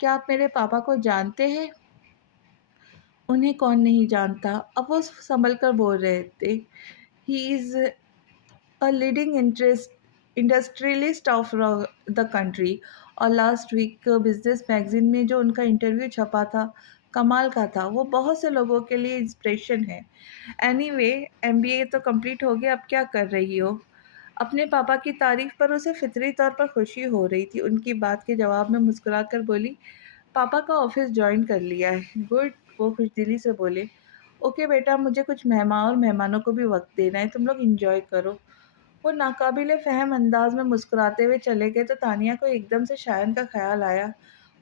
کیا آپ میرے پاپا کو جانتے ہیں؟ انہیں کون نہیں جانتا؟ اب وہ سنبھل کر بول رہے تھے. ہی از a leading industrialist of the country. اور لاسٹ ویک بزنس میگزین میں جو ان کا انٹرویو چھپا تھا کمال کا تھا. وہ بہت سے لوگوں کے لیے انسپریشن ہے. اینی وے MBA تو کمپلیٹ ہو گیا، اب کیا کر رہی ہو؟ اپنے پاپا کی تعریف پر اسے فطری طور پر خوشی ہو رہی تھی. ان کی بات کے جواب میں مسکرا کر بولی، پاپا کا آفس جوائن کر لیا ہے. گڈ. وہ خوش دلی سے بولے. اوکے بیٹا، مجھے کچھ مہمانوں کو بھی وقت دینا ہے، تم لوگ انجوائے کرو. وہ ناقابل فہم انداز میں مسکراتے ہوئے چلے گئے تو تانیہ کو ایک دم سے شایان کا خیال آیا.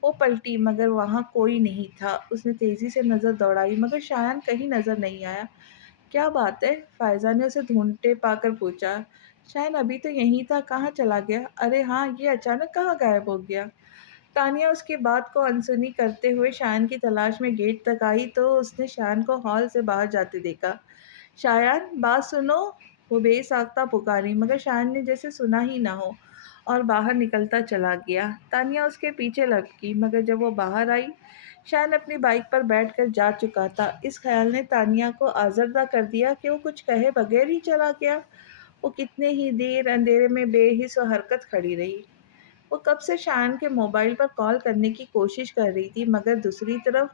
وہ پلٹی مگر وہاں کوئی نہیں تھا. اس نے تیزی سے نظر دوڑائی مگر شایان کہیں نظر نہیں آیا. کیا بات ہے؟ فائزہ نے اسے ڈھونڈتے پا کر پوچھا. شایان ابھی تو یہیں تھا، کہاں چلا گیا؟ ارے ہاں، یہ اچانک کہاں غائب ہو گیا؟ تانیہ اس کی بات کو انسنی کرتے ہوئے شایان کی تلاش میں گیٹ تک آئی تو اس نے شایان کو ہال سے باہر جاتے دیکھا. شایان، بات سنو! وہ بے ساختہ پکاری مگر شایان نے جیسے سنا ہی نہ ہو اور باہر نکلتا چلا گیا. تانیہ اس کے پیچھے لپکی مگر جب وہ باہر آئی شایان اپنی بائک پر بیٹھ کر جا چکا تھا. اس خیال نے تانیہ کو آزردہ کر دیا کہ وہ کچھ کہے بغیر ہی چلا گیا. وہ کتنے ہی دیر اندھیرے میں بے حس و حرکت کھڑی رہی. وہ کب سے شایان کے موبائل پر کال کرنے کی کوشش کر رہی تھی مگر دوسری طرف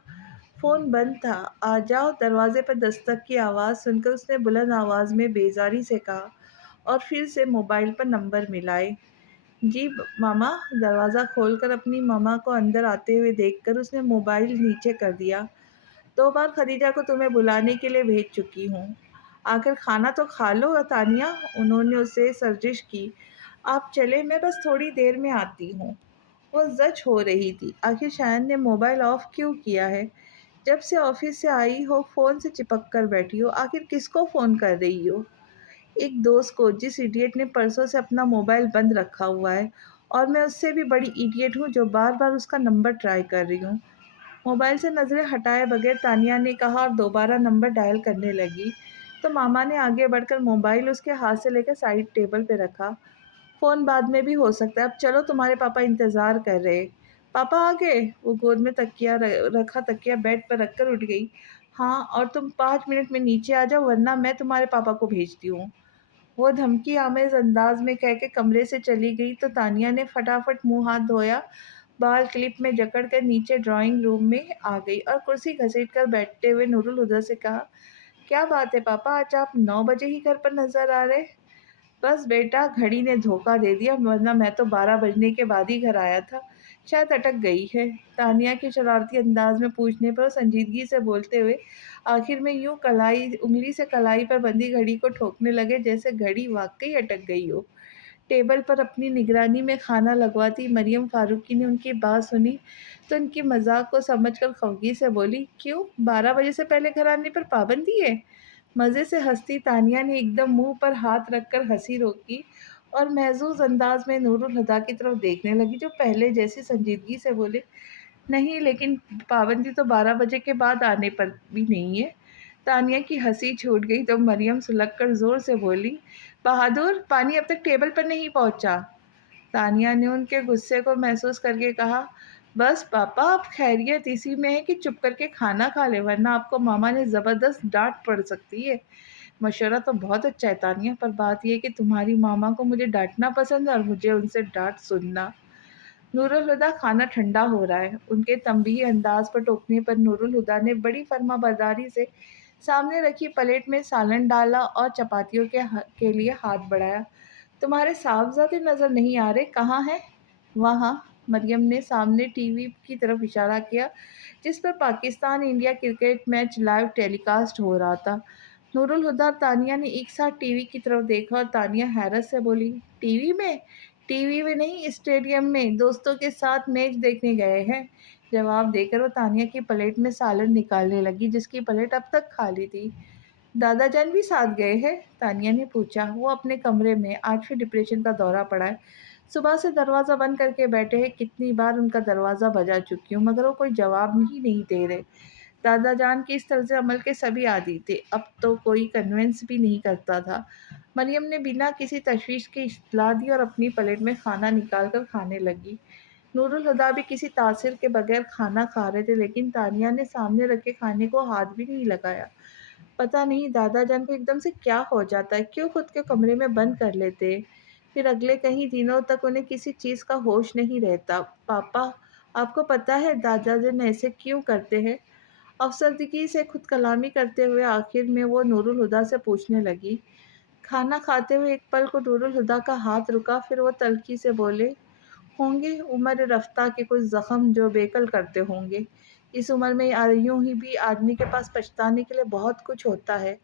فون بند تھا. آ جاؤ! دروازے پر دستک کی آواز سن کر اس نے بلند آواز میں بیزاری سے کہا اور پھر سے موبائل پر نمبر ملائے. جی ماما. دروازہ کھول کر اپنی ماما کو اندر آتے ہوئے دیکھ کر اس نے موبائل نیچے کر دیا. 2 بار خدیجہ کو تمہیں بلانے کے لیے بھیج چکی ہوں. آخر کھانا تو کھا لو تانیہ. انہوں نے اسے سرزش کی. آپ چلے، میں بس تھوڑی دیر میں آتی ہوں. وہ زچ ہو رہی تھی. آخر شایان نے موبائل آف کیوں کیا ہے؟ جب سے آفس سے آئی ہو فون سے چپک کر بیٹھی ہو. آخر کس کو فون کر رہی ہو؟ ایک دوست کو، جس ایڈیٹ نے پرسوں سے اپنا موبائل بند رکھا ہوا ہے. اور میں اس سے بھی بڑی ایڈیٹ ہوں جو بار بار اس کا نمبر ٹرائی کر رہی ہوں. موبائل سے نظریں ہٹائے بغیر تانیہ نے کہا اور دوبارہ نمبر ڈائل کرنے لگی تو ماما نے آگے بڑھ کر موبائل اس کے ہاتھ سے لے کر سائڈ ٹیبل پہ رکھا. فون بعد میں بھی ہو سکتا ہے، اب چلو تمہارے پاپا انتظار کر رہے. پاپا آ گئے؟ وہ گود میں رکھا تکیہ بیڈ پر رکھ کر اٹھ گئی. ہاں، اور تم 5 منٹ میں نیچے آ جاؤ ورنہ میں تمہارے پاپا کو بھیجتی ہوں. وہ دھمکی آمیز انداز میں کہہ کے کمرے سے چلی گئی تو تانیہ نے فٹافٹ منہ ہاتھ دھویا، بال کلپ میں جکڑ کر نیچے ڈرائنگ روم میں آ گئی اور کرسی گھسیٹ کر بیٹھتے ہوئے نور الہدیٰ سے کہا، کیا بات ہے پاپا، آج آپ 9 بجے ہی گھر پر نظر آ رہے؟ بس بیٹا، گھڑی نے دھوکہ دے دیا ورنہ میں تو 12 بجنے کے بعد ہی گھر آیا تھا. شاید اٹک گئی ہے. تانیہ کے شرارتی انداز میں پوچھنے پر سنجیدگی سے بولتے ہوئے آخر میں یوں انگلی سے کلائی پر بندھی گھڑی کو ٹھوکنے لگے جیسے گھڑی واقعی اٹک گئی ہو. ٹیبل پر اپنی نگرانی میں کھانا لگواتی مریم فاروقی نے ان کی بات سنی تو ان کی مذاق کو سمجھ کر خفگی سے بولی، کیوں 12 بجے سے پہلے گھر آنے پر پابندی ہے؟ مزے سے ہنستی تانیہ نے ایک دم منہ پر ہاتھ رکھ کر ہنسی روکی اور محظوظ انداز میں نور الہدیٰ کی طرف دیکھنے لگی جو پہلے جیسی سنجیدگی سے بولے، نہیں لیکن پابندی تو 12 بجے کے بعد آنے پر بھی نہیں ہے. تانیہ کی ہنسی چھوٹ گئی تو مریم سلگ کر زور سے بولی، بہادر، پانی اب تک ٹیبل پر نہیں پہنچا. تانیہ نے ان کے غصے کو محسوس کر کے کہا، بس پاپا اب خیریت اسی میں ہے کہ چپ کر کے کھانا کھا لے ورنہ آپ کو ماما نے زبردست ڈانٹ پڑ سکتی ہے. مشورہ تو بہت اچھا ہے تانیہ، پر بات یہ ہے کہ تمہاری ماما کو مجھے ڈانٹنا پسند ہے اور مجھے ان سے ڈانٹ سننا. نور الہدیٰ، کھانا ٹھنڈا ہو رہا ہے. ان کے تنبیہی انداز پر ٹوکنے پر نور الہدیٰ نے بڑی فرما برداری سے سامنے رکھی پلیٹ میں سالن ڈالا اور چپاتیوں کے لیے ہاتھ بڑھایا. تمہارے صاحبزادے نظر نہیں آ رہے، کہاں ہیں؟ وہاں. مریم نے سامنے ٹی وی کی طرف اشارہ کیا جس پر Pakistan India cricket match live telecast ہو رہا تھا. نور الہدیٰ اور تانیہ نے ایک ساتھ ٹی وی کی طرف دیکھا اور تانیہ حیرت سے بولی، ٹی وی میں؟ ٹی وی میں نہیں، اسٹیڈیم میں دوستوں کے ساتھ میچ دیکھنے گئے ہیں. جواب دے کر وہ تانیہ کی پلیٹ میں سالن نکالنے لگی جس کی پلیٹ اب تک خالی تھی. دادا جان بھی ساتھ گئے ہیں؟ تانیہ نے پوچھا. وہ اپنے کمرے میں، آج پھر ڈپریشن کا دورہ پڑا ہے. صبح سے دروازہ بند کر کے بیٹھے ہیں، کتنی بار ان کا دروازہ بجا چکی ہوں مگر وہ کوئی جواب ہی نہیں دے رہے. دادا جان کے اس طرز عمل کے سبھی عادی تھے، اب تو کوئی کنونس بھی نہیں کرتا تھا. مریم نے بنا کسی تشویش کے اطلاع دی اور اپنی پلیٹ میں کھانا نکال کر کھانے لگی. نور الہدا بھی کسی تاثر کے بغیر کھانا کھا رہے تھے، لیکن تانیہ نے سامنے رکھے کھانے کو ہاتھ بھی نہیں لگایا۔ پتہ نہیں دادا جان کو ایک دم سے کیا ہو جاتا ہے، کیوں خود کے کمرے میں بند کر لیتے۔ پھر اگلے کئی دنوں تک انہیں کسی چیز کا ہوش نہیں رہتا۔ پاپا، آپ کو پتہ ہے دادا جان ایسے کیوں کرتے ہیں؟ افسردگی سے خود کلامی کرتے ہوئے آخر میں وہ نور الہدا سے پوچھنے لگی۔ کھانا کھاتے ہوئے ایک پل کو نور الہدا کا ہاتھ رکا، پھر وہ تلخی سے بولے، ہوں گے عمر رفتہ کے کچھ زخم جو بےکل کرتے ہوں گے۔ اس عمر میں یوں ہی بھی آدمی کے پاس پچھتانے کے لیے بہت کچھ ہوتا ہے۔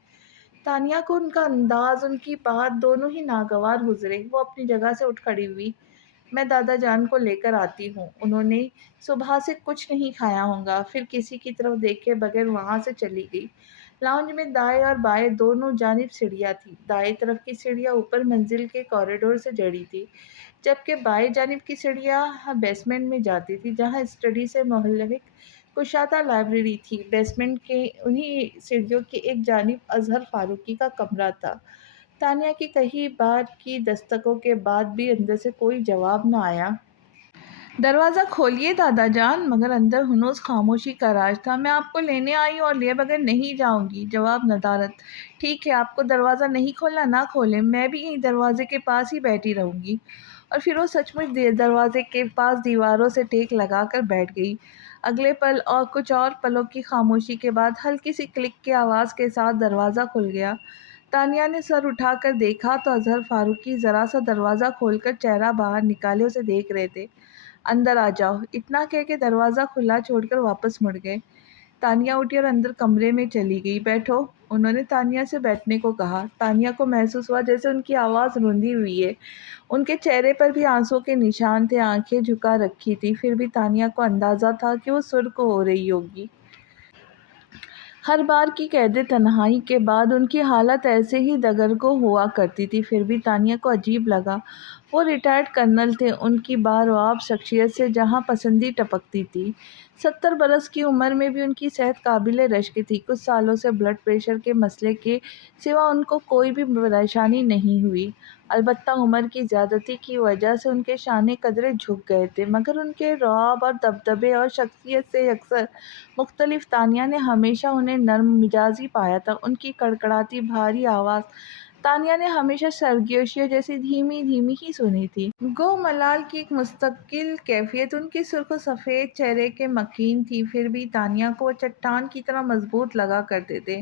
تانیہ کو ان کا انداز، ان کی بات دونوں ہی ناگوار گزرے۔ وہ اپنی جگہ سے اٹھ کھڑی ہوئی۔ میں دادا جان کو لے کر آتی ہوں، انہوں نے صبح سے کچھ نہیں کھایا ہوگا۔ پھر کسی کی طرف دیکھے بغیر وہاں سے چلی گئی۔ لاؤنج میں دائیں اور بائیں دونوں جانب سیڑھیاں تھیں۔ دائیں طرف کی سیڑھیاں اوپر منزل کے کوریڈور سے جڑی تھی، جبکہ بائیں جانب کی سیڑھیاں بیسمنٹ میں جاتی تھی، جہاں اسٹڈی سے متعلق کشادہ لائبریری تھی۔ بیسمنٹ کے انہی سیڑھیوں کی ایک جانب اظہر فاروقی کا کمرہ تھا۔ تانیہ کی کئی بار کی دستکوں کے بعد بھی اندر سے کوئی جواب نہ آیا۔ دروازہ کھولیے دادا جان، مگر اندر ہنوز خاموشی کا راج تھا۔ میں آپ کو لینے آئی ہوں اور لیے بغیر نہیں جاؤں گی۔ جواب ندارت۔ ٹھیک ہے، آپ کو دروازہ نہیں کھولنا نہ کھولیں، میں بھی یہیں دروازے کے پاس ہی بیٹھی رہوں گی۔ اور پھر وہ سچ مچ دروازے کے پاس دیواروں سے ٹیک لگا کر بیٹھ گئی۔ اگلے پل اور کچھ اور پلوں کی خاموشی کے بعد ہلکی سی کلک کی آواز کے ساتھ دروازہ کھل گیا۔ تانیہ نے سر اٹھا کر دیکھا تو اظہر فاروقی ذرا سا دروازہ کھول کر چہرہ باہر نکالے اسے دیکھ رہے تھے۔ اندر آ جاؤ، اتنا کہہ کے دروازہ کھلا چھوڑ کر واپس مڑ گئے۔ تانیہ اٹھی اور اندر کمرے میں چلی گئی۔ بیٹھو، انہوں نے تانیہ سے بیٹھنے کو کہا۔ تانیہ کو محسوس ہوا جیسے ان کی آواز روندھی ہوئی ہے۔ ان کے چہرے پر بھی آنسوؤں کے نشان تھے، آنکھیں جھکا رکھی تھی، پھر بھی تانیہ کو اندازہ تھا کہ وہ سرخ ہو رہی ہوگی۔ ہر بار کی قید تنہائی کے بعد ان کی حالت ایسے ہی دگرگوں ہوا کرتی تھی۔ پھر بھی تانیہ کو عجیب لگا۔ وہ ریٹائرڈ کرنل تھے، ان کی بارواب شخصیت سے جہاں پسندی ٹپکتی تھی۔ 70 برس کی عمر میں بھی ان کی صحت قابل رشک تھی۔ کچھ سالوں سے بلڈ پریشر کے مسئلے کے سوا ان کو کوئی بھی پریشانی نہیں ہوئی۔ البتہ عمر کی زیادتی کی وجہ سے ان کے شانے قدرے جھک گئے تھے، مگر ان کے رعب اور دبدبے اور شخصیت سے یکسر مختلف۔ تانیہ نے ہمیشہ انہیں نرم مزاجی پایا تھا۔ ان کی کڑکڑاتی بھاری آواز تانیہ نے ہمیشہ سرگوشیوں جیسی دھیمی دھیمی ہی سنی تھی۔ گو ملال کی ایک مستقل کیفیت ان کے سرخ و سفید چہرے کے مکین تھی۔ پھر بھی تانیہ کو وہ چٹان کی طرح مضبوط لگا کرتے تھے،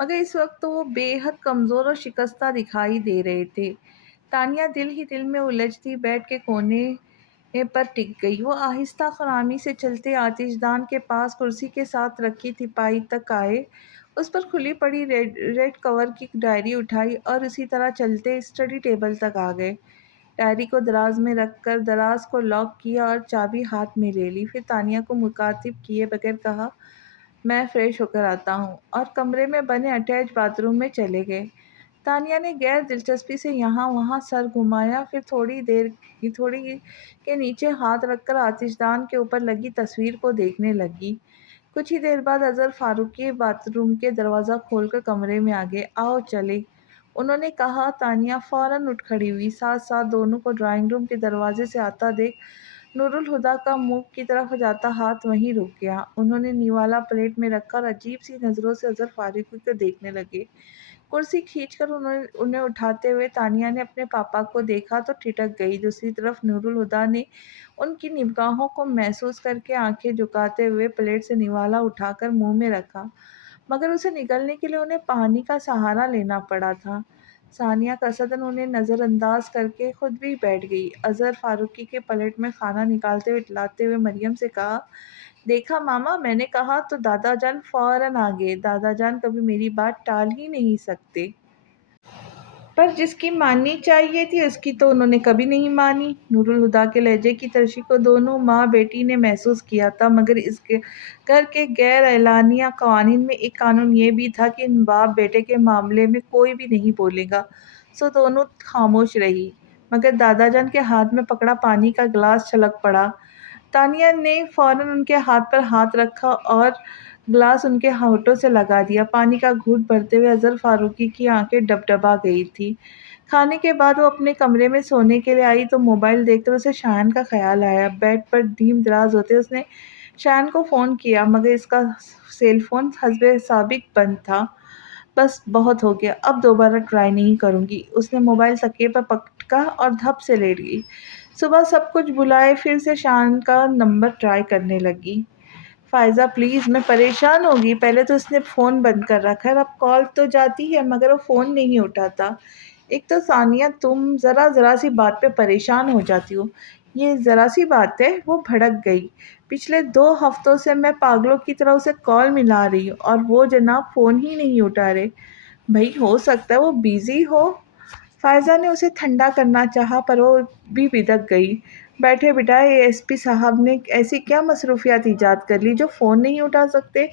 مگر اس وقت تو وہ بے حد کمزور اور شکستہ دکھائی دے رہے تھے۔ تانیہ دل ہی دل میں الجھتی بیڈ کے کونے پر ٹک گئی۔ وہ آہستہ خرامی سے چلتے آتش دان کے پاس کرسی کے ساتھ رکھی تیپائی تک آئے، اس پر کھلی پڑی ریڈ کور کی ڈائری اٹھائی اور اسی طرح چلتے اسٹڈی ٹیبل تک آ گئے۔ ڈائری کو دراز میں رکھ کر دراز کو لاک کیا اور چابی ہاتھ میں لے لی۔ پھر تانیہ کو مخاطب کیے بغیر کہا، میں فریش ہو کر آتا ہوں، اور کمرے میں بنے اٹیچ باتھ روم میں چلے گئے۔ تانیہ نے غیر دلچسپی سے یہاں وہاں سر گھمایا، پھر تھوڑی کے نیچے ہاتھ رکھ کر آتش دان کے اوپر لگی تصویر کو دیکھنے لگی۔ کچھ ہی دیر بعد اظہر فاروقی باتھ روم کے دروازہ کھول کر کمرے میں آ گئے۔ آؤ چلیں، انہوں نے کہا۔ تانیہ فوراً اٹھ کھڑی ہوئی۔ ساتھ ساتھ دونوں کو ڈرائنگ روم کے دروازے سے آتا دیکھ نور الہدا کا منہ کی طرف جاتا ہاتھ وہیں رک گیا۔ انہوں نے نوالا پلیٹ میں رکھا اور عجیب سی نظروں سے اظہر فاروقی کو دیکھنے لگے۔ کرسی کھینچ کر انہیں اٹھاتے ہوئے تانیہ نے اپنے پاپا کو دیکھا تو ٹھٹک گئی۔ دوسری طرف نور الہدا نے ان کی نگاہوں کو محسوس کر کے آنکھیں جھکاتے ہوئے پلیٹ سے نوالا اٹھا کر منہ میں رکھا، مگر اسے نگلنے کے لیے انہیں پانی کا سہارا لینا پڑا تھا۔ ثانیہ قصداً انہیں نظر انداز کر کے خود بھی بیٹھ گئی۔ اظہر فاروقی کے پلیٹ میں کھانا نکالتے ہوئے اٹھلاتے ہوئے مریم سے کہا، دیکھا ماما، میں نے کہا تو دادا جان فوراً آ گئے۔ دادا جان کبھی میری بات ٹال ہی نہیں سکتے۔ پر جس کی ماننی چاہیے تھی اس کی تو انہوں نے کبھی نہیں مانی۔ نور الہدا کے لہجے کی ترشی کو دونوں ماں بیٹی نے محسوس کیا تھا، مگر اس گھر کے غیر اعلانیہ قوانین میں ایک قانون یہ بھی تھا کہ باپ بیٹے کے معاملے میں کوئی بھی نہیں بولے گا، سو دونوں خاموش رہی۔ مگر دادا جان کے ہاتھ میں پکڑا پانی کا گلاس چھلک پڑا۔ تانیہ نے فوراً ان کے ہاتھ پر ہاتھ رکھا اور گلاس ان کے ہونٹوں سے لگا دیا۔ پانی کا گھونٹ بھرتے ہوئے اظہر فاروقی کی آنکھیں ڈبڈبا گئی تھی۔ کھانے کے بعد وہ اپنے کمرے میں سونے کے لیے آئی تو موبائل دیکھ کر اسے شایان کا خیال آیا۔ بیڈ پر دھیم دراز ہوتے اس نے شایان کو فون کیا، مگر اس کا سیل فون حسب سابق بند تھا۔ بس بہت ہو گیا، اب دوبارہ ٹرائی نہیں کروں گی۔ اس نے موبائل تکیے پر پٹکا اور دھپ سے لیٹ گئی۔ صبح سب کچھ بھلائے پھر سے شایان کا نمبر ٹرائی کرنے لگی۔ فائزہ پلیز، میں پریشان ہوگی۔ پہلے تو اس نے فون بند کر رکھا ہے، اب کال تو جاتی ہے مگر وہ فون نہیں اٹھاتا۔ ایک تو ثانیہ تم ذرا سی بات پہ پریشان ہو جاتی ہو۔ یہ ذرا سی بات ہے، وہ بھڑک گئی۔ پچھلے 2 ہفتوں سے میں پاگلوں کی طرح اسے کال ملا رہی ہوں اور وہ جناب فون ہی نہیں اٹھا رہے۔ بھئی ہو سکتا ہے وہ بیزی ہو۔ فائزہ نے اسے ٹھنڈا کرنا چاہا پر وہ بھی بھڑک گئی۔ بیٹھے بٹھائے اے ایس پی صاحب نے ایسی کیا مصروفیات ایجاد کر لی جو فون نہیں اٹھا سکتے؟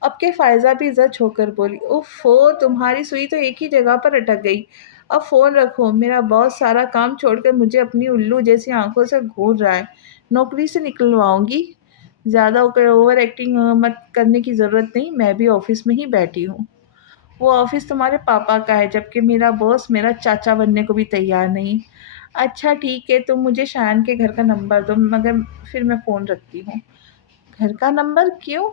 اب کہ فائزہ بھی زچ ہو کر بولی، اوفو تمہاری سوئی تو ایک ہی جگہ پر اٹک گئی۔ اب فون رکھو، میرا باس سارا کام چھوڑ کر مجھے اپنی الو جیسی آنکھوں سے گھور رہا ہے۔ نوکری سے نکلواؤں گی؟ زیادہ اوور ایکٹنگ مت کرنے کی ضرورت نہیں، میں بھی آفس میں ہی بیٹھی ہوں۔ وہ آفس تمہارے پاپا کا ہے جبکہ میرا باس میرا چاچا بننے کو بھی تیار نہیں۔ اچھا ٹھیک ہے، تم مجھے شایان کے گھر کا نمبر دو، مگر پھر میں فون رکھتی ہوں۔ گھر کا نمبر کیوں؟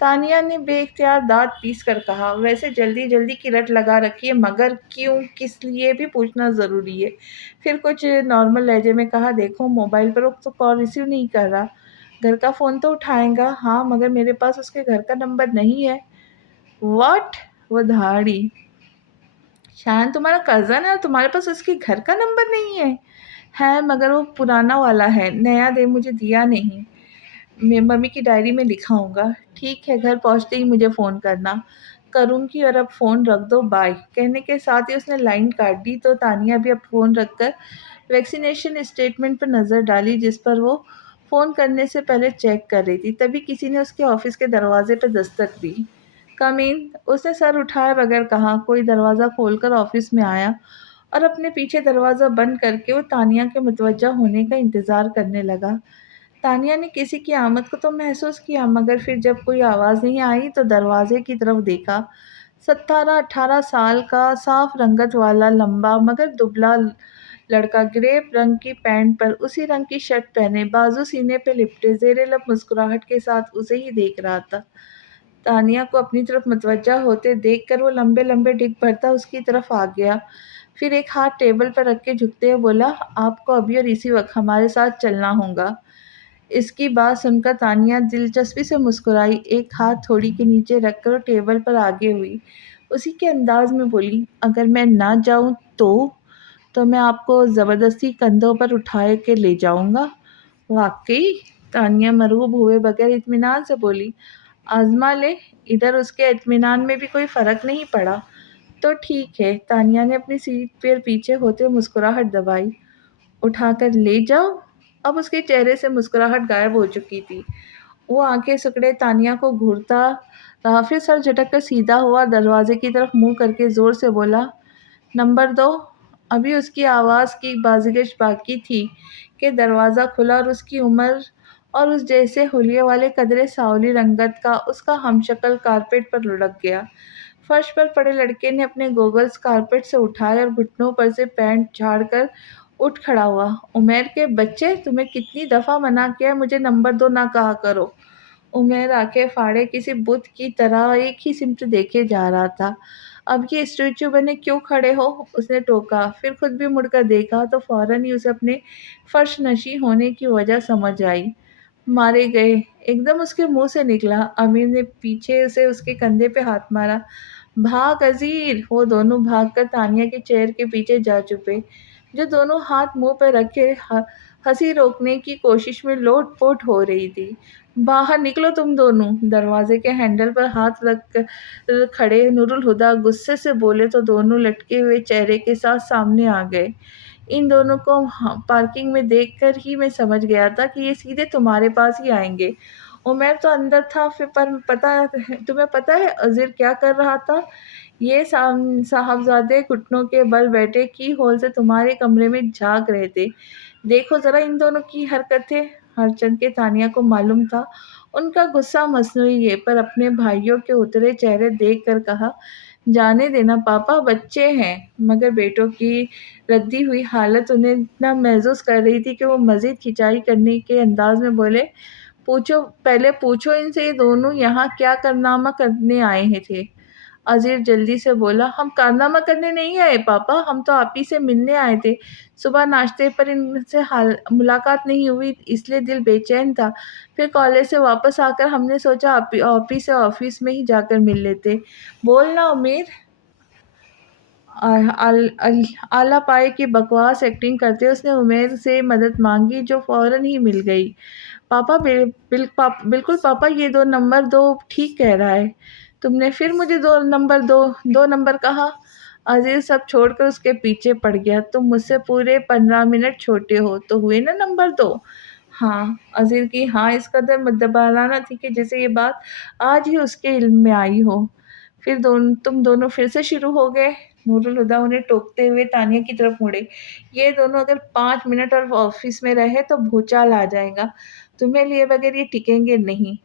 تانیہ نے بے اختیار دانت پیس کر کہا، ویسے جلدی کی رٹ لگا رکھی ہے مگر کیوں کس لیے بھی پوچھنا ضروری ہے۔ پھر کچھ نارمل لہجے میں کہا، دیکھو موبائل پر وہ تو کال ریسیو نہیں کر رہا، گھر کا فون تو اٹھائے گا۔ ہاں مگر میرے پاس اس کے گھر کا نمبر نہیں ہے۔ واٹ؟ وہ دھاڑی۔ شایان تمہارا کزن ہے اور تمہارے پاس اس کے گھر کا نمبر نہیں ہے؟ ہے مگر وہ پرانا والا ہے، نیا دے مجھے دیا نہیں۔ میں ممی کی ڈائری میں لکھا ہوں گا۔ ٹھیک ہے، گھر پہنچتے ہی مجھے فون کرنا۔ کروں گی، اور اب فون رکھ دو، بائے۔ کہنے کے ساتھ ہی اس نے لائن کاٹ دی تو تانیہ بھی اب فون رکھ کر ویکسینیشن اسٹیٹمنٹ پر نظر ڈالی جس پر وہ فون کرنے سے پہلے چیک کر رہی تھی۔ تبھی کسی نے اس کے آفس کے دروازے پر دستک دی۔ کم ان، اس نے سر اٹھائے بغیر کہا۔ کوئی دروازہ کھول کر آفس میں آیا اور اپنے پیچھے دروازہ بند کر کے وہ تانیہ کے متوجہ ہونے کا انتظار کرنے لگا۔ تانیہ نے کسی کی آمد کو تو محسوس کیا مگر پھر جب کوئی آواز نہیں آئی تو دروازے کی طرف دیکھا۔ 17-18 سال کا، صاف رنگت والا، لمبا مگر دبلا لڑکا گریپ رنگ کی پینٹ پر اسی رنگ کی شرٹ پہنے، بازو سینے پہ لپٹے، زیر لب مسکراہٹ کے ساتھ اسے ہی دیکھ رہا تھا۔ تانیہ کو اپنی طرف متوجہ ہوتے دیکھ کر وہ لمبے لمبے ڈگ بھرتا اس کی طرف آ گیا، پھر ایک ہاتھ ٹیبل پر رکھ کے جھکتے ہوئے بولا، آپ کو ابھی اور اسی وقت ہمارے ساتھ چلنا ہوگا۔ اس کی بات سن کر تانیہ دلچسپی سے مسکرائی، ایک ہاتھ تھوڑی کے نیچے رکھ کر وہ ٹیبل پر آگے ہوئی، اسی کے انداز میں بولی، اگر میں نہ جاؤں تو میں آپ کو زبردستی کندھوں پر اٹھا کے لے جاؤں گا۔ واقعی؟ تانیہ مرعوب ہوئے بغیر اطمینان سے بولی، آزما لے۔ ادھر اس کے اطمینان میں بھی کوئی فرق نہیں پڑا۔ تو ٹھیک ہے۔ تانیہ نے اپنی سیٹ پر پیچھے ہوتے ہوئے مسکراہٹ دبائی، اٹھا کر لے جاؤ؟ اب اس کے چہرے سے مسکراہٹ غائب ہو چکی تھی۔ وہ آنکھیں سکڑے تانیہ کو گھورتا رہا، پھر سر جھٹک کر سیدھا ہوا اور دروازے کی طرف منہ کر کے زور سے بولا، نمبر دو۔ ابھی اس کی آواز کی بازگشت باقی تھی کہ دروازہ کھلا اور اس کی عمر اور اس جیسے حلیے والے قدرے سانولی رنگت کا اس کا ہمشکل کارپیٹ پر لڑک گیا۔ فرش پر پڑے لڑکے نے اپنے گوگلز کارپیٹ سے اٹھائے اور گھٹنوں پر سے پینٹ جھاڑ کر اٹھ کھڑا ہوا۔ عمیر کے بچے، تمہیں کتنی دفعہ منع کیا ہے مجھے نمبر دو نہ کہا کرو۔ عمیر آنکھیں پھاڑے کسی بت کی طرح ایک ہی سمت دیکھے جا رہا تھا۔ اب یہ اسٹیچو بنے کیوں کھڑے ہو؟ اس نے ٹوکا، پھر خود بھی مڑ کر دیکھا تو فوراً ہی اسے اپنے فرش نشیں ہونے کی وجہ سمجھ آئی۔ مارے گئے، ایک دم اس کے منہ سے نکلا۔ امیر نے پیچھے سے اس کے کندھے پہ ہاتھ مارا، بھاگ عزیر۔ وہ دونوں بھاگ کر تانیہ کے چیئر کے پیچھے جا چھپے، جو دونوں ہاتھ منہ پہ رکھے ہنسی روکنے کی کوشش میں لوٹ پوٹ ہو رہی تھی۔ باہر نکلو تم دونوں۔ دروازے کے ہینڈل پر ہاتھ رکھ کر کھڑے نور الہدیٰ غصے سے بولے تو دونوں لٹکے ہوئے چہرے کے ساتھ سامنے آ گئے۔ ان دونوں کو پارکنگ میں دیکھ کر ہی میں سمجھ گیا تھا کہ یہ سیدھے تمہارے پاس ہی آئیں گے۔ عمیر تو اندر تھا، پر تمہیں پتہ ہے عزیر کیا کر رہا تھا؟ یہ صاحبزادے گھٹنوں کے بل بیٹھے کی ہول سے تمہارے کمرے میں جھانک رہے تھے۔ دیکھو ذرا ان دونوں کی حرکتیں۔ ہرچند کہ تانیہ کو معلوم تھا ان کا غصہ مصنوعی ہے، پر اپنے بھائیوں کے اترے چہرے دیکھ کر کہا، جانے دینا پاپا، بچے ہیں۔ مگر بیٹوں کی ردی ہوئی حالت انہیں اتنا محظوظ کر رہی تھی کہ وہ مزید کھنچائی کرنے کے انداز میں بولے، پہلے پوچھو ان سے، یہ دونوں یہاں کیا کارنامہ کرنے آئے ہیں تھے؟ عزیر جلدی سے بولا، ہم کارنامہ کرنے نہیں آئے پاپا، ہم تو آپ ہی سے ملنے آئے تھے۔ صبح ناشتے پر ان سے ملاقات نہیں ہوئی، اس لیے دل بے چین تھا۔ پھر کالج سے واپس آ کر ہم نے سوچا آپ ہی سے آفس میں ہی جا کر مل لیتے۔ بولنا امیر۔ اعلیٰ پائے کی بکواس ایکٹنگ کرتے اس نے عمیر سے مدد مانگی، جو فوراً ہی مل گئی۔ پاپا بالکل پاپا، یہ 2 نمبر 2 ٹھیک کہہ رہا ہے۔ تم نے پھر مجھے 2 نمبر کہا۔ عزیز سب چھوڑ کر اس کے پیچھے پڑ گیا۔ تم مجھ سے پورے 15 منٹ چھوٹے ہو، تو ہوئے نا نمبر 2؟ ہاں۔ عزیر کی ہاں اس قدر مدبرانہ تھی کہ جیسے یہ بات آج ہی اس کے علم میں آئی ہو۔ پھر تم دونوں پھر سے شروع ہو گئے؟ نور الہدیٰ انہیں ٹوکتے ہوئے تانیہ کی طرف مڑے۔ یہ دونوں اگر 5 منٹ اور آفس میں رہے تو بھوچال آ جائے گا، تمہیں لیے بغیر یہ ٹکیں گے نہیں،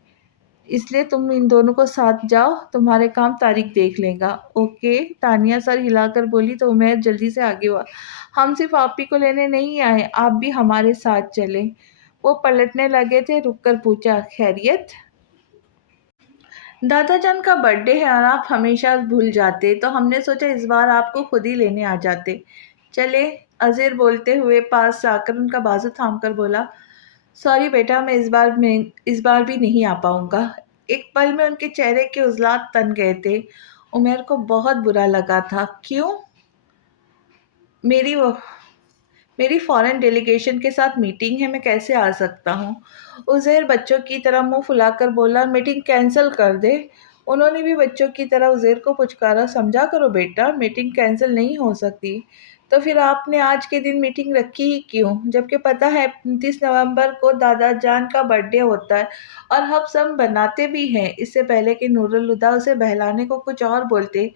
اس لیے تم ان دونوں کو ساتھ جاؤ، تمہارے کام طارق دیکھ لے گا۔ اوکے، تانیہ سر ہلا کر بولی تو عمیر جلدی سے آگے ہوا، ہم صرف آپ ہی کو لینے نہیں آئے، آپ بھی ہمارے ساتھ چلیں۔ وہ پلٹنے لگے تھے، رک کر پوچھا، خیریت؟ دادا جان کا برتھ ڈے ہے اور آپ ہمیشہ بھول جاتے، تو ہم نے سوچا اس بار آپ کو خود ہی لینے آ جاتے۔ چلے؟ عزیر بولتے ہوئے پاس آ کر ان کا بازو تھام کر بولا، سوری بیٹا، میں اس بار بھی نہیں آ پاؤں گا۔ ایک پل میں ان کے چہرے کے عضلات تن گئے تھے۔ عمیر کو بہت برا لگا تھا۔ کیوں؟ میری فارن ڈیلیگیشن کے ساتھ میٹنگ ہے، میں کیسے آ سکتا ہوں؟ عزیر بچوں کی طرح منہ پھلا کر بولا، میٹنگ کینسل کر دے۔ انہوں نے بھی بچوں کی طرح عزیر کو پچکارا، سمجھا کرو بیٹا، میٹنگ کینسل نہیں ہو سکتی۔ تو پھر آپ نے آج کے دن میٹنگ رکھی ہی کیوں، جبکہ پتہ ہے 29 نومبر کو دادا جان کا برتھ ڈے ہوتا ہے اور ہم سب بناتے بھی ہیں؟ اس سے پہلے کہ نور الہدیٰ اسے بہلانے کو کچھ اور بولتے،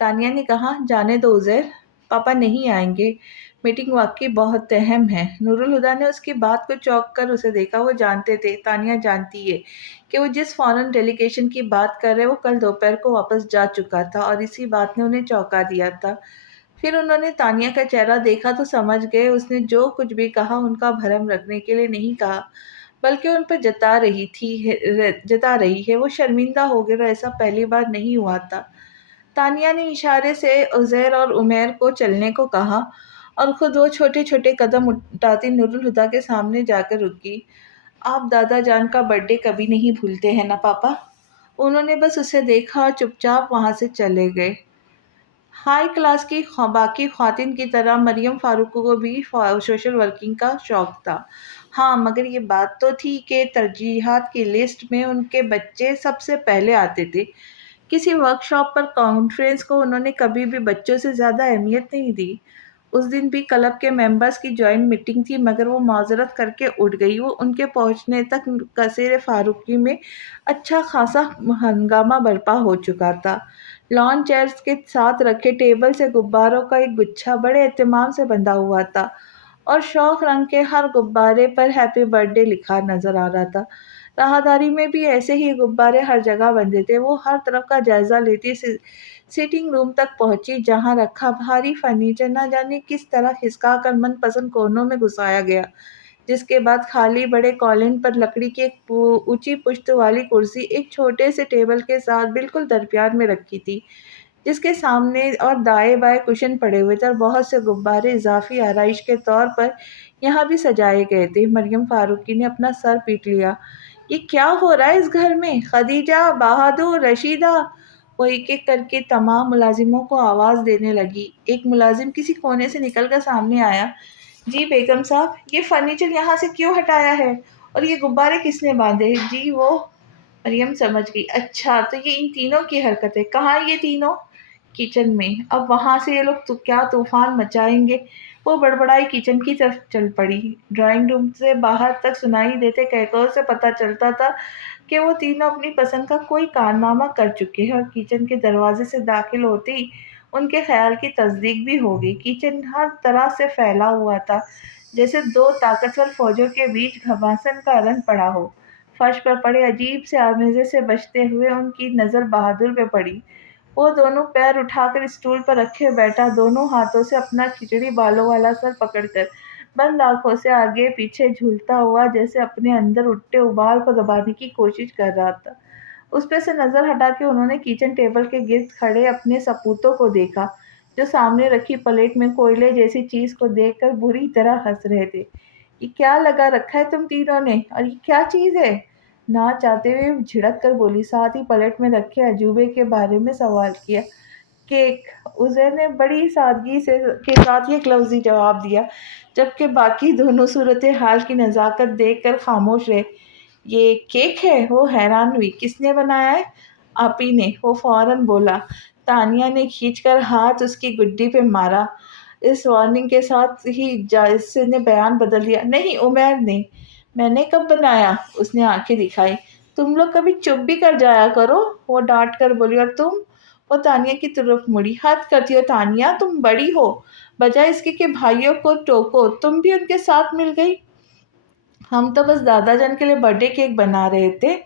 تانیہ نے کہا، جانے دو عزیر، پاپا نہیں آئیں گے، میٹنگ واقعی بہت اہم ہے۔ نور الہدیٰ نے اس کی بات کو چونک کر اسے دیکھا۔ وہ جانتے تھے، تانیہ جانتی ہے کہ وہ جس فارن ڈیلیگیشن کی بات کر رہے وہ کل دوپہر کو واپس جا چکا تھا، اور اسی بات نے انہیں چونکا دیا تھا۔ پھر انہوں نے تانیہ کا چہرہ دیکھا تو سمجھ گئے اس نے جو کچھ بھی کہا ان کا بھرم رکھنے کے لیے نہیں کہا، بلکہ ان پر جتا رہی ہے۔ وہ شرمندہ ہو گئے اور ایسا پہلی بار نہیں ہوا تھا۔ تانیہ نے اشارے سے عزیر اور عمیر کو چلنے کو کہا اور خود وہ چھوٹے چھوٹے قدم اٹھاتی نور الہدیٰ کے سامنے جا کر رکی۔ آپ دادا جان کا برتھ ڈے کبھی نہیں بھولتے ہیں نا پاپا؟ انہوں نے بس اسے دیکھا اور چپ چاپ وہاں سے چلے گئے۔ ہائی کلاس کی باقی خواتین کی طرح مریم فاروق کو بھی سوشل ورکنگ کا شوق تھا۔ ہاں، مگر یہ بات تو تھی کہ ترجیحات کی لسٹ میں ان کے بچے سب سے پہلے آتے تھے۔ کسی ورکشاپ پر کانفرنس کو انہوں نے کبھی بھی بچوں سے زیادہ اہمیت نہیں دی۔ اس دن بھی کلب کے ممبرز کی جوائنٹ میٹنگ تھی، مگر وہ معذرت کر کے اٹھ گئی۔ وہ ان کے پہنچنے تک قصر فاروقی میں اچھا خاصا ہنگامہ برپا ہو چکا تھا۔ لان چیئرز کے ساتھ رکھے ٹیبل سے غباروں کا ایک گچھا بڑے اہتمام سے بندھا ہوا تھا، اور شوق رنگ کے ہر غبارے پر ہیپی برتھ ڈے لکھا نظر آ رہا تھا۔ راہداری میں بھی ایسے ہی غبارے ہر جگہ بندھے تھے۔ وہ ہر طرف کا جائزہ لیتی سیٹنگ روم تک پہنچی، جہاں رکھا بھاری فرنیچر نہ جانے کس طرح کھسکا کر من پسند کونوں میں گھسایا گیا، جس کے بعد خالی بڑے کالن پر لکڑی کی ایک اونچی پشت والی کرسی ایک چھوٹے سے ٹیبل کے ساتھ بالکل درمیان میں رکھی تھی، جس کے سامنے اور دائیں بائیں کشن پڑے ہوئے تھے اور بہت سے غبارے اضافی آرائش کے طور پر یہاں بھی سجائے گئے تھے۔ مریم فاروقی نے اپنا سر پیٹ لیا، یہ کیا ہو رہا ہے اس گھر میں؟ خدیجہ، بہادر، رشیدہ! وہ ایک ایک کر کے تمام ملازموں کو آواز دینے لگی۔ ایک ملازم کسی کونے سے نکل کر سامنے آیا، جی بیگم صاحب، یہ فرنیچر یہاں سے کیوں ہٹایا ہے اور یہ غبارے کس نے باندھے؟ جی وہ… مریم سمجھ گئی، اچھا تو یہ ان تینوں کی حرکت ہے۔ کہاں یہ تینوں؟ کچن میں۔ اب وہاں سے یہ لوگ تو کیا طوفان مچائیں گے؟ وہ بڑبڑائی کچن کی طرف چل پڑی۔ ڈرائنگ روم سے باہر تک سنائی دیتے قہقہوں سے پتہ چلتا تھا کہ وہ تینوں اپنی پسند کا کوئی کارنامہ کر چکے ہیں، اور کچن کے دروازے سے داخل ہوتے ہی ان کے خیال کی تصدیق بھی ہو گئی۔ کچن ہر طرح سے پھیلا ہوا تھا، جیسے 2 طاقتور فوجوں کے بیچ گھمسان کا رن پڑا ہو۔ فرش پر پڑے عجیب سے آمیزے سے بچتے ہوئے ان کی نظر بہادر پہ پڑی۔ وہ دونوں پیر اٹھا کر اسٹول پر رکھے بیٹھا، دونوں ہاتھوں سے اپنا کھچڑی بالوں والا سر پکڑ کر بند آنکھوں سے آگے پیچھے جھولتا ہوا جیسے اپنے اندر اٹھتے ابال کو دبانے کی کوشش کر رہا تھا۔ اس پہ سے نظر ہٹا کے انہوں نے کچن ٹیبل کے گرد کھڑے اپنے سپوتوں کو دیکھا جو سامنے رکھی پلیٹ میں کوئلے جیسی چیز کو دیکھ کر بری طرح ہنس رہے تھے۔ یہ کیا لگا رکھا ہے تم تینوں نے، اور یہ کیا چیز ہے؟ نہ چاہتے ہوئے جھڑک کر بولی، ساتھ ہی پلیٹ میں رکھے عجوبے کے بارے میں سوال کیا۔ کیک۔ عزیر نے بڑی سادگی کے ساتھ ایک لفظی جواب دیا، جبکہ باقی دونوں صورتحال کی نزاکت دیکھ کر خاموش رہے۔ یہ کیک ہے؟ وہ حیران ہوئی۔ کس نے بنایا ہے؟ آپ ہی نے، وہ فوراً بولا۔ تانیہ نے کھینچ کر ہاتھ اس کی گڈی پہ مارا۔ اس وارننگ کے ساتھ ہی جائزے نے بیان بدل دیا۔ نہیں، عمیر نے۔ میں نے کب بنایا؟ اس نے آنکھیں دکھائی۔ تم لوگ کبھی چپ بھی کر جایا کرو، وہ ڈانٹ کر بولی۔ اور تم؟ وہ تانیہ کی طرف مڑی۔ حد کرتی ہو تانیہ، تم بڑی ہو، بجائے اس کے کہ بھائیوں کو ٹوکو تم بھی ان کے ساتھ مل گئی۔ ہم تو بس دادا جان کے لیے برتھ ڈے کیک بنا رہے تھے،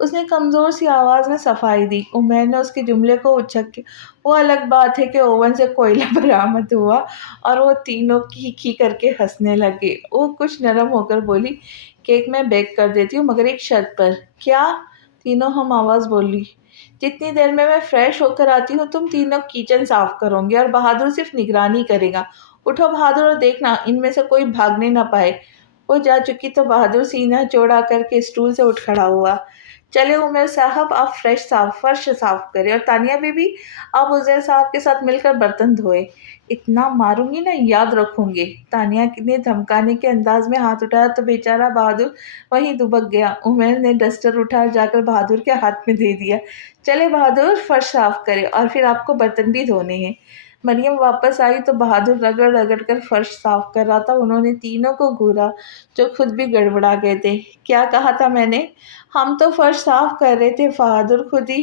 اس نے کمزور سی آواز میں صفائی دی۔ عمیر نے اس کے جملے کو اچک کے، وہ الگ بات ہے کہ اوون سے کوئلہ برآمد ہوا، اور وہ تینوں کی کر کے ہنسنے لگے۔ وہ کچھ نرم ہو کر بولی، کیک میں بیک کر دیتی ہوں مگر ایک شرط پر۔ کیا؟ تینوں ہم آواز بولی۔ جتنی دیر میں فریش ہو کر آتی ہوں تم تینوں کچن صاف کرو گے اور بہادر صرف نگرانی کرے گا۔ اٹھو بہادر، اور دیکھنا ان میں سے کوئی بھاگنے نہ پائے۔ وہ جا چکی تو بہادر سینہ چوڑا کر کے اسٹول سے اٹھ کھڑا ہوا۔ چلے عمیر صاحب، آپ فرش صاف کریں، اور تانیہ بی بی آپ عزیر صاحب کے ساتھ مل کر برتن دھوئے۔ اتنا ماروں گی نا، یاد رکھوں گے۔ تانیہ نے دھمکانے کے انداز میں ہاتھ اٹھایا تو بیچارہ بہادر وہیں دبک گیا۔ عمیر نے ڈسٹر اٹھا اور جا کر بہادر کے ہاتھ میں دے دیا۔ چلے بہادر، فرش صاف کریں، اور پھر آپ کو برتن بھی دھونے ہیں۔ مریم واپس آئی تو بہادر رگڑ رگڑ کر فرش صاف کر رہا تھا۔ انہوں نے تینوں کو گھورا جو خود بھی گڑبڑا گئے تھے۔ کیا کہا تھا میں نے؟ ہم تو فرش صاف کر رہے تھے، بہادر خود ہی۔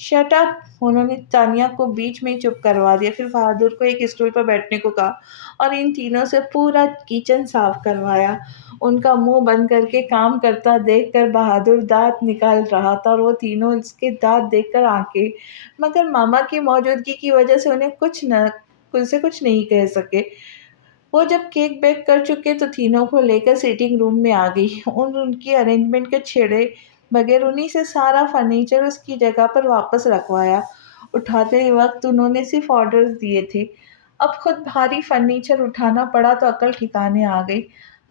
Shut up! انہوں نے تانیہ کو بیچ میں ہی چپ کروا دیا، پھر بہادر کو ایک اسٹول پر بیٹھنے کو کہا اور ان تینوں سے پورا کچن صاف کروایا۔ ان کا منہ بند کر کے کام کرتا دیکھ کر بہادر دانت نکال رہا تھا اور وہ تینوں اس کے دانت دیکھ کر آنکھیں، مگر ماما کی موجودگی کی وجہ سے انہیں کچھ نہیں کہہ سکے۔ وہ جب کیک بیک کر چکے تو تینوں کو لے کر سیٹنگ روم میں آ گئی۔ ان کی ارینجمنٹ کے چھیڑے بغیر انہی سے سارا فرنیچر اس کی جگہ پر واپس رکھوایا۔ اٹھاتے وقت انہوں نے صرف آرڈرز دیے تھے، اب خود بھاری فرنیچر اٹھانا پڑا تو عقل ٹھکانے آ گئی۔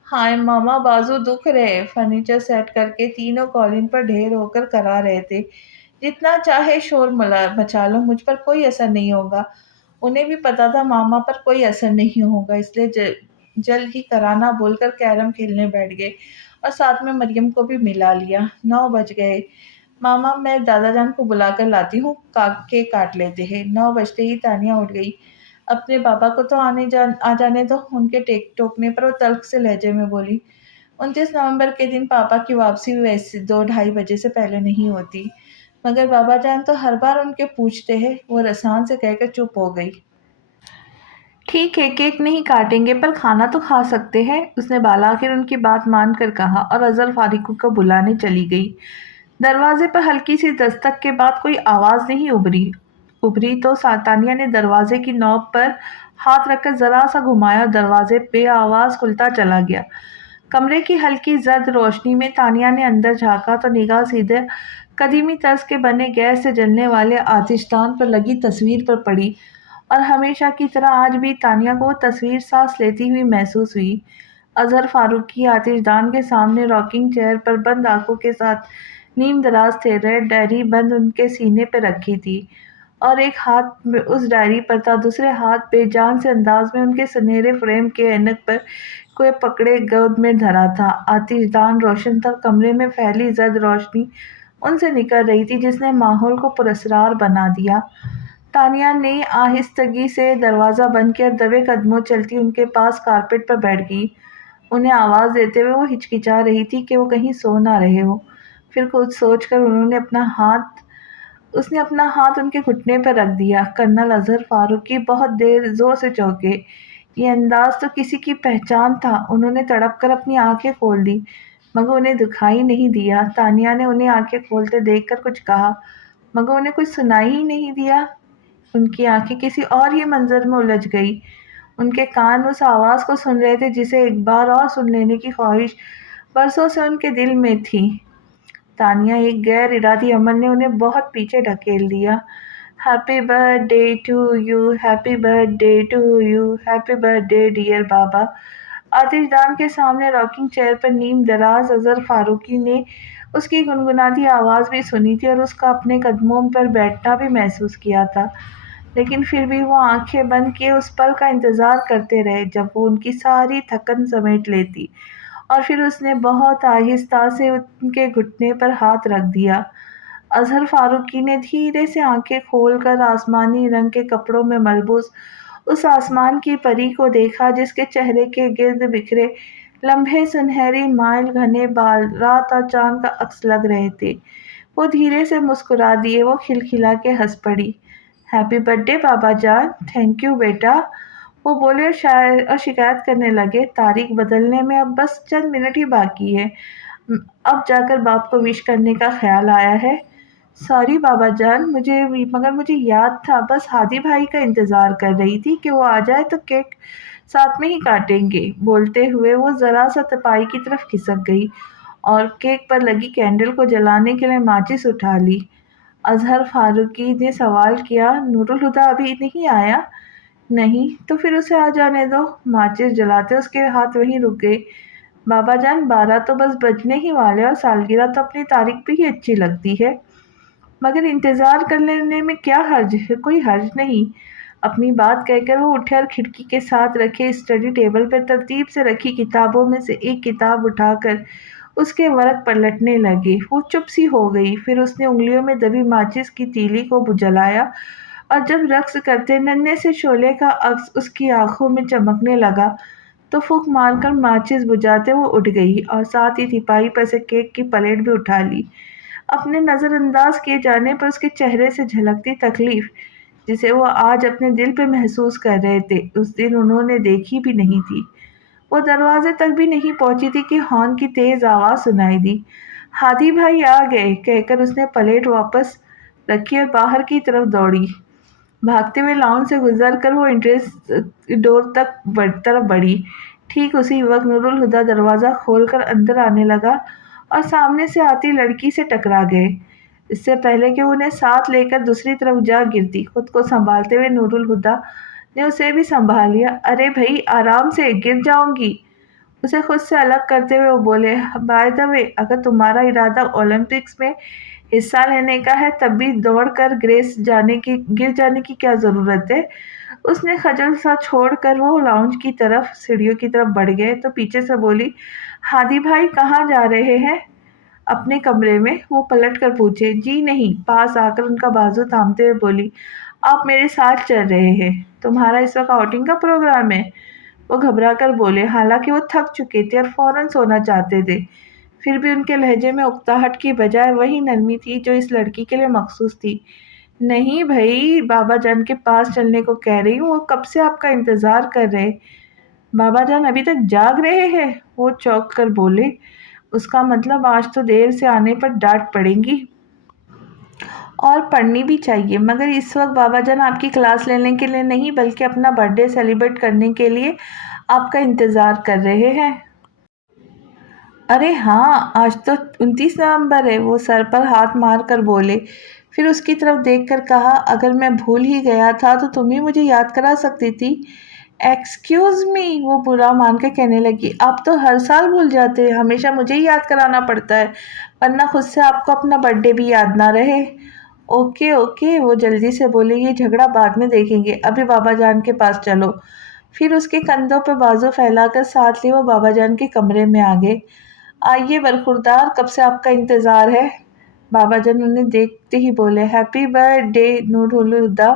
ہائے ماما، بازو دکھ رہے۔ فرنیچر سیٹ کر کے تینوں قالین پر ڈھیر ہو کر کرا رہے تھے۔ جتنا چاہے شور مچا لو، مجھ پر کوئی اثر نہیں ہوگا۔ انہیں بھی پتا تھا ماما پر کوئی اثر نہیں ہوگا، اس لیے جلد ہی کرانا بول کر کیرم کھیلنے بیٹھ گئے اور ساتھ میں مریم کو بھی ملا لیا۔ 9 بج گئے۔ ماما، میں دادا جان کو بلا کر لاتی ہوں، کیک کاٹ لیتے ہیں۔ 9 بجتے ہی تانیہ اٹھ گئی۔ اپنے پاپا کو تو آ جانے دو، ان کے ٹوکنے پر وہ تلخ سے لہجے میں بولی۔ 29 نومبر کے دن پاپا کی واپسی ویسے 2-2:30 بجے سے پہلے نہیں ہوتی، مگر بابا جان تو ہر بار ان کے پوچھتے ہیں، وہ رسان سے کہہ کر چپ ہو گئی۔ ٹھیک ہے، کیک نہیں کاٹیں گے پر کھانا تو کھا سکتے ہیں، اس نے بالآخر ان کی بات مان کر کہا اور اظہر فاروقی کو بلانے چلی گئی۔ دروازے پر ہلکی سی دستک کے بعد کوئی آواز نہیں ابھری تو تانیہ نے دروازے کی نوب پر ہاتھ رکھ کر ذرا سا گھمایا اور دروازے بے آواز کھلتا چلا گیا۔ کمرے کی ہلکی زرد روشنی میں تانیہ نے اندر جھانکا تو نگاہ سیدھے قدیمی طرز کے بنے گیس سے جلنے والے آتش دان پر لگی تصویر پر پڑی، اور ہمیشہ کی طرح آج بھی تانیہ کو وہ تصویر سانس لیتی ہوئی محسوس ہوئی۔ اظہر فاروقی آتش دان کے سامنے راکنگ چیئر پر بند آنکھوں کے ساتھ نیم دراز تھے، ریڈ ڈائری بند ان کے سینے پہ رکھی تھی، اور ایک ہاتھ اس ڈائری پر تھا، دوسرے ہاتھ بے جان سے انداز میں ان کے سنہرے فریم کے اینک پر کوئی پکڑے گود میں دھرا تھا۔ آتش دان روشن تھا اور کمرے میں پھیلی زرد روشنی ان سے نکل رہی تھی جس نے ماحول کو پراسرار بنا دیا۔ تانیہ نے آہستگی سے دروازہ بند کیا اور دبے قدموں چلتی ان کے پاس کارپیٹ پر بیٹھ گئی۔ انہیں آواز دیتے ہوئے وہ ہچکچا رہی تھی کہ وہ کہیں سو نہ رہے ہوں۔ پھر کچھ سوچ کر اس نے اپنا ہاتھ ان کے گھٹنے پر رکھ دیا۔ کرنل اظہر فاروقی بہت زور سے چونکے۔ یہ انداز تو کسی کی پہچان تھا۔ انہوں نے تڑپ کر اپنی آنکھیں کھول دی۔ مگر انہیں دکھائی نہیں دیا۔ تانیہ نے انہیں آنکھیں کھولتے دیکھ کر کچھ کہا مگر انہیں کچھ سنائی ہی نہیں دیا۔ ان کی آنکھیں کسی اور ہی منظر میں الجھ گئی۔ ان کے کان اس آواز کو سن رہے تھے جسے ایک بار اور سن لینے کی خواہش برسوں سے ان کے دل میں تھی۔ تانیہ ایک غیر ارادی عمل نے انہیں بہت پیچھے ڈھکیل دیا۔ Happy birthday to you, happy birthday to you, happy birthday dear baba. آتش دان کے سامنے راکنگ چیئر پر نیم دراز اظہر فاروقی نے اس کی گنگناتی آواز بھی سنی تھی اور اس کا اپنے قدموں پر بیٹھنا بھی محسوس کیا تھا، لیکن پھر بھی وہ آنکھیں بند کیے اس پل کا انتظار کرتے رہے جب وہ ان کی ساری تھکن سمیٹ لیتی، اور پھر اس نے بہت آہستہ سے ان کے گھٹنے پر ہاتھ رکھ دیا۔ اظہر فاروقی نے دھیرے سے آنکھیں کھول کر آسمانی رنگ کے کپڑوں میں ملبوس اس آسمان کی پری کو دیکھا جس کے چہرے کے گرد بکھرے لمبے سنہری مائل گھنے بال رات اور چاند کا عکس لگ رہے تھے۔ وہ دھیرے سے مسکرا دیے، وہ کھلکھلا کے ہنس پڑی۔ ہیپی برتھ ڈے بابا جان۔ تھینک یو بیٹا، وہ بولے اور شکایت کرنے لگے، تاریخ بدلنے میں اب بس چند منٹ ہی باقی ہے، اب جا کر باپ کو وش کرنے کا خیال آیا ہے۔ سوری بابا جان، مگر مجھے یاد تھا، بس ہادی بھائی کا انتظار کر رہی تھی کہ وہ آ جائے تو کیک ساتھ میں ہی کاٹیں گے۔ بولتے ہوئے وہ ذرا سا تپائی کی طرف کھسک گئی اور کیک پر لگی کینڈل کو جلانے کے لیے ماچس اٹھا لی۔ اظہر فاروقی نے سوال کیا، نور الہدیٰ ابھی نہیں آیا؟ نہیں، تو پھر اسے آ جانے دو۔ ماچس جلاتے اس کے ہاتھ وہیں رک گئے۔ بابا جان، 12 تو بس بجنے ہی والے، اور سالگرہ تو اپنی تاریخ پہ ہی اچھی لگتی ہے۔ مگر انتظار کر لینے میں کیا حرج ہے؟ کوئی حرج نہیں۔ اپنی بات کہہ کر وہ اٹھے اور کھڑکی کے ساتھ رکھے اسٹڈی ٹیبل پر ترتیب سے رکھی کتابوں میں سے ایک کتاب اٹھا کر اس کے ورق پلٹنے لگے۔ وہ چپ سی ہو گئی، پھر اس نے انگلیوں میں دبی ماچس کی تیلی کو جلایا، اور جب رقص کرتے ننھے سے شعلے کا عکس اس کی آنکھوں میں چمکنے لگا تو پھونک مار کر ماچس بجھاتے وہ اٹھ گئی اور ساتھ ہی تیپائی پر سے کیک کی پلیٹ بھی اٹھا لی۔ اپنے نظر انداز کیے جانے پر اس کے چہرے سے جھلکتی تکلیف جسے وہ آج اپنے دل پہ محسوس کر رہے تھے، اس دن انہوں نے دیکھی بھی نہیں تھی۔ وہ دروازے تک بھی نہیں پہنچی تھی کہ ہارن کی تیز آواز سنائی دی۔ ہادی بھائی آ گئے کہہ کر اس نے پلیٹ واپس رکھی اور باہر کی طرف دوڑی۔ بھاگتے ہوئے لاؤنج سے گزر کر وہ انٹرنس ڈور طرف بڑھی۔ ٹھیک اسی وقت نور الہدیٰ دروازہ کھول کر اندر آنے لگا اور سامنے سے آتی لڑکی سے ٹکرا گئے۔ اس سے پہلے کہ انہیں ساتھ لے کر دوسری طرف جا گرتی، خود کو سنبھالتے ہوئے نور الہدیٰ نے اسے بھی سنبھال لیا۔ ارے بھائی، آرام سے، گر جاؤں گی۔ اسے خود سے الگ کرتے ہوئے وہ بولے، بائی دا وے، اگر تمہارا ارادہ اولمپکس میں حصہ لینے کا ہے تب بھی دوڑ کر گر جانے کی کیا ضرورت ہے؟ اس نے خجل سا چھوڑ کر وہ لاؤنج کی طرف سیڑھیوں کی طرف بڑھ گئے تو پیچھے سے بولی، ہادی بھائی کہاں جا رہے ہیں؟ اپنے کمرے میں، وہ پلٹ کر پوچھے۔ جی نہیں، پاس آ کر ان کا بازو تھامتے ہوئے بولی، آپ میرے ساتھ چل رہے ہیں؟ تمہارا اس وقت آؤٹنگ کا پروگرام ہے؟ وہ گھبرا کر بولے، حالانکہ وہ تھک چکے تھے اور فوراً سونا چاہتے تھے، پھر بھی ان کے لہجے میں اکتاہٹ کی بجائے وہی نرمی تھی جو اس لڑکی کے لیے مخصوص تھی۔ نہیں بھائی، بابا جان کے پاس چلنے کو کہہ رہی ہوں، وہ کب سے آپ کا انتظار کر رہے۔ بابا جان ابھی تک جاگ رہے ہیں؟ وہ چونک کر بولے، اس کا مطلب آج تو دیر سے آنے پر ڈانٹ پڑے گی۔ اور پڑھنی بھی چاہیے، مگر اس وقت بابا جان آپ کی کلاس لینے کے لیے نہیں بلکہ اپنا برتھ ڈے سیلیبریٹ کرنے کے لیے آپ کا انتظار کر رہے ہیں۔ ارے ہاں، آج تو 29 نومبر ہے، وہ سر پر ہاتھ مار کر بولے، پھر اس کی طرف دیکھ کر کہا، اگر میں بھول ہی گیا تھا تو تم ہی مجھے یاد کرا سکتی تھی۔ ایکسکیوز می، وہ برا مان کر کہنے لگی، آپ تو ہر سال بھول جاتے ہیں، ہمیشہ مجھے ہی یاد کرانا پڑتا ہے، ورنہ خود سے آپ کو اپنا برتھ ڈے بھی یاد نہ رہے۔ اوکے اوکے، وہ جلدی سے بولے، یہ جھگڑا بعد میں دیکھیں گے، ابھی بابا جان کے پاس چلو۔ پھر اس کے کندھوں پہ بازو پھیلا کر ساتھ لیے وہ بابا جان کے کمرے میں آ گئے۔ آئیے برخوردار، کب سے آپ کا انتظار ہے۔ بابا جان انہیں دیکھتے ہی بولے، ہیپی برتھ ڈے نور الہدیٰ۔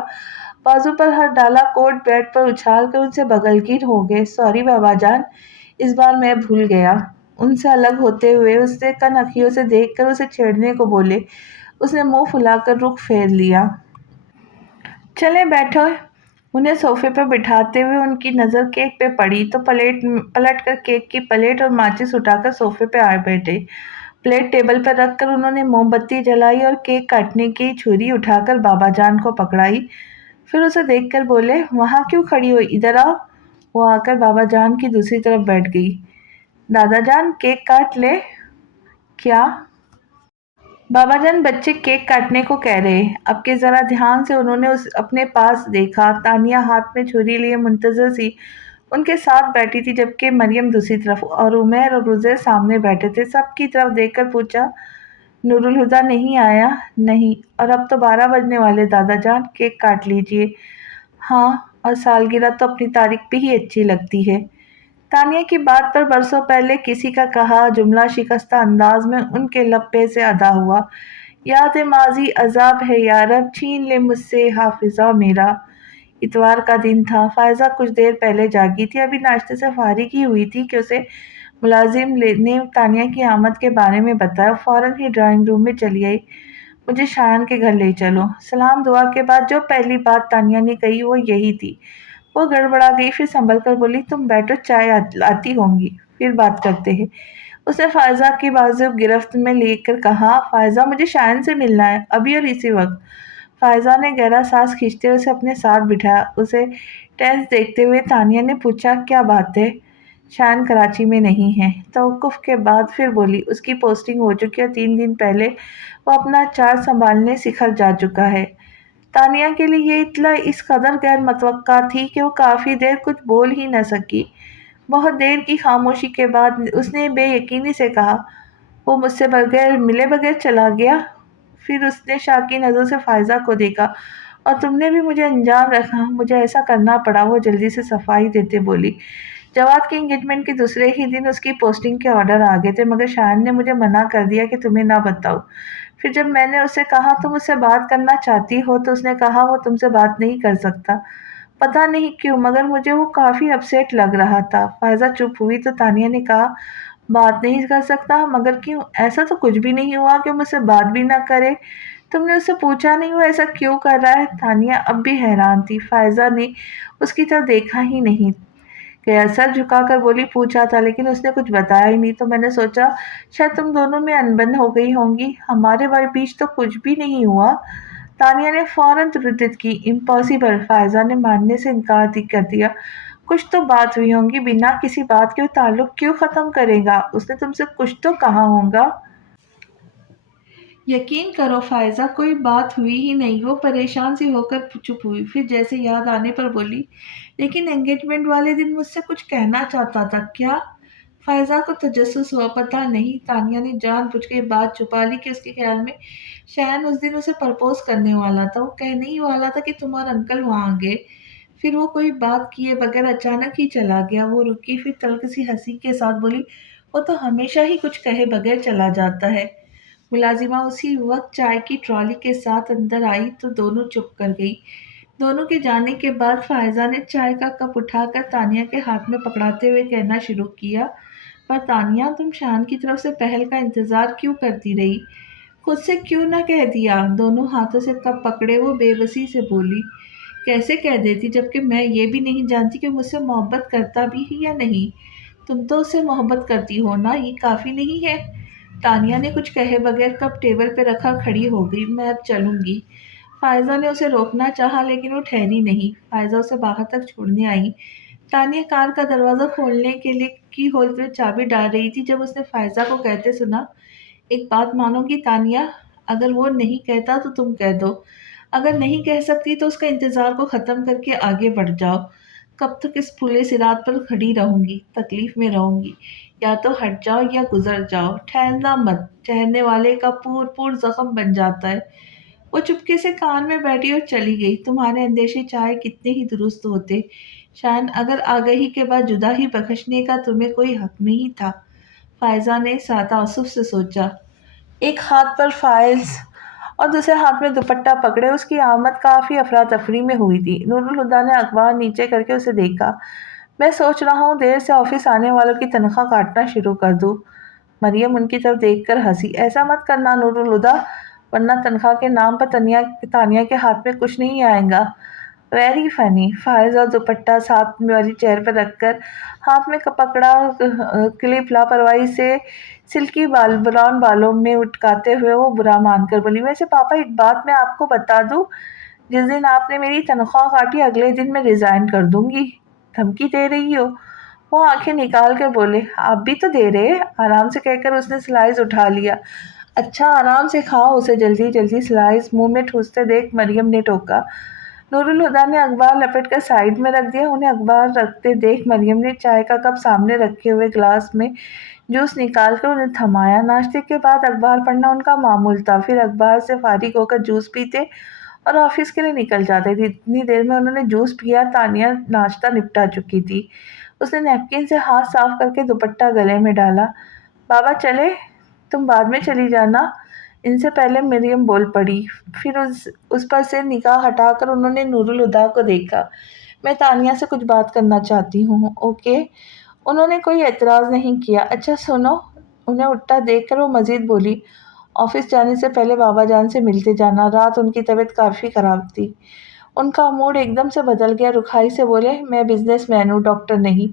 بازو پر ہاتھ ڈالا کوٹ بیڈ پر اچھال کر ان سے بغلگیر ہو گئے۔ سوری بابا جان، اس بار میں بھول گیا۔ ان سے الگ ہوتے ہوئے اس نے کن اکھیوں سے دیکھ کر اسے چھیڑنے کو بولے۔ اس نے منہ پھلا کر رخ پھیر لیا۔ چلیں بیٹھو۔ انہیں صوفے پہ بٹھاتے ہوئے ان کی نظر کیک پہ پڑی تو پلٹ کر کیک کی پلیٹ اور ماچس اٹھا کر صوفے پہ آ بیٹھے۔ پلیٹ ٹیبل پر رکھ کر انہوں نے موم بتی جلائی اور کیک کاٹنے کی چھری اٹھا کر بابا جان کو پکڑائی۔ پھر اسے دیکھ کر بولے، وہاں کیوں کھڑی ہو، ادھر آؤ۔ وہ آ کر بابا جان کی دوسری طرف بیٹھ گئی۔ دادا جان کیک کاٹ لے۔ کیا؟ بابا جان بچے کیک کاٹنے کو کہہ رہے۔ اب کے ذرا دھیان سے انہوں نے اپنے پاس دیکھا۔ تانیہ ہاتھ میں چھری لیے منتظر سی ان کے ساتھ بیٹھی تھی، جبکہ مریم دوسری طرف اور عمیر اور عزیر سامنے بیٹھے تھے۔ سب کی طرف دیکھ کر پوچھا، نور الہدیٰ نہیں آیا؟ نہیں۔ اور اب تو 12 بجنے والے دادا جان، کیک کاٹ لیجئے۔ ہاں، اور سالگرہ تو اپنی تاریخ پہ ہی اچھی لگتی ہے۔ تانیہ کی بات پر برسوں پہلے کسی کا کہا جملہ شکستہ انداز میں ان کے لب پہ سے ادا ہوا۔ یاد ماضی عذاب ہے یارب، چھین لے مجھ سے حافظہ میرا۔ اتوار کا دن تھا۔ فائزہ کچھ دیر پہلے جاگی تھی، ابھی ناشتے سے فارغ ہی ہوئی تھی کہ اسے ملازم نے تانیہ کی آمد کے بارے میں بتایا۔ فوراً ہی ڈرائنگ روم میں چلی آئی۔ مجھے شایان کے گھر لے چلو۔ سلام دعا کے بعد جو پہلی بات تانیہ نے کہی وہ یہی تھی۔ وہ گڑبڑا گئی، پھر سنبھل کر بولی، تم بیٹھو، چائے آتی ہوں گی، پھر بات کرتے ہیں۔ اس نے فائزہ کی بازو گرفت میں لے کر کہا، فائزہ مجھے شایان سے ملنا ہے، ابھی اور اسی وقت۔ فائزہ نے گہرا سانس کھینچتے ہوئے اسے اپنے ساتھ بٹھایا۔ اسے ٹینس دیکھتے ہوئے تانیہ نے پوچھا، کیا بات ہے؟ شایان کراچی میں نہیں ہے۔ توقف کے بعد پھر بولی، اس کی پوسٹنگ ہو چکی ہے اور 3 دن پہلے وہ اپنا چارج سنبھالنے سکھر جا چکا ہے۔ تانیہ کے لیے یہ اطلاع اس قدر غیر متوقع تھی کہ وہ کافی دیر کچھ بول ہی نہ سکی۔ بہت دیر کی خاموشی کے بعد اس نے بے یقینی سے کہا، وہ مجھ سے ملے بغیر چلا گیا؟ پھر اس نے شاکی نظروں سے فائزہ کو دیکھا، اور تم نے بھی مجھے انجان رکھا، مجھے ایسا کرنا پڑا۔ وہ جلدی سے صفائی دیتے بولی، جواد کی انگیجمنٹ کے دوسرے ہی دن اس کی پوسٹنگ کے آرڈر آ گئے تھے، مگر شایان نے مجھے منع کر دیا کہ تمہیں نہ بتاؤ۔ پھر جب میں نے اسے کہا تم اس سے بات کرنا چاہتی ہو تو اس نے کہا وہ تم سے بات نہیں کر سکتا۔ پتہ نہیں کیوں، مگر مجھے وہ کافی اپسیٹ لگ رہا تھا۔ فائزہ چپ ہوئی تو تانیہ نے کہا، بات نہیں کر سکتا؟ مگر کیوں؟ ایسا تو کچھ بھی نہیں ہوا کہ مجھ سے بات بھی نہ کرے۔ تم نے اس سے پوچھا نہیں وہ ایسا کیوں کر رہا ہے؟ تانیہ اب بھی حیران تھی۔ فائزہ نے اس کی طرف دیکھا ہی نہیں گیا، سر جھکا کر بولی، پوچھا تھا لیکن اس نے کچھ بتایا ہی نہیں، تو میں نے سوچا شاید تم دونوں میں انبن ہو گئی ہوں گی۔ ہمارے بیچ تو کچھ بھی نہیں ہوا۔ تانیہ نے فوراً تردد کی، امپاسبل۔ فائزہ نے ماننے سے انکار کر دیا، کچھ تو بات ہوئی ہوگی، بنا کسی بات کے وہ تعلق کیوں ختم کرے گا؟ اس نے تم سے کچھ تو کہا ہوگا۔ یقین کرو فائزہ، کوئی بات ہوئی ہی نہیں۔ وہ پریشان سی ہو کر چپ ہوئی، پھر جیسے یاد آنے پر بولی، لیکن انگیجمنٹ والے دن مجھ سے کچھ کہنا چاہتا تھا۔ کیا؟ فائزہ کو تجسس ہوا، پتہ نہیں۔ تانیہ نے جان بوجھ کے بات چھپا لی کہ اس کے خیال میں شایان اس دن اسے پرپوز کرنے والا تھا۔ وہ کہنے ہی والا تھا کہ تم اور انکل وہاں گئے۔ پھر وہ کوئی بات کیے بغیر اچانک ہی چلا گیا۔ وہ رکی، پھر تلخ سی ہنسی کے ساتھ بولی، وہ تو ہمیشہ ہی کچھ کہے بغیر چلا جاتا ہے۔ ملازمہ اسی وقت چائے کی ٹرالی کے ساتھ اندر آئی تو دونوں چپ کر گئی۔ دونوں کے جانے کے بعد فائزہ نے چائے کا کپ اٹھا کر تانیہ کے ہاتھ میں پکڑاتے ہوئے کہنا شروع کیا، پر تانیہ تم شایان کی طرف سے پہل کا انتظار کیوں کرتی رہی؟ خود سے کیوں نہ کہہ دیا؟ دونوں ہاتھوں سے کپ پکڑے وہ بے بسی سے بولی، کیسے کہہ دیتی، جبکہ میں یہ بھی نہیں جانتی کہ مجھ سے محبت کرتا بھی ہے یا نہیں۔ تم تو اس سے محبت کرتی ہو نا، یہ کافی نہیں ہے؟ تانیہ نے کچھ کہے بغیر کپ ٹیبل پہ رکھا کھڑی ہو گئی، میں اب چلوں گی۔ فائزہ نے اسے روکنا چاہا لیکن وہ ٹھہری نہیں۔ فائزہ اسے باہر تک چھوڑنے آئی۔ تانیہ کار کا دروازہ کھولنے کے لیے کی ہول میں چابی ڈال رہی تھی جب اس نے فائزہ کو کہتے سنا، ایک بات مانو گی تانیہ، اگر وہ نہیں کہتا تو تم کہہ دو، اگر نہیں کہہ سکتی تو اس کا انتظار کو ختم کر کے آگے بڑھ جاؤ۔ کب تک اس پھولے صراط پر کھڑی رہوں گی، تکلیف میں رہوں گی؟ یا تو ہٹ جاؤ یا گزر جاؤ، ٹھہرنا مت، ٹھہرنے والے کا پور زخم بن جاتا ہے۔ وہ چپکے سے کان میں بیٹھی اور چلی گئی۔ تمہارے اندیشے چاہے کتنے ہی درست ہوتے شایان، اگر آگہی کے بعد جدا ہی بخشنے کا تمہیں کوئی حق نہیں تھا۔ فائزہ نے تعصب سے سوچا، ایک ہاتھ پر فائلز اور دوسرے ہاتھ میں دوپٹہ پکڑے۔ اس کی آمد کافی افراتفری میں ہوئی تھی۔ نور الہدیٰ نے اخبار نیچے کر کے اسے دیکھا، میں سوچ رہا ہوں دیر سے آفس آنے والوں کی تنخواہ کاٹنا شروع کر دوں۔ مریم ان کی طرف دیکھ کر ہنسی، ایسا مت کرنا نور الہدیٰ، ورنہ تنخواہ کے نام پر تانیہ کے ہاتھ میں کچھ نہیں آئے گا۔ Very funny. فائز اور دوپٹہ ساتھ والی چیئر پر رکھ کر ہاتھ میں پکڑا کلپ لاپرواہی سے سلکی براؤن بالوں میں اٹکاتے ہوئے وہ برا مان کر بولی، ویسے پاپا ایک بات میں آپ کو بتا دوں، جس دن آپ نے میری تنخواہ کاٹی اگلے دن میں ریزائن کر دوں گی۔ دھمکی دے رہی ہو؟ وہ آنکھیں نکال کر بولے، آپ بھی تو دے رہے، آرام سے کہہ کر اس نے سلائس اٹھا لیا۔ اچھا آرام سے کھاؤ، اسے جلدی جلدی سلائس منہ میں ٹھوستے دیکھ مریم نے ٹوکا۔ نور الہدیٰ نے اخبار لپیٹ کر سائیڈ میں رکھ دیا۔ انہیں اخبار رکھتے دیکھ مریم نے چائے کا کپ سامنے رکھے ہوئے گلاس میں جوس نکال کر انہیں تھمایا۔ ناشتے کے بعد اخبار پڑھنا ان کا معمول تھا، پھر اخبار سے فارغ ہو کر جوس پیتے اور آفس کے لیے نکل جاتے تھے۔ اتنی دیر میں انہوں نے جوس پیا، تانیہ ناشتہ نپٹا چکی تھی۔ اس نے نیپکن سے ہاتھ صاف کر کے دوپٹہ گلے میں ڈالا۔ بابا چلے، تم بعد میں چلی جانا، ان سے پہلے مریم بول پڑی۔ پھر اس پر سے نگاہ ہٹا کر انہوں نے نور الہدیٰ کو دیکھا۔ میں تانیہ سے کچھ بات کرنا چاہتی ہوں۔ اوکے؟ انہوں نے کوئی اعتراض نہیں کیا۔ اچھا سنو، انہیں اٹھتا دیکھ کر وہ مزید بولی، آفس جانے سے پہلے بابا جان سے ملتے جانا، رات ان کی طبیعت کافی خراب تھی۔ ان کا موڈ ایک دم سے بدل گیا، رکھائی سے بولے، میں بزنس مین ہوں، ڈاکٹر نہیں۔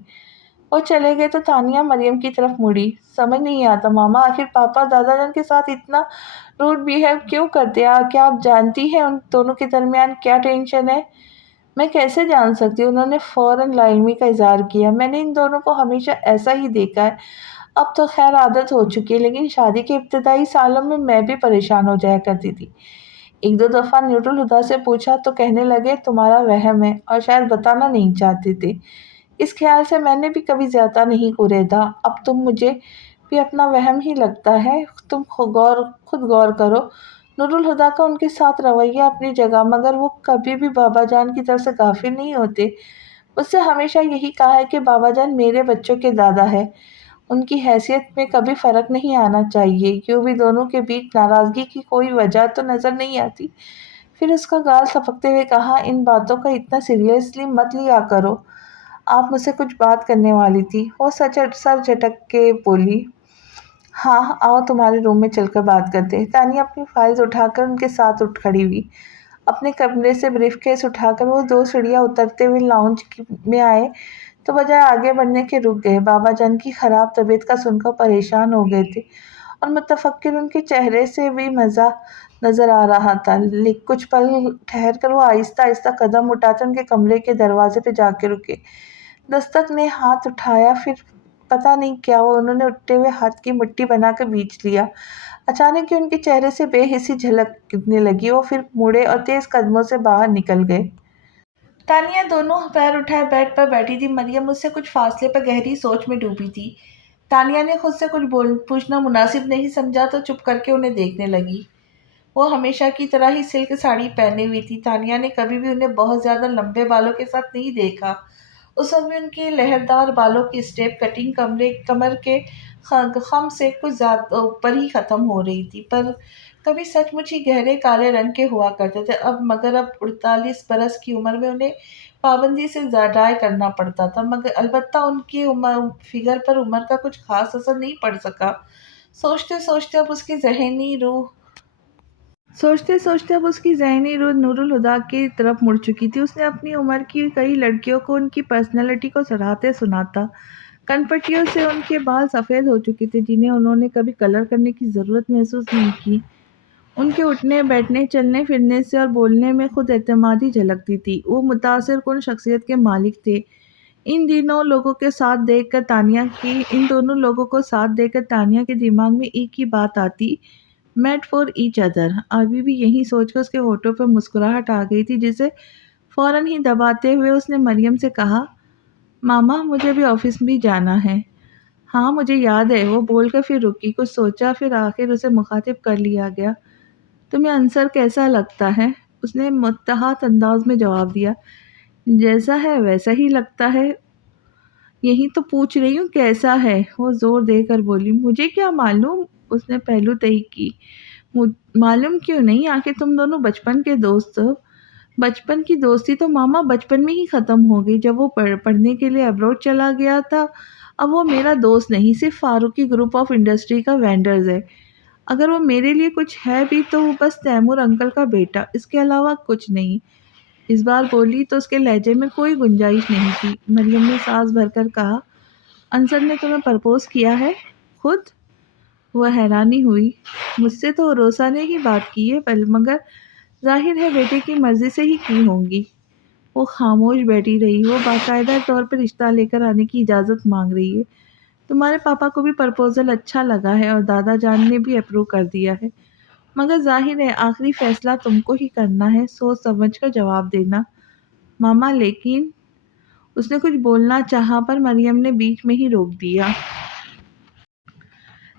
وہ چلے گئے تو تانیہ مریم کی طرف مڑی۔ سمجھ نہیں آتا ماما، آخر پاپا دادا جان کے ساتھ اتنا روڈ بیہیو کیوں کرتے ہیں؟ کیا آپ جانتی ہیں ان دونوں کے درمیان کیا ٹینشن ہے؟ میں کیسے جان سکتی ہوں؟ انہوں نے فوراً لا علمی کا اظہار کیا۔ میں نے ان دونوں کو ہمیشہ ایسا ہی دیکھا ہے، اب تو خیر عادت ہو چکی ہے، لیکن شادی کے ابتدائی سالوں میں بھی پریشان ہو جایا کرتی تھی۔ ایک دو دفعہ نور الہدیٰ سے پوچھا تو کہنے لگے تمہارا وہم ہے، اور شاید بتانا نہیں چاہتے تھے۔ اس خیال سے میں نے بھی کبھی زیادہ نہیں کوریدا۔ اب تم مجھے بھی اپنا وہم ہی لگتا ہے، تم خود غور کرو۔ نور الہدیٰ کا ان کے ساتھ رویہ اپنی جگہ، مگر وہ کبھی بھی بابا جان کی طرف سے غافل نہیں ہوتے۔ مجھ سے ہمیشہ یہی کہا ہے کہ بابا جان میرے بچوں کے دادا ہے، ان کی حیثیت میں کبھی فرق نہیں آنا چاہیے۔ یوں بھی دونوں کے بیچ ناراضگی کی کوئی وجہ تو نظر نہیں آتی۔ پھر اس کا گال سبکتے ہوئے کہا، ان باتوں کا اتنا سیریسلی مت لیا کرو، آپ مجھ سے کچھ بات کرنے والی تھی۔ وہ سر جھٹک کے بولی، ہاں آؤ تمہارے روم میں چل کر بات کرتے ہیں۔ تانیہ اپنی فائلز اٹھا کر ان کے ساتھ اٹھ کھڑی ہوئی۔ اپنے کمرے سے بریف کیس اٹھا کر وہ 2 سیڑھیاں اترتے ہوئے لاؤنج میں آئے تو بجائے آگے بڑھنے کے رک گئے۔ بابا جان کی خراب طبیعت کا سن کر پریشان ہو گئے تھے اور متفکر ان کے چہرے سے بھی مزہ نظر آ رہا تھا۔ کچھ پل ٹھہر کر وہ آہستہ آہستہ قدم اٹھاتے ان کے کمرے کے دروازے پہ جا کے رکے۔ دستک نے ہاتھ اٹھایا، پھر پتہ نہیں کیا ہوا، انہوں نے اٹھتے ہوئے ہاتھ کی مٹھی بنا کر بیچ لیا۔ اچانک ہی ان کے چہرے سے بے حسی جھلکنے لگی، وہ پھر مڑے اور تیز قدموں سے باہر نکل گئے۔ تانیہ دونوں پیر اٹھائے بیڈ پر بیٹھی تھی، مریم اس سے کچھ فاصلے پر گہری سوچ میں ڈوبی تھی۔ تانیہ نے خود سے کچھ پوچھنا مناسب نہیں سمجھا تو چپ کر کے انہیں دیکھنے لگی۔ وہ ہمیشہ کی طرح ہی سلک ساڑی پہنے ہوئی تھی۔ تانیہ نے کبھی بھی انہیں بہت زیادہ لمبے بالوں کے ساتھ نہیں دیکھا۔ اس وقت بھی ان کے لہردار بالوں کی اسٹیپ کٹنگ کمر کے خم سے کچھ زیادہ اوپر ہی ختم ہو رہی تھی، پر کبھی سچ مچ ہی گہرے کالے رنگ کے ہوا کرتے تھے۔ مگر اب 48 برس کی عمر میں انہیں پابندی سے ڈائی کرنا پڑتا تھا، مگر البتہ ان کی فگر پر عمر کا کچھ خاص اثر نہیں پڑ سکا۔ سوچتے سوچتے اب اس کی ذہنی روح نور الہدیٰ کی طرف مڑ چکی تھی۔ اس نے اپنی عمر کی کئی لڑکیوں کو ان کی پرسنالٹی کو سراہتے سنا تھا۔ کنپٹیوں سے ان کے بال سفید ہو چکے تھے، جنہیں انہوں نے کبھی کلر کرنے کی ضرورت محسوس نہیں کی۔ ان کے اٹھنے بیٹھنے، چلنے پھرنے سے اور بولنے میں خود اعتمادی جھلکتی تھی۔ وہ متاثر کن شخصیت کے مالک تھے۔ ان دونوں لوگوں کو ساتھ دیکھ کر تانیہ کے دماغ میں ایک ہی بات آتی، میٹ فار ایچ ادر۔ ابھی بھی یہی سوچ کر اس کے ہونٹوں پر مسکراہٹ آ گئی تھی، جسے فوراً ہی دباتے ہوئے اس نے مریم سے کہا، ماما مجھے بھی آفس بھی جانا ہے۔ ہاں مجھے یاد ہے، وہ بول کر پھر رکی، کچھ سوچا، پھر آخر اسے مخاطب کر لیا گیا۔ تمہیں عنصر کیسا لگتا ہے؟ اس نے متحد انداز میں جواب دیا، جیسا ہے ویسا ہی لگتا ہے، یہی تو پوچھ رہی ہوں کیسا ہے؟ وہ زور دے کر بولی، مجھے کیا معلوم؟ اس نے پہلو تہی کی، معلوم کیوں نہیں، آخر تم دونوں بچپن کے دوست ہو۔ بچپن کی دوستی تو ماما بچپن میں ہی ختم ہو گئی، جب وہ پڑھنے کے لیے ابروڈ چلا گیا تھا۔ اب وہ میرا دوست نہیں، صرف فاروقی گروپ آف انڈسٹری کا وینڈرز ہے۔ اگر وہ میرے لیے کچھ ہے بھی تو وہ بس تیمور انکل کا بیٹا، اس کے علاوہ کچھ نہیں۔ اس بار بولی تو اس کے لہجے میں کوئی گنجائش نہیں تھی۔ مریم نے سانس بھر کر کہا، انصر نے تمہیں پرپوز کیا ہے؟ خود؟ وہ حیرانی ہوئی۔ مجھ سے تو روسا نے ہی بات کی ہے، مگر ظاہر ہے بیٹے کی مرضی سے ہی کی ہوں گی۔ وہ خاموش بیٹھی رہی۔ وہ باقاعدہ طور پر رشتہ لے کر آنے کی اجازت مانگ رہی ہے۔ تمہارے پاپا کو بھی پرپوزل اچھا لگا ہے اور دادا جان نے بھی اپروو کر دیا ہے، مگر ظاہر ہے آخری فیصلہ تم کو ہی کرنا ہے، سوچ سمجھ کر جواب دینا۔ ماما لیکن اس نے کچھ بولنا چاہا پر مریم نے بیچ میں ہی روک دیا۔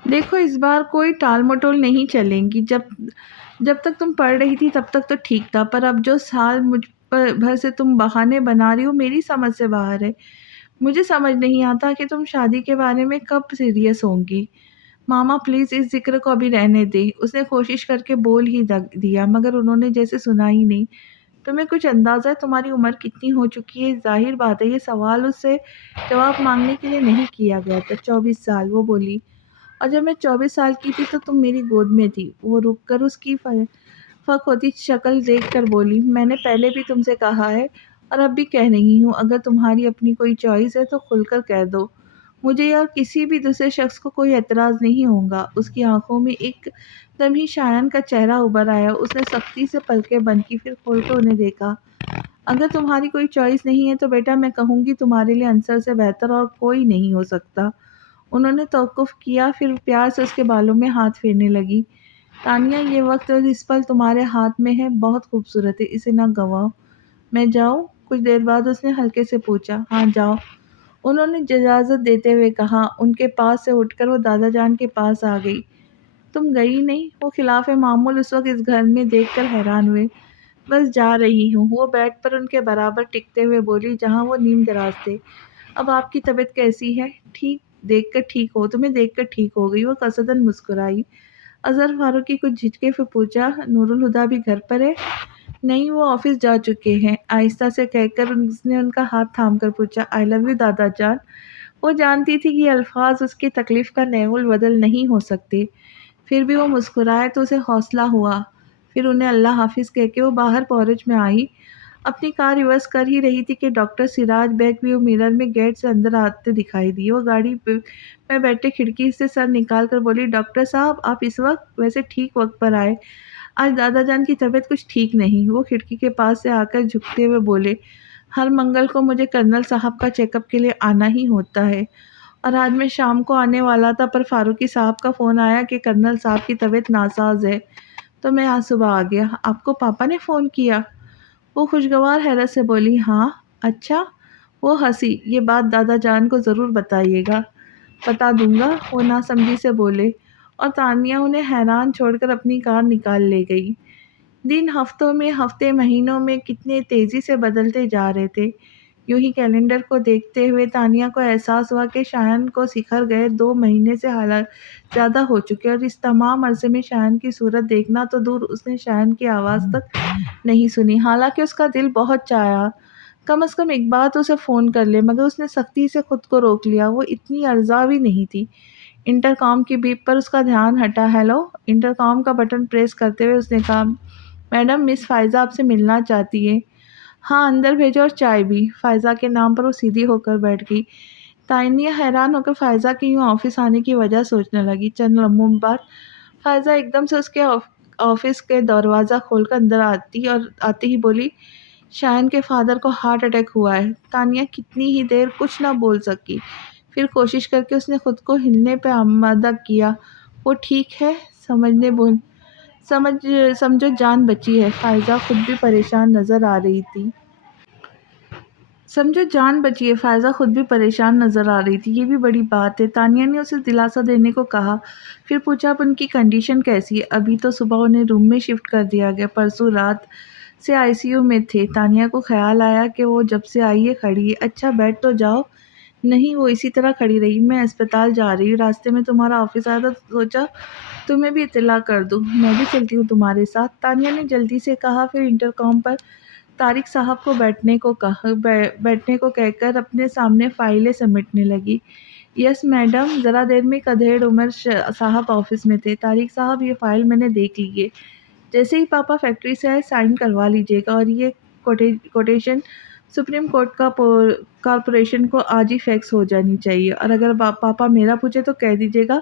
دیکھو اس بار کوئی ٹال مٹول نہیں چلیں گی۔ جب تک تم پڑھ رہی تھی تب تک تو ٹھیک تھا، پر اب جو سال مجھ بھر سے تم بہانے بنا رہی ہو میری سمجھ سے باہر ہے۔ مجھے سمجھ نہیں آتا کہ تم شادی کے بارے میں کب سیریس ہوں گی۔ ماما پلیز اس ذکر کو ابھی رہنے دے۔ اس نے کوشش کر کے بول ہی دیا مگر انہوں نے جیسے سنا ہی نہیں۔ تمہیں کچھ اندازہ ہے تمہاری عمر کتنی ہو چکی ہے؟ ظاہر بات ہے یہ سوال اس سے جواب مانگنے کے لیے نہیں کیا گیا تھا۔ 24 سال، وہ بولی، اور جب میں 24 سال کی تھی تو تم میری گود میں تھی۔ وہ رک کر اس کی فک ہوتی شکل دیکھ کر بولی، میں نے پہلے بھی تم سے کہا ہے اور اب بھی کہہ رہی ہوں، اگر تمہاری اپنی کوئی چوائس ہے تو کھل کر کہہ دو، مجھے یا کسی بھی دوسرے شخص کو کوئی اعتراض نہیں ہوگا۔ اس کی آنکھوں میں ایک دم ہی شایان کا چہرہ ابھر آیا۔ اس نے سختی سے پلکیں بند کی، پھر کھول کر انہیں دیکھا۔ اگر تمہاری کوئی چوائس نہیں ہے تو بیٹا میں کہوں گی تمہارے لیے انصر سے بہتر اور کوئی نہیں ہو سکتا۔ انہوں نے توقف کیا، پھر پیار سے اس کے بالوں میں ہاتھ پھیرنے لگی۔ تانیہ یہ وقت اور اس پل تمہارے ہاتھ میں ہے، بہت خوبصورت ہے، اسے نہ گنواؤ۔ میں جاؤں؟ کچھ دیر بعد اس نے ہلکے سے پوچھا۔ ہاں جاؤ، انہوں نے اجازت دیتے ہوئے کہا۔ ان کے پاس سے اٹھ کر وہ دادا جان کے پاس آ گئی۔ تم گئی نہیں؟ وہ خلاف معمول اس وقت اس گھر میں دیکھ کر حیران ہوئے۔ بس جا رہی ہوں، وہ بیڈ پر ان کے برابر ٹکتے ہوئے بولی جہاں وہ نیم دراز تھے۔ اب آپ کی طبیعت کیسی ہے؟ ٹھیک دیکھ کر ٹھیک ہو، تمہیں دیکھ کر ٹھیک ہو گئی۔ وہ قصدن مسکرائی۔ اظہر فاروقی کچھ جھجکے پھر پوچھا، نور الہدیٰ بھی گھر پر ہے؟ نہیں، وہ آفس جا چکے ہیں، آہستہ سے کہہ کر اس نے ان کا ہاتھ تھام کر پوچھا، آئی لو یو دادا جان۔ وہ جانتی تھی کہ یہ الفاظ اس کی تکلیف کا نعل بدل نہیں ہو سکتے، پھر بھی وہ مسکرائے تو اسے حوصلہ ہوا۔ پھر انہیں اللہ حافظ کہہ کے وہ باہر پورچ میں آئی۔ اپنی کار ریورس کر ہی رہی تھی کہ ڈاکٹر سراج بیگ ویو مرر میں گیٹ سے اندر آتے دکھائی دیے۔ وہ گاڑی میں بیٹھے کھڑکی سے سر نکال کر بولی، ڈاکٹر صاحب آپ اس وقت؟ ویسے ٹھیک وقت پر آئے، آج دادا جان کی طبیعت کچھ ٹھیک نہیں۔ وہ کھڑکی کے پاس سے آ کر جھکتے ہوئے بولے، ہر منگل کو مجھے کرنل صاحب کا چیک اپ کے لیے آنا ہی ہوتا ہے، اور آج میں شام کو آنے والا تھا پر فاروقی صاحب کا فون آیا کہ کرنل صاحب کی طبیعت ناساز ہے، تو میں آج صبح آ گیا۔ آپ کو پاپا نے فون کیا؟ وہ خوشگوار حیرت سے بولی، ہاں۔ اچھا؟ وہ ہنسی، یہ بات دادا جان کو ضرور بتائیے گا۔ بتا دوں گا، وہ ناسمجھی سے بولے، اور تانیہ انہیں حیران چھوڑ کر اپنی کار نکال لے گئی۔ دن ہفتوں میں، ہفتے مہینوں میں کتنے تیزی سے بدلتے جا رہے تھے۔ یوں ہی کیلنڈر کو دیکھتے ہوئے تانیہ کو احساس ہوا کہ شایان کو سکھر گئے 2 مہینے سے زیادہ ہو چکے، اور اس تمام عرصے میں شایان کی صورت دیکھنا تو دور، اس نے شایان کی آواز تک نہیں سنی۔ حالانکہ اس کا دل بہت چاہا کم از کم ایک بار تو اسے فون کر لے، مگر اس نے سختی سے خود کو روک لیا، وہ اتنی ارزاں بھی نہیں تھی۔ انٹرکام کی بیپ پر اس کا دھیان ہٹا۔ ہیلو؟ انٹرکام کا بٹن پریس کرتے ہوئے اس نے کہا، میڈم مس فائزہ آپ سے ملنا چاہتی ہے۔ ہاں اندر بھیجو اور چائے بھی۔ فائزہ کے نام پر وہ سیدھی ہو کر بیٹھ گئی۔ تانیہ حیران ہو کر فائزہ کے یوں آفس آنے کی وجہ سوچنے لگی۔ چند لمحوں بعد فائزہ ایک دم سے اس کے آفس کے دروازہ کھول کر اندر اور آتے ہی بولی، شایان کے فادر کو ہارٹ اٹیک ہوا ہے۔ تانیہ کتنی ہی دیر کچھ نہ بول سکی، پھر کوشش کر کے اس نے خود کو ہلنے پہ آمادہ کیا۔ وہ ٹھیک ہے؟ سمجھو جان بچی ہے۔ فائزہ خود بھی پریشان نظر آ رہی تھی۔ یہ بھی بڑی بات ہے۔ تانیہ نے اسے دلاسا دینے کو کہا، پھر پوچھا، اب ان کی کنڈیشن کیسی ہے؟ ابھی تو صبح انہیں روم میں شفٹ کر دیا گیا، پرسوں رات سے آئی سی یو میں تھے۔ تانیہ کو خیال آیا کہ وہ جب سے آئی ہے کھڑی ہے۔ اچھا بیٹھ تو جاؤ۔ نہیں، وہ اسی طرح کھڑی رہی۔ میں اسپتال جا رہی ہوں، راستے میں تمہارا آفس آیا تھا تو سوچا تمہیں بھی اطلاع کر دوں۔ میں بھی چلتی ہوں تمہارے ساتھ، تانیہ نے جلدی سے کہا، پھر انٹرکام پر طارق صاحب کو بیٹھنے کو کہہ کر اپنے سامنے فائلیں سمیٹنے لگی۔ یس میڈم، ذرا دیر میں قدیر عمر صاحب آفس میں تھے۔ طارق صاحب یہ فائل میں نے دیکھ لی ہے، جیسے ہی پاپا فیکٹری سے آئے سائن کروا لیجیے گا، اور یہ کوٹیشن سپریم کورٹ کا کارپوریشن کو آج ہی فیکس ہو جانی چاہیے، اور اگر پاپا میرا پوچھے تو کہہ دیجیے گا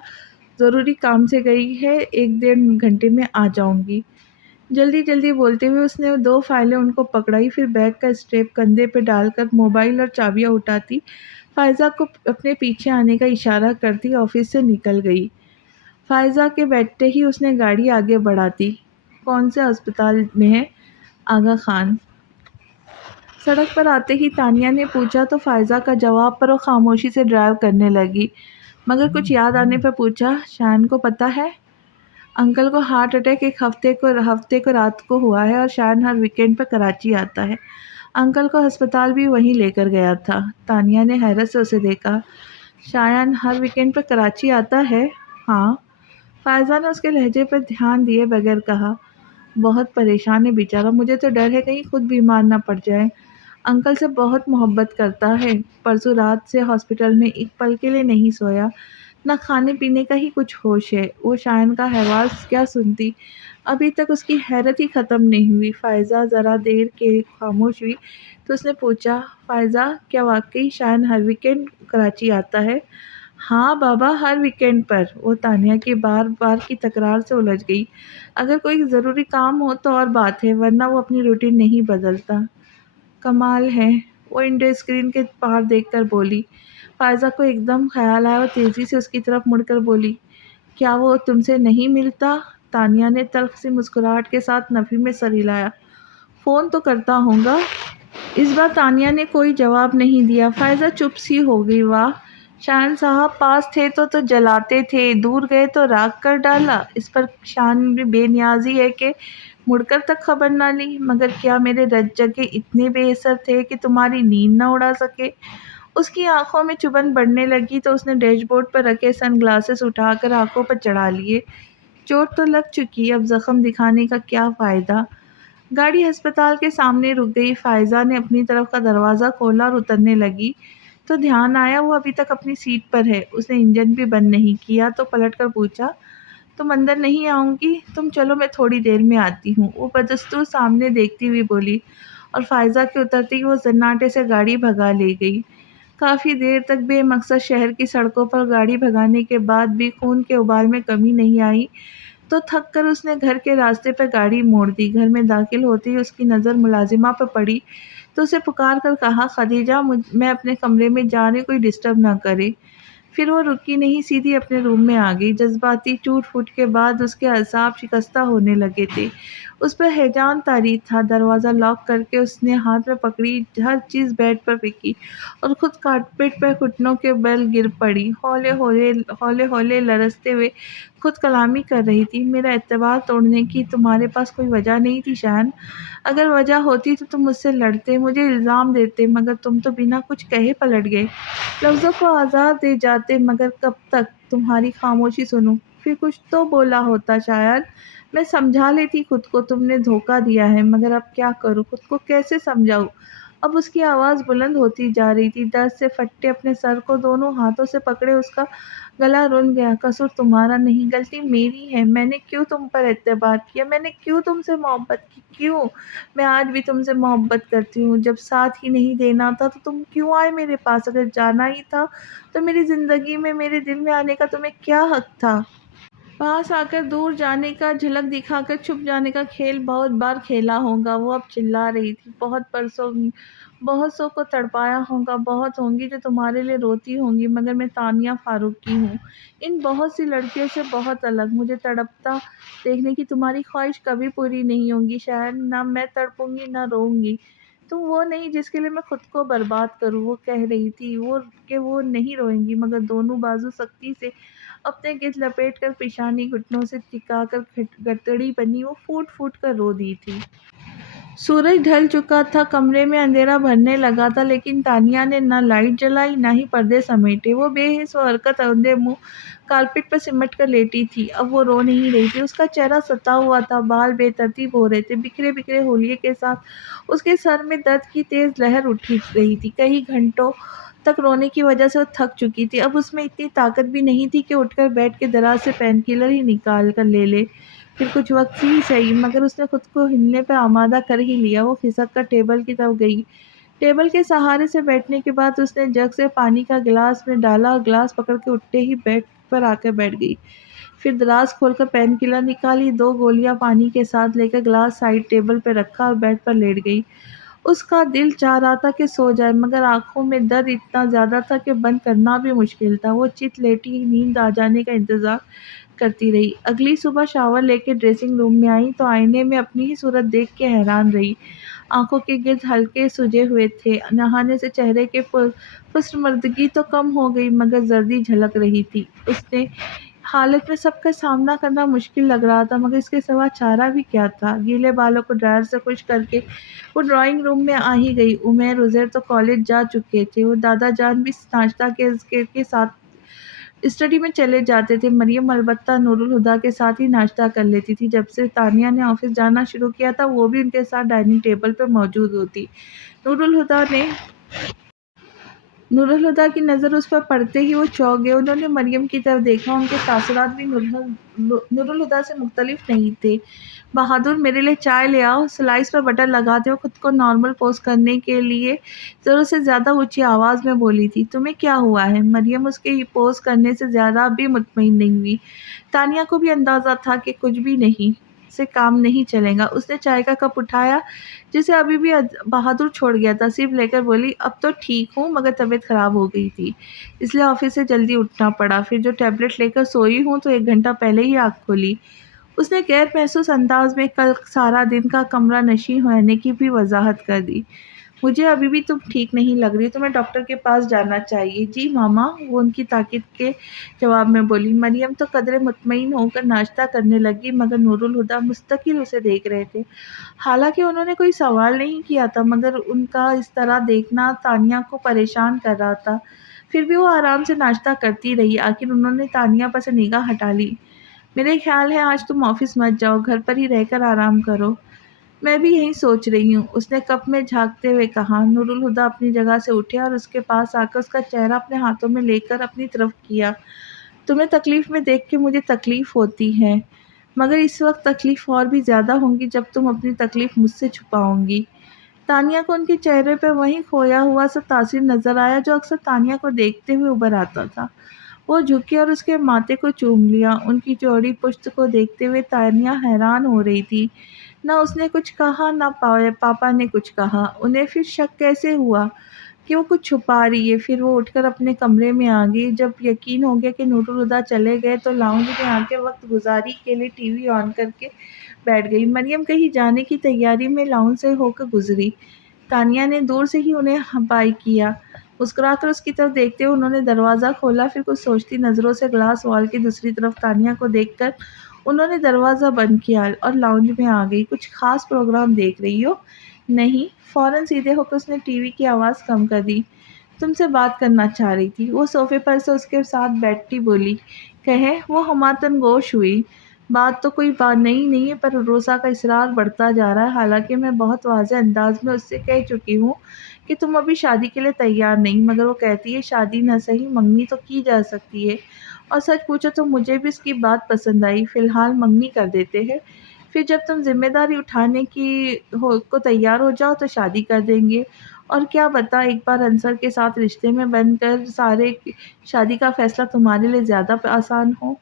ضروری کام سے گئی ہے، 1-1.5 گھنٹے میں آ جاؤں گی۔ جلدی جلدی بولتے ہوئے اس نے 2 فائلیں ان کو پکڑائی، پھر بیگ کا اسٹریپ کندھے پہ ڈال کر موبائل اور چابیاں اٹھاتی فائزہ کو اپنے پیچھے آنے کا اشارہ کرتی آفس سے نکل گئی۔ فائزہ کے بیٹھتے ہی اس نے گاڑی آگے بڑھاتی۔ کون سے ہسپتال میں ہے؟ آغا خان۔ سڑک پر آتے ہی تانیہ نے پوچھا تو فائزہ کا جواب پر وہ خاموشی سے ڈرائیو کرنے لگی، مگر کچھ یاد آنے پر پوچھا، شایان کو پتہ ہے؟ انکل کو ہارٹ اٹیک ایک ہفتے کو رات کو ہوا ہے، اور شایان ہر ویکینڈ پر کراچی آتا ہے۔ انکل کو ہسپتال بھی وہیں لے کر گیا تھا۔ تانیہ نے حیرت سے اسے دیکھا۔ شایان ہر ویکینڈ پر کراچی آتا ہے؟ ہاں۔ فائزہ نے اس کے لہجے پر دھیان دیے بغیر کہا، بہت پریشان ہے بیچارہ، مجھے تو ڈر ہے کہیں خود بیمار نہ پڑ جائے۔ انکل سے بہت محبت کرتا ہے، پرسوں رات سے ہاسپٹل میں ایک پل کے لیے نہیں سویا، نہ کھانے پینے کا ہی کچھ ہوش ہے۔ وہ شایان کا حوال کیا سنتی، ابھی تک اس کی حیرت ہی ختم نہیں ہوئی۔ فائزہ ذرا دیر کے خاموش ہوئی تو اس نے پوچھا، فائزہ کیا واقعی شایان ہر ویکینڈ کراچی آتا ہے؟ ہاں بابا، ہر ویکینڈ پر۔ وہ تانیہ کی بار بار کی تکرار سے الجھ گئی۔ اگر کوئی ضروری کام ہو تو اور بات ہے، ورنہ وہ اپنی روٹین نہیں بدلتا۔ کمال ہے، وہ ونڈو اسکرین کے پار دیکھ کر بولی۔ فائزہ کو ایک دم خیال آیا، وہ تیزی سے اس کی طرف مڑ کر بولی، کیا وہ تم سے نہیں ملتا؟ تانیہ نے تلخ سی مسکراہٹ کے ساتھ نفی میں سر ہلایا، فون تو کرتا ہوں گا۔ اس بار تانیہ نے کوئی جواب نہیں دیا۔ فائزہ چپ سی ہو گئی۔ واہ، شایان صاحب پاس تھے تو جلاتے تھے، دور گئے تو راکھ کر ڈالا۔ اس پر شایان بے نیازی ہے کہ مڑ کر تک خبر نہ لی، مگر کیا میرے رت جگے اتنے بے اثر تھے کہ تمہاری نیند نہ اڑا سکے؟ اس کی آنکھوں میں چبھن بڑھنے لگی تو اس نے ڈیش بورڈ پر رکھے سن گلاسز اٹھا کر آنکھوں پر چڑھا لیے۔ چوٹ تو لگ چکی، اب زخم دکھانے کا کیا فائدہ؟ گاڑی ہسپتال کے سامنے رک گئی۔ فائزہ نے اپنی طرف کا دروازہ کھولا اور اترنے لگی تو دھیان آیا وہ ابھی تک اپنی سیٹ پر ہے۔ اس نے انجن بھی بند نہیں کیا تو پلٹ کر پوچھا، تم اندر نہیں آؤں گی؟ تم چلو، میں تھوڑی دیر میں آتی ہوں۔ وہ بدستور سامنے دیکھتی ہوئی بولی، اور فائزہ کے اترتے ہی وہ سناٹے سے گاڑی بھگا لے گئی۔ کافی دیر تک بے مقصد شہر کی سڑکوں پر گاڑی بھگانے کے بعد بھی خون کے ابال میں کمی نہیں آئی تو تھک کر اس نے گھر کے راستے پر گاڑی موڑ دی۔ گھر میں داخل ہوتے ہی اس کی نظر ملازمہ پر پڑی تو اسے پکار کر کہا، خدیجہ میں اپنے کمرے میں جا رہی، کوئی ڈسٹرب نہ کرے۔ پھر وہ رکی نہیں، سیدھی اپنے روم میں آ گئی۔ جذباتی ٹوٹ پھوٹ کے بعد اس کے اعصاب شکستہ ہونے لگے تھے۔ اس پر ہیجان طاری تھا۔ دروازہ لاک کر کے اس نے ہاتھ میں پکڑی ہر چیز بیڈ پر پھینکی اور خود کارپیٹ پر گھٹنوں کے بل گر پڑی، ہولے ہولے لرزتے ہوئے خود کلامی کر رہی تھی، میرا اعتبار توڑنے کی تمہارے پاس کوئی وجہ نہیں تھی شایان۔ اگر وجہ ہوتی تو تم مجھ سے لڑتے، مجھے الزام دیتے، مگر تم تو بنا کچھ کہے پلٹ گئے، لفظوں کو آزار دے جاتے، مگر کب تک تمہاری خاموشی سنوں؟ پھر کچھ تو بولا ہوتا شایان، میں سمجھا لیتی خود کو، تم نے دھوکہ دیا ہے، مگر اب کیا کروں، خود کو کیسے سمجھاؤں؟ اب اس کی آواز بلند ہوتی جا رہی تھی، درد سے پھٹے اپنے سر کو دونوں ہاتھوں سے پکڑے اس کا گلا رون گیا۔ قصور تمہارا نہیں، غلطی میری ہے، میں نے کیوں تم پر اعتبار کیا، میں نے کیوں تم سے محبت کی، کیوں؟ میں آج بھی تم سے محبت کرتی ہوں، جب ساتھ ہی نہیں دینا تھا تو تم کیوں آئے میرے پاس؟ اگر جانا ہی تھا تو میری زندگی میں، میرے دل میں آنے کا تمہیں کیا حق تھا؟ پاس آ کر دور جانے کا، جھلک دکھا کر چھپ جانے کا کھیل بہت بار کھیلا ہوگا۔ وہ اب چلا رہی تھی، بہت سو کو تڑپایا ہوگا، بہت ہوں گی جو تمہارے لیے روتی ہوں گی، مگر میں تانیہ فاروقی ہوں، ان بہت سی لڑکیوں سے بہت الگ۔ مجھے تڑپتا دیکھنے کی تمہاری خواہش کبھی پوری نہیں ہوگی شاید، نہ میں تڑپوں گی نہ روؤں گی۔ تم وہ نہیں جس کے لیے میں خود کو برباد کروں۔ وہ کہہ رہی تھی کہ وہ نہیں روئیں گی، مگر دونوں بازو سختی سے اپنے گرد لپیٹ کر پیشانی گھٹنوں سے ٹکا کر گٹڑی بنی وہ پھوٹ پھوٹ کر رو دی تھی۔ سورج ڈھل چکا تھا، کمرے میں اندھیرا بھرنے لگا تھا، لیکن تانیہ نے نہ لائٹ جلائی نہ ہی پردے سمیٹے۔ وہ بے حس و حرکت اندھے منہ کارپیٹ پر سمٹ کر لیٹی تھی۔ اب وہ رو نہیں رہی تھی، اس کا چہرہ ستا ہوا تھا، بال بے ترتیب ہو رہے تھے، بکھرے بکھرے حولیے کے ساتھ اس کے سر میں درد کی تیز لہر اٹھ رہی تھی۔ کئی گھنٹوں تک رونے کی وجہ سے وہ تھک چکی تھی، اب اس میں اتنی طاقت بھی نہیں تھی کہ اٹھ کر بیٹھ کے دراز سے پین کلر ہی نکال کر لے لے۔ پھر کچھ وقت ہی صحیح مگر اس نے خود کو ہلنے پہ آمادہ کر ہی لیا۔ وہ کھسک کر ٹیبل کی طرف گئی۔ ٹیبل کے سہارے سے بیٹھنے کے بعد اس نے جگ سے پانی کا گلاس میں ڈالا اور گلاس پکڑ کے اٹھتے ہی بیڈ پر آ کر بیٹھ گئی۔ پھر دراز کھول کر پین کلر نکالی، 2 گولیاں پانی کے ساتھ لے کر گلاس سائڈ ٹیبل پہ رکھا اور بیڈ پر لیٹ گئی۔ اس کا دل چاہ رہا تھا کہ سو جائے مگر آنکھوں میں درد اتنا زیادہ تھا کہ بند کرنا بھی مشکل تھا۔ وہ چت لیٹی نیند آ جانے کا انتظار کرتی رہی۔ اگلی صبح شاور لے کے ڈریسنگ روم میں آئی تو آئینے میں اپنی ہی صورت دیکھ کے حیران رہی۔ آنکھوں کے گرد ہلکے سجے ہوئے تھے۔ نہانے سے چہرے کے پشمردگی تو کم ہو گئی مگر زردی جھلک رہی تھی۔ اس نے حالت میں سب کا سامنا کرنا مشکل لگ رہا تھا مگر اس کے سوا چارہ بھی کیا تھا۔ گیلے بالوں کو ڈرائر سے خشک کر کے وہ ڈرائنگ روم میں آ ہی گئی۔ عمیر عزیر تو کالج جا چکے تھے۔ وہ دادا جان بھی ناشتہ کے ساتھ اسٹڈی میں چلے جاتے تھے۔ مریم البتہ نور الہدیٰ کے ساتھ ہی ناشتہ کر لیتی تھی۔ جب سے تانیہ نے آفس جانا شروع کیا تھا وہ بھی ان کے ساتھ ڈائننگ ٹیبل پہ موجود ہوتی۔ نور الہدیٰ کی نظر اس پر پڑتے ہی وہ چونک گئے۔ انہوں نے مریم کی طرف دیکھا۔ ان کے تاثرات بھی نور الہدیٰ سے مختلف نہیں تھے۔ بہادر، میرے لیے چائے لے آؤ۔ سلائس پر بٹر لگاتے ہوئے خود کو نارمل پوز کرنے کے لیے ضرورت سے زیادہ اونچی آواز میں بولی تھی۔ تمہیں کیا ہوا ہے؟ مریم اس کے پوز کرنے سے زیادہ بھی مطمئن نہیں ہوئی۔ تانیہ کو بھی اندازہ تھا کہ کچھ بھی نہیں سے کام نہیں چلے گا۔ اس نے چائے کا کپ اٹھایا جسے ابھی بھی بہادر چھوڑ گیا تھا، سپ لے کر بولی، اب تو ٹھیک ہوں مگر طبیعت خراب ہو گئی تھی اس لیے آفس سے جلدی اٹھنا پڑا۔ پھر جو ٹیبلٹ لے کر سوئی ہوں تو 1 گھنٹہ پہلے ہی آنکھ کھولی۔ اس نے غیر محسوس انداز میں کل سارا دن کا کمرہ نشیں ہونے کی بھی وضاحت کر دی۔ مجھے ابھی بھی تم ٹھیک نہیں لگ رہی، تمہیں ڈاکٹر کے پاس جانا چاہیے۔ جی ماما، وہ ان کی تاکید کے جواب میں بولی۔ مریم تو قدرے مطمئن ہو کر ناشتہ کرنے لگی مگر نور الہدیٰ مستقل اسے دیکھ رہے تھے۔ حالانکہ انہوں نے کوئی سوال نہیں کیا تھا مگر ان کا اس طرح دیکھنا تانیہ کو پریشان کر رہا تھا۔ پھر بھی وہ آرام سے ناشتہ کرتی رہی۔ آخر انہوں نے تانیہ پر سے نگاہ ہٹا لی۔ میرے خیال ہے آج تم آفس مت جاؤ، گھر پر ہی رہ کر آرام کرو۔ میں بھی یہی سوچ رہی ہوں، اس نے کپ میں جھانکتے ہوئے کہا۔ نور الہدیٰ اپنی جگہ سے اٹھے اور اس کے پاس آ کر اس کا چہرہ اپنے ہاتھوں میں لے کر اپنی طرف کیا۔ تمہیں تکلیف میں دیکھ کے مجھے تکلیف ہوتی ہے مگر اس وقت تکلیف اور بھی زیادہ ہوگی جب تم اپنی تکلیف مجھ سے چھپاؤ گی۔ تانیہ کو ان کے چہرے پہ وہی کھویا ہوا سا تاثر نظر آیا جو اکثر تانیہ کو دیکھتے ہوئے ابھر آتا تھا۔ وہ جھکی اور اس کے ماتھے کو چوم لیا۔ ان کی چوڑی پشت کو دیکھتے ہوئے تانیہ حیران ہو رہی تھی۔ نہ اس نے کچھ کہا نہ پاپا نے کچھ کہا۔ انہیں پھر شک کیسے ہوا کہ وہ کچھ چھپا رہی ہے؟ پھر وہ اٹھ کر اپنے کمرے میں آ گئی۔ جب یقین ہو گیا کہ نور الہدیٰ چلے گئے تو لاؤنج میں آ کے وقت گزاری کے لیے ٹی وی آن کر کے بیٹھ گئی۔ مریم کہیں جانے کی تیاری میں لاؤنج سے ہو کر گزری۔ تانیہ نے دور سے ہی انہیں بائی کیا۔ مسکرا کر اس کی طرف دیکھتے ہوئے انہوں نے دروازہ کھولا۔ پھر کچھ سوچتی نظروں سے گلاس وال کی دوسری طرف تانیہ کو دیکھ کر انہوں نے دروازہ بند کیا اور لاؤنج میں آ گئی۔ کچھ خاص پروگرام دیکھ رہی ہو؟ نہیں۔ فوراً سیدھے ہو کر اس نے ٹی وی کی آواز کم کر دی۔ تم سے بات کرنا چاہ رہی تھی۔ وہ صوفے پر سے اس کے ساتھ بیٹھتی بولی۔ کہے؟ وہ ہماتن گوش ہوئی۔ بات تو کوئی بات نہیں ہے پر روزا کا اصرار بڑھتا جا رہا ہے۔ حالانکہ میں بہت واضح انداز میں اس سے کہہ چکی ہوں کہ تم ابھی شادی کے لیے تیار نہیں مگر وہ کہتی ہے شادی نہ صحیح منگنی تو کی جا سکتی ہے، اور سچ پوچھو تو مجھے بھی اس کی بات پسند آئی۔ فی الحال منگنی کر دیتے ہیں، پھر جب تم ذمہ داری اٹھانے کو تیار ہو جاؤ تو شادی کر دیں گے۔ اور کیا بتا، ایک بار انصر کے ساتھ رشتے میں بن کر سارے شادی کا فیصلہ تمہارے لیے زیادہ آسان ہو۔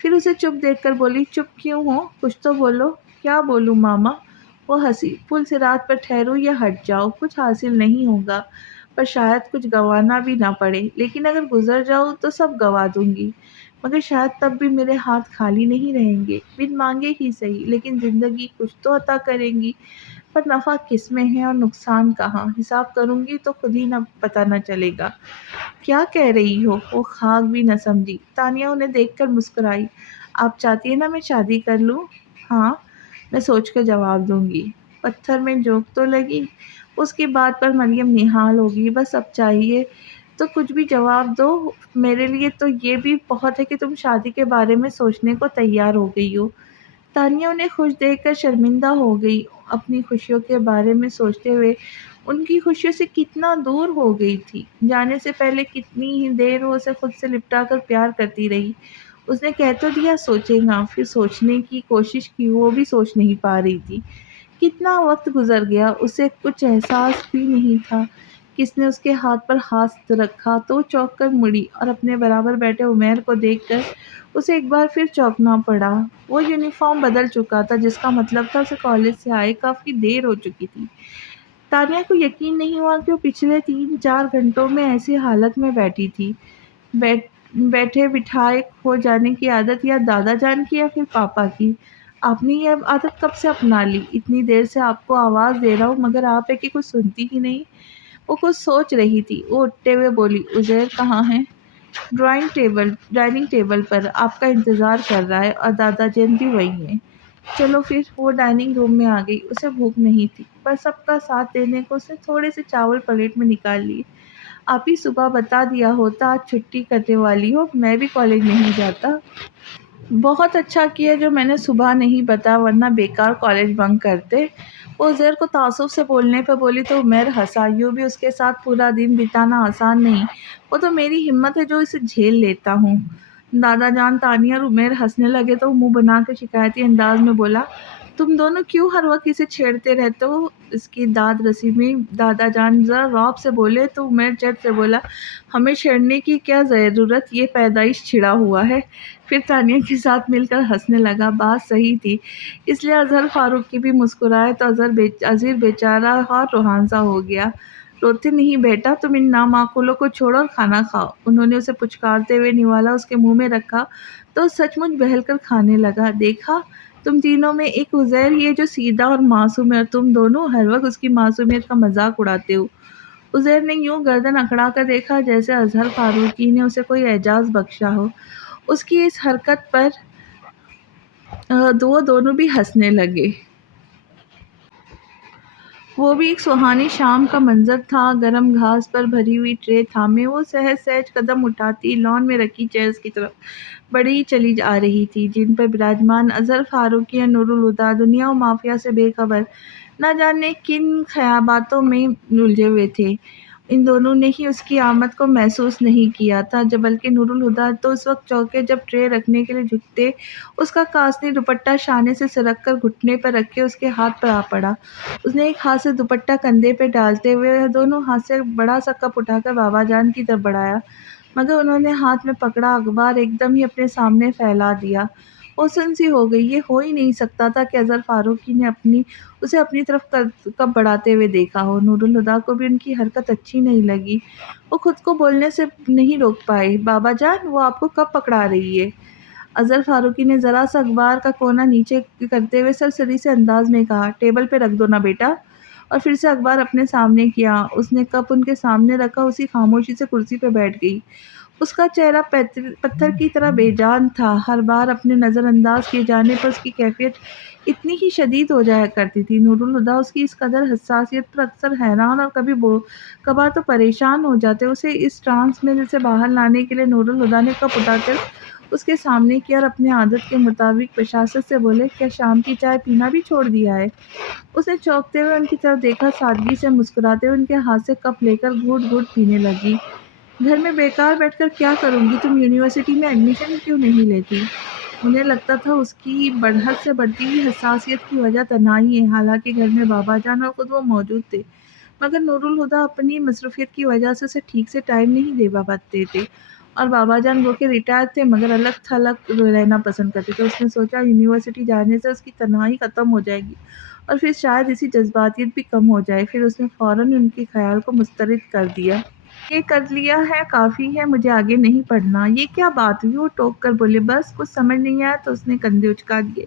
پھر اسے چپ دیکھ کر بولی۔ چپ کیوں ہو؟ کچھ تو بولو۔ کیا بولوں ماما؟ وہ ہنسی۔ پل صراط پر ٹھہرو یا ہٹ جاؤ، کچھ حاصل نہیں ہوگا پر شاید کچھ گنوانا بھی نہ پڑے، لیکن اگر گزر جاؤ تو سب گنوا دوں گی، مگر شاید تب بھی میرے ہاتھ خالی نہیں رہیں گے، بن مانگے ہی صحیح، لیکن زندگی کچھ تو عطا کریں گی، پر نفع کس میں ہے اور نقصان کہاں؟ حساب کروں گی تو خود ہی پتہ نہ چلے گا۔ کیا کہہ رہی ہو؟ وہ خاک بھی نہ سمجھی۔ تانیہ انہیں دیکھ کر مسکرائی۔ آپ چاہتی ہیں نا میں شادی کر لوں؟ ہاں، میں سوچ کر جواب دوں گی۔ پتھر میں جھونک تو لگی۔ اس کی بات پر مریم نہال ہو گئی۔ بس اب چاہیے تو کچھ بھی جواب دو، میرے لیے تو یہ بھی بہت ہے کہ تم شادی کے بارے میں سوچنے کو تیار ہو گئی ہو۔ تانیہ انہیں خوش دیکھ کر شرمندہ ہو گئی۔ اپنی خوشیوں کے بارے میں سوچتے ہوئے ان کی خوشیوں سے کتنا دور ہو گئی تھی۔ جانے سے پہلے کتنی ہی دیر وہ اسے خود سے لپٹا کر پیار کرتی رہی۔ اس نے کہہ تو دیا سوچے گا، پھر سوچنے کی کوشش کی، وہ بھی سوچ نہیں پا رہی تھی۔ کتنا وقت گزر گیا، اسے کچھ احساس بھی نہیں تھا۔ کس نے اس کے ہاتھ پر ہاتھ رکھا تو وہ چونک کر مڑی اور اپنے برابر بیٹھے عمیر کو دیکھ کر اسے ایک بار پھر چونکنا پڑا۔ وہ یونیفارم بدل چکا تھا، جس کا مطلب تھا اسے کالج سے آئے کافی دیر ہو چکی تھی۔ تانیہ کو یقین نہیں ہوا کہ وہ پچھلے 3-4 گھنٹوں میں ایسی حالت میں بیٹھی تھی۔ بیٹھے بٹھائے کھو جانے کی عادت یا دادا جان کی یا پھر پاپا کی؟ آپ نے یہ عادت کب سے اپنا لی؟ اتنی دیر سے آپ کو آواز دے رہا ہوں مگر آپ ہے کہ کچھ سنتی ہی نہیں۔ وہ کچھ سوچ رہی تھی۔ وہ اٹھتے ہوئے بولی، عزیر کہاں ہے؟ ڈائننگ ٹیبل پر آپ کا انتظار کر رہا ہے، اور دادا جان بھی وہی ہیں۔ چلو پھر۔ وہ ڈائننگ روم میں آ گئی۔ اسے بھوک نہیں تھی، پر سب کا ساتھ دینے کو اس نے تھوڑے سے چاول پلیٹ میں نکال لیے۔ آپ ہی صبح بتا دیا ہوتا آج چھٹی کرنے والی ہو، میں بھی کالج نہیں جاتا۔ بہت اچھا کیا جو میں نے صبح نہیں بتا، ورنہ بیکار کالج بنک کرتے۔ وہ عزیر کو تعصب سے بولنے پہ بولی تو عمیر ہنسا۔ یوں بھی اس کے ساتھ پورا دن بتانا آسان نہیں، وہ تو میری ہمت ہے جو اسے جھیل لیتا ہوں۔ دادا جان، تانیہ اور عمیر ہنسنے لگے تو وہ منہ بنا کے شکایتی انداز میں بولا، تم دونوں کیوں ہر وقت اسے چھیڑتے رہتے ہو؟ اس کی داد رسی میں دادا جان ذرا رعب سے بولے تو عمیر جھٹ سے بولا، ہمیں چھیڑنے کی کیا ضرورت، یہ پیدائش چھڑا ہوا ہے۔ پھر تانیہ کے ساتھ مل کر ہنسنے لگا۔ بات صحیح تھی، اس لیے اظہر فاروق کی بھی مسکرائے تو عذیر بیچارہ اور روحان سا ہو گیا۔ روتے نہیں بیٹا، تم ان نامعقولوں کو چھوڑو اور کھانا کھاؤ۔ انہوں نے اسے پچکارتے ہوئے نوالا اس کے منہ میں رکھا تو سچ مچ بہل کر کھانے لگا۔ دیکھا تم تینوں میں ایک عزیر ہی ہے جو سیدھا اور معصوم ہے، اور تم دونوں ہر وقت اس کی معصومیت کا مذاق اڑاتے ہو۔ عزیر نے یوں گردن اکڑا کر دیکھا جیسے اظہر فاروقی نے اسے کوئی اعزاز بخشا ہو۔ اس کی اس حرکت پر وہ دونوں بھی ہنسنے لگے۔ وہ بھی ایک سہانی شام کا منظر تھا۔ گرم گھاس پر بھری ہوئی ٹرے تھامے وہ سہج سہج قدم اٹھاتی لان میں رکھی چیئرز کی طرف بڑھی چلی آ رہی تھی، جن پر براجمان اظہر فاروقی اور نور الہدیٰ دنیا و مافیا سے بے خبر نہ جانے کن خیاباتوں میں الجھے ہوئے تھے۔ ان دونوں نے ہی اس کی آمد کو محسوس نہیں کیا تھا، بلکہ نور الہدیٰ تو اس وقت چونکے جب ٹرے رکھنے کے لیے جھکتے اس کا کاسنی دوپٹہ شانے سے سرک کر گھٹنے پر رکھ کے اس کے ہاتھ پر آ پڑا۔ اس نے ایک ہاتھ سے دوپٹہ کندھے پہ ڈالتے ہوئے دونوں ہاتھ سے بڑا سا کپ اٹھا کر بابا جان کی طرف بڑھایا، مگر انہوں نے ہاتھ میں پکڑا اخبار ایک دم ہی اپنے سامنے پھیلا دیا۔ وہ سن سی ہو گئی۔ یہ ہو ہی نہیں سکتا تھا کہ اظہر فاروقی نے اسے اپنی طرف کپ بڑھاتے ہوئے دیکھا ہو۔ نور الہدیٰ کو بھی ان کی حرکت اچھی نہیں لگی۔ وہ خود کو بولنے سے نہیں روک پائے، بابا جان وہ آپ کو کب پکڑا رہی ہے؟ اظہر فاروقی نے ذرا سا اخبار کا کونا نیچے کرتے ہوئے سرسری سے انداز میں کہا، ٹیبل پہ رکھ دو نا بیٹا، اور پھر سے اخبار اپنے سامنے کیا۔ اس نے کپ ان کے سامنے رکھا، اسی خاموشی سے کرسی پہ بیٹھ گئی۔ اس کا چہرہ پتھر کی طرح بے جان تھا۔ ہر بار اپنے نظر انداز کیے جانے پر اس کی کیفیت اتنی ہی شدید ہو جایا کرتی تھی۔ نور الہدیٰ اس کی اس قدر حساسیت پر اکثر حیران اور کبھار تو پریشان ہو جاتے۔ اسے اس ٹرانس میں سے باہر لانے کے لیے نور الہدیٰ نے کپ اٹھا کر اس کے سامنے کیا اور اپنے عادت کے مطابق بشاشت سے بولے، کیا شام کی چائے پینا بھی چھوڑ دیا ہے؟ اس نے چونکتے ہوئے ان کی طرف دیکھا، سادگی سے مسکراتے ہوئے ان کے ہاتھ سے کپ لے کر گھونٹ گھونٹ پینے لگی۔ گھر میں بیکار بیٹھ کر کیا کروں گی؟ تم یونیورسٹی میں ایڈمیشن کیوں نہیں لیتی؟ انہیں لگتا تھا اس کی حد سے بڑھتی ہوئی حساسیت کی وجہ تنہائی ہے، حالانکہ گھر میں بابا جان اور خود وہ موجود تھے، مگر نور الہدیٰ اپنی مصروفیت کی وجہ سے اسے ٹھیک سے ٹائم نہیں دے پاتے تھے، اور بابا جان وہ کہ ریٹائر تھے مگر الگ تھلگ رہنا پسند کرتے تھے۔ اس نے سوچا یونیورسٹی جانے سے اس کی تنہائی ختم ہو جائے گی اور پھر شاید اسی جذباتیت بھی کم ہو جائے۔ پھر اس نے فوراً ان کے خیال کو مسترد کر دیا۔ یہ کر لیا ہے کافی ہے، مجھے آگے نہیں پڑھنا۔ یہ کیا بات ہوئی؟ وہ ٹوک کر بولے۔ بس کچھ سمجھ نہیں آیا تو اس نے کندھے اچکا دیے۔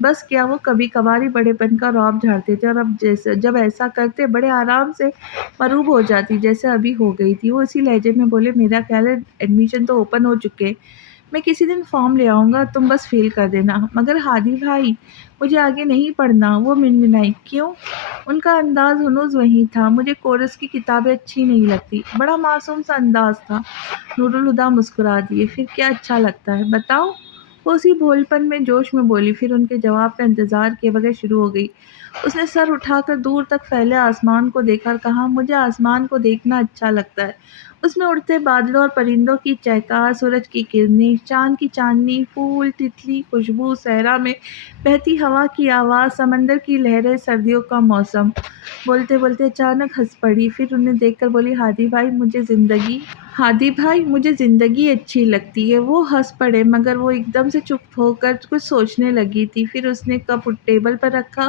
بس کیا؟ وہ کبھی کبھار ہی بڑے پن کا رعب جھاڑتے تھے، اور اب جب ایسا کرتے بڑے آرام سے مروب ہو جاتی جیسے ابھی ہو گئی تھی۔ وہ اسی لہجے میں بولے، میرا خیال ہے ایڈمیشن تو اوپن ہو چکے، میں کسی دن فارم لے آؤں گا، تم بس فیل کر دینا۔ مگر ہادی بھائی مجھے آگے نہیں پڑھنا، وہ منمنائی۔ کیوں؟ ان کا انداز ہنوز وہی تھا۔ مجھے کورس کی کتابیں اچھی نہیں لگتی۔ بڑا معصوم سا انداز تھا۔ نور الہدیٰ مسکرا دیے۔ پھر کیا اچھا لگتا ہے بتاؤ؟ وہ اسی بھول پن میں جوش میں بولی، پھر ان کے جواب کا انتظار کیے بغیر شروع ہو گئی۔ اس نے سر اٹھا کر دور تک پھیلے آسمان کو دیکھا اور کہا، مجھے آسمان کو دیکھنا اچھا لگتا ہے۔ اس میں اڑتے بادلوں اور پرندوں کی چہکار، سورج کی کرنیں، چاند کی چاندنی، پھول، تتلی خوشبو، صحرا میں بہتی ہوا کی آواز، سمندر کی لہریں، سردیوں کا موسم۔ بولتے بولتے اچانک ہنس پڑی، پھر انہیں دیکھ کر بولی، ہادی بھائی مجھے زندگی اچھی لگتی ہے۔ وہ ہنس پڑے مگر وہ ایک دم سے چپ ہو کر کچھ سوچنے لگی تھی۔ پھر اس نے کپ ٹیبل پر رکھا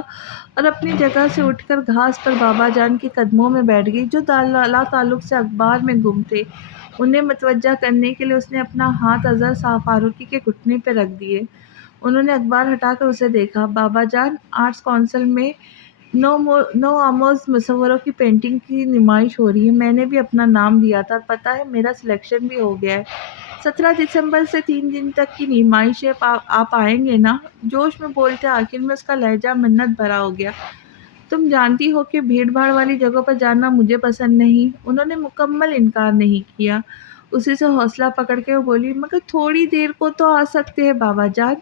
اور اپنی جگہ سے اٹھ کر گھاس پر بابا جان کے قدموں میں بیٹھ گئی، جو لا تعلق سے اخبار میں گم تھے۔ انہیں متوجہ کرنے کے لیے اس نے اپنا ہاتھ اظہر فاروقی کے گھٹنے پہ رکھ دیے۔ انہوں نے اخبار ہٹا کر اسے دیکھا۔ بابا جان، آرٹس کونسل میں نو آموز مصوروں کی پینٹنگ کی نمائش ہو رہی ہے۔ میں نے بھی اپنا نام دیا تھا اور پتہ ہے میرا سلیکشن بھی ہو گیا ہے۔ 17 دسمبر سے 3 دن تک کی نمائش ہے، آپ آئیں گے نا؟ جوش میں بولتے آخر میں اس کا لہجہ منت بھرا ہو گیا۔ تم جانتی ہو کہ بھیڑ بھاڑ والی جگہوں پر جانا مجھے پسند نہیں۔ انہوں نے مکمل انکار نہیں کیا۔ اسی سے حوصلہ پکڑ کے وہ بولی، مگر تھوڑی دیر کو تو آ سکتے ہیں بابا جان،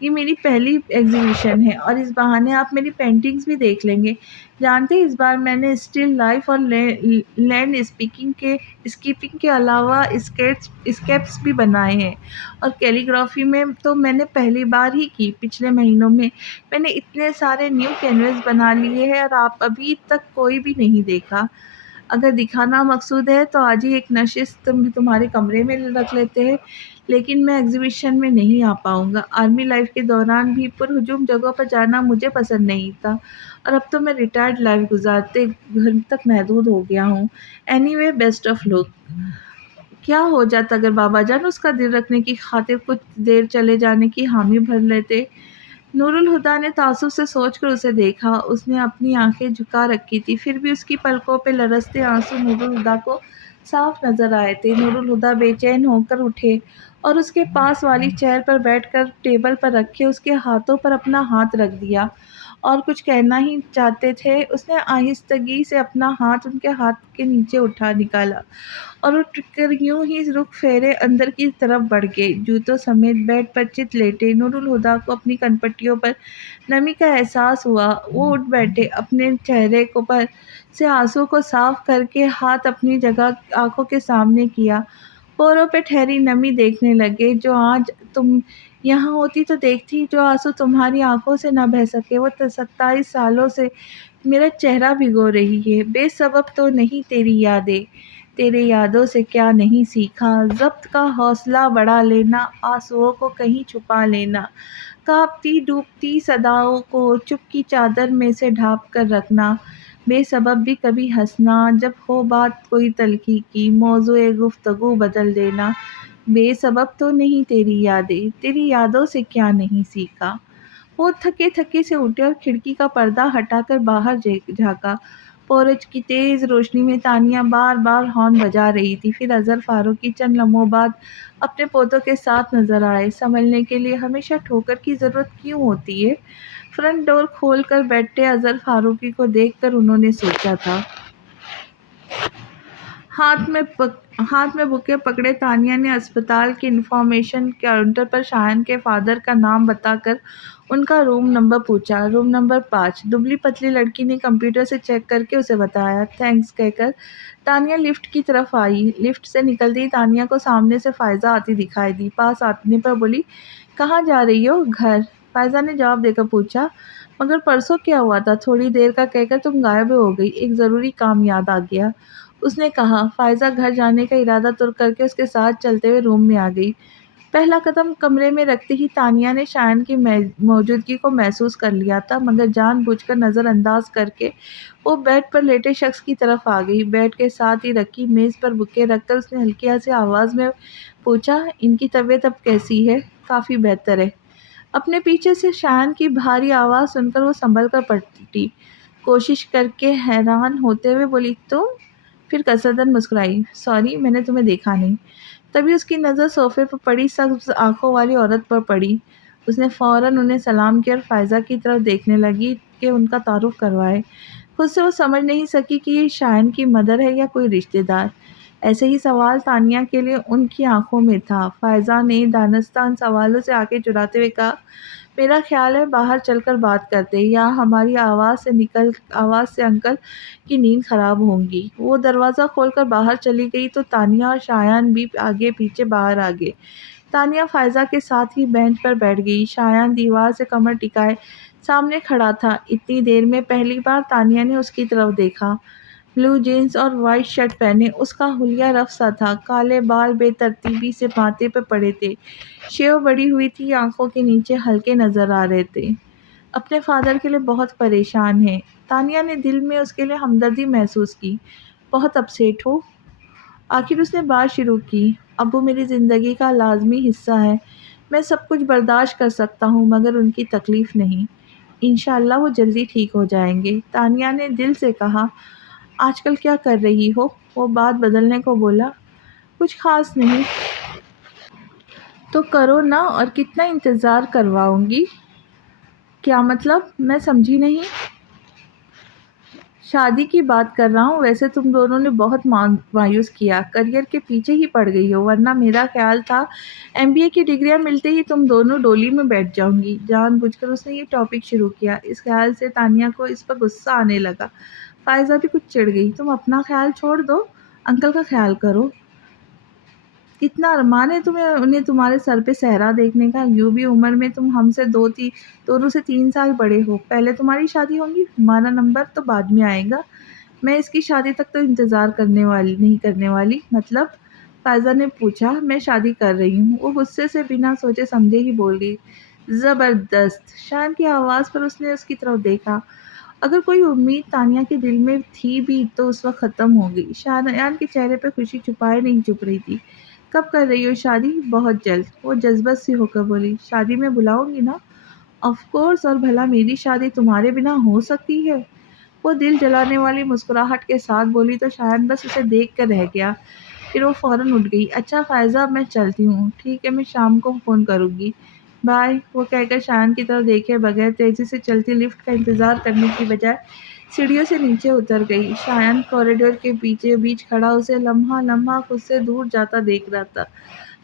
یہ میری پہلی ایگزیبیشن ہے اور اس بہانے آپ میری پینٹنگز بھی دیکھ لیں گے۔ جانتے ہیں اس بار میں نے اسٹل لائف اور لینڈ اسکیپنگ کے علاوہ اسکیپس بھی بنائے ہیں، اور کیلیگرافی میں تو میں نے پہلی بار ہی کی۔ پچھلے مہینوں میں میں نے اتنے سارے نیو کینوس بنا لیے ہیں اور آپ ابھی تک کوئی بھی نہیں دیکھا۔ اگر دکھانا مقصود ہے تو آج ہی ایک نشست تمہارے کمرے میں رکھ لیتے ہیں، لیکن میں ایگزیبیشن میں نہیں آ پاؤں گا۔ آرمی لائف کے دوران بھی پرہجوم جگہوں پر جانا مجھے پسند نہیں تھا، اور اب تو میں ریٹائرڈ لائف گزارتے گھر تک محدود ہو گیا ہوں۔ اینی وے، بیسٹ آف لک۔ کیا ہو جاتا اگر بابا جان اس کا دل رکھنے کی خاطر کچھ دیر چلے جانے کی حامی بھر لیتے؟ نور الہدیٰ نے تعصب سے سوچ کر اسے دیکھا۔ اس نے اپنی آنکھیں جھکا رکھی تھی، پھر بھی اس کی پلکوں پہ لرزتے آنسو نور الہدیٰ کو صاف نظر آئے تھے۔ نور الہدیٰ بے چین ہو کر اٹھے اور اس کے پاس والی چیئر پر بیٹھ کر ٹیبل پر رکھے اس کے ہاتھوں پر اپنا ہاتھ رکھ دیا، اور کچھ کہنا ہی چاہتے تھے۔ اس نے آہستگی سے اپنا ہاتھ ان کے ہاتھ کے نیچے نکالا اور اٹھ کر یوں ہی رخ پھیرے اندر کی طرف بڑھ گئے۔ جوتوں سمیت بیڈ پر چت لیٹے نور الہدیٰ کو اپنی کنپٹیوں پر نمی کا احساس ہوا۔ وہ اٹھ بیٹھے، اپنے چہرے پر سے آنسو کو صاف کر کے ہاتھ اپنی جگہ آنکھوں کے سامنے کیا، پوروں پہ ٹھہری نمی دیکھنے لگے۔ جو آج تم یہاں ہوتی تو دیکھتی، جو آنسو تمہاری آنکھوں سے نہ بہہ سکے وہ 27 سالوں سے میرا چہرہ بھگو رہی ہے۔ بے سبب تو نہیں تیری یادیں، تیرے یادوں سے کیا نہیں سیکھا، ضبط کا حوصلہ بڑھا لینا، آنسوؤں کو کہیں چھپا لینا، کانپتی ڈوبتی صداؤں کو چپ کی چادر میں سے ڈھانپ کر رکھنا، بے سبب بھی کبھی ہنسنا، جب ہو بات کوئی تلخی کی، موضوع گفتگو بدل دینا۔ بے سبب تو نہیں تیری یادیں، تیری یادوں سے کیا نہیں سیکھا۔ وہ تھکے تھکے سے اٹھے اور کھڑکی کا پردہ ہٹا کر باہر جھانکا۔ پورچ کی تیز روشنی میں تانیہ بار بار ہارن بجا رہی تھی۔ پھر اظہر فاروقی چند لمحوں بعد اپنے پودوں کے ساتھ نظر آئے۔ سنبھلنے کے لیے ہمیشہ ٹھوکر کی ضرورت کیوں ہوتی ہے؟ فرنٹ ڈور کھول کر بیٹھے اظہر فاروقی کو دیکھ کر انہوں نے سوچا تھا۔ ہاتھ میں بکے پکڑے تانیہ نے اسپتال کے انفارمیشن کاؤنٹر پر شایان کے فادر کا نام بتا کر ان کا روم نمبر پوچھا۔ Room number 5۔ دبلی پتلی لڑکی نے کمپیوٹر سے چیک کر کے اسے بتایا۔ تھینکس کہہ کر تانیہ لفٹ کی طرف آئی۔ لفٹ سے نکلتے ہی تانیہ کو سامنے سے فائزہ آتی دکھائی دی۔ پاس آنے پر بولی، کہاں جا رہی ہو؟ گھر، فائزہ نے جواب دے کر پوچھا۔ مگر پرسوں کیا ہوا تھا؟ تھوڑی دیر کا کہہ کر تم غائب ہو گئی، ایک ضروری کام یاد آ گیا، اس نے کہا۔ فائزہ گھر جانے کا ارادہ ترک کر کے اس کے ساتھ چلتے ہوئے روم میں آ گئی۔ پہلا قدم کمرے میں رکھتے ہی تانیہ نے شایان کی موجودگی کو محسوس کر لیا تھا، مگر جان بوجھ کر نظر انداز کر کے وہ بیڈ پر لیٹے شخص کی طرف آ گئی۔ بیڈ کے ساتھ ہی رکھی میز پر بکے رکھ کر اس نے ہلکی سی آواز میں پوچھا، ان کی طبیعت اب کیسی ہے؟ کافی بہتر ہے۔ اپنے پیچھے سے شایان کی بھاری آواز سن کر وہ سنبھل کر پلٹی، کوشش کر کے حیران ہوتے ہوئے بولی، تم؟ پھر کسردن مسکرائی، سوری میں نے تمہیں دیکھا نہیں۔ تبھی اس کی نظر صوفے پر پڑی سبز آنکھوں والی عورت پر پڑی۔ اس نے فوراً انہیں سلام کیا اور فائزہ کی طرف دیکھنے لگی کہ ان کا تعارف کروائے۔ خود سے وہ سمجھ نہیں سکی کہ یہ شایان کی مدر ہے یا کوئی رشتہ دار۔ ایسے ہی سوال تانیہ کے لیے ان کی آنکھوں میں تھا۔ فائزہ نے دانستان سوالوں سے آنکھیں چراتے ہوئے کہا، میرا خیال ہے باہر چل کر بات کرتے، یا ہماری آواز سے انکل کی نیند خراب ہوں گی۔ وہ دروازہ کھول کر باہر چلی گئی تو تانیہ اور شایان بھی آگے پیچھے باہر آ گئے۔ تانیہ فائزہ کے ساتھ ہی بینچ پر بیٹھ گئی۔ شایان دیوار سے کمر ٹکائے سامنے کھڑا تھا۔ اتنی دیر میں پہلی بار تانیہ نے اس کی طرف دیکھا۔ بلو جینز اور وائٹ شرٹ پہنے، اس کا حلیہ رف سا تھا، کالے بال بے ترتیبی سے ماتھے پہ پڑے تھے، شیو بڑھی ہوئی تھی، آنکھوں کے نیچے ہلکے نظر آ رہے تھے۔ اپنے فادر کے لیے بہت پریشان ہے۔ تانیہ نے دل میں اس کے لیے ہمدردی محسوس کی۔ بہت اپسیٹ ہو؟ آخر اس نے بات شروع کی۔ ابو میری زندگی کا لازمی حصہ ہے، میں سب کچھ برداشت کر سکتا ہوں مگر ان کی تکلیف نہیں۔ انشاءاللہ وہ جلدی ٹھیک ہو جائیں گے، تانیہ نے دل سے کہا۔ آج کل کیا کر رہی ہو؟ وہ بات بدلنے کو بولا۔ کچھ خاص نہیں۔ تو کرو نا، اور کتنا انتظار کرواؤں گی؟ کیا مطلب؟ میں سمجھی نہیں۔ شادی کی بات کر رہا ہوں۔ ویسے تم دونوں نے بہت مایوس کیا، کریئر کے پیچھے ہی پڑ گئی ہو، ورنہ میرا خیال تھا MBA کی ڈگریاں ملتے ہی تم دونوں ڈولی میں بیٹھ جاؤں گی۔ جان بوجھ کر اس نے یہ ٹاپک شروع کیا۔ اس خیال سے تانیہ کو اس پر غصہ آنے لگا۔ فائزہ بھی کچھ چڑ گئی۔ تم اپنا خیال چھوڑ دو، انکل کا خیال کرو۔ کتنا ارمان ہے تمہیں انہیں تمہارے سر پہ صحرا دیکھنے کا۔ یوں بھی عمر میں تم ہم سے دونوں سے 3 سال بڑے ہو۔ پہلے تمہاری شادی ہوگی، ہمارا نمبر تو بعد میں آئے گا۔ میں اس کی شادی تک تو انتظار نہیں کرنے والی۔ مطلب؟ فائزہ نے پوچھا۔ میں شادی کر رہی ہوں، وہ غصے سے بنا سوچے سمجھے ہی بول گئی۔ زبردست! شایان کی آواز پر اس نے اس کی طرف دیکھا۔ اگر کوئی امید تانیہ کے دل میں تھی بھی تو اس وقت ختم ہو گئی۔ شایان کے چہرے پہ خوشی چھپائے نہیں چھپ رہی تھی۔ کب کر رہی ہو شادی؟ بہت جلد، وہ جذبت سی ہو کر بولی۔ شادی میں بلاؤں گی نا؟ آف کورس، اور بھلا میری شادی تمہارے بنا ہو سکتی ہے؟ وہ دل جلانے والی مسکراہٹ کے ساتھ بولی تو شایان بس اسے دیکھ کر رہ گیا۔ پھر وہ فوراً اٹھ گئی۔ اچھا فائزہ، اب میں چلتی ہوں۔ ٹھیک ہے، میں شام کو فون کروں گی۔ بائے، وہ کہہ کر شایان کی طرف دیکھے بغیر تیزی سے چلتی لفٹ کا انتظار کرنے کی بجائے سیڑھیوں سے نیچے اتر گئی۔ شایان کوریڈور کے بیچ کھڑا اسے لمحہ خود سے دور جاتا دیکھ رہا تھا۔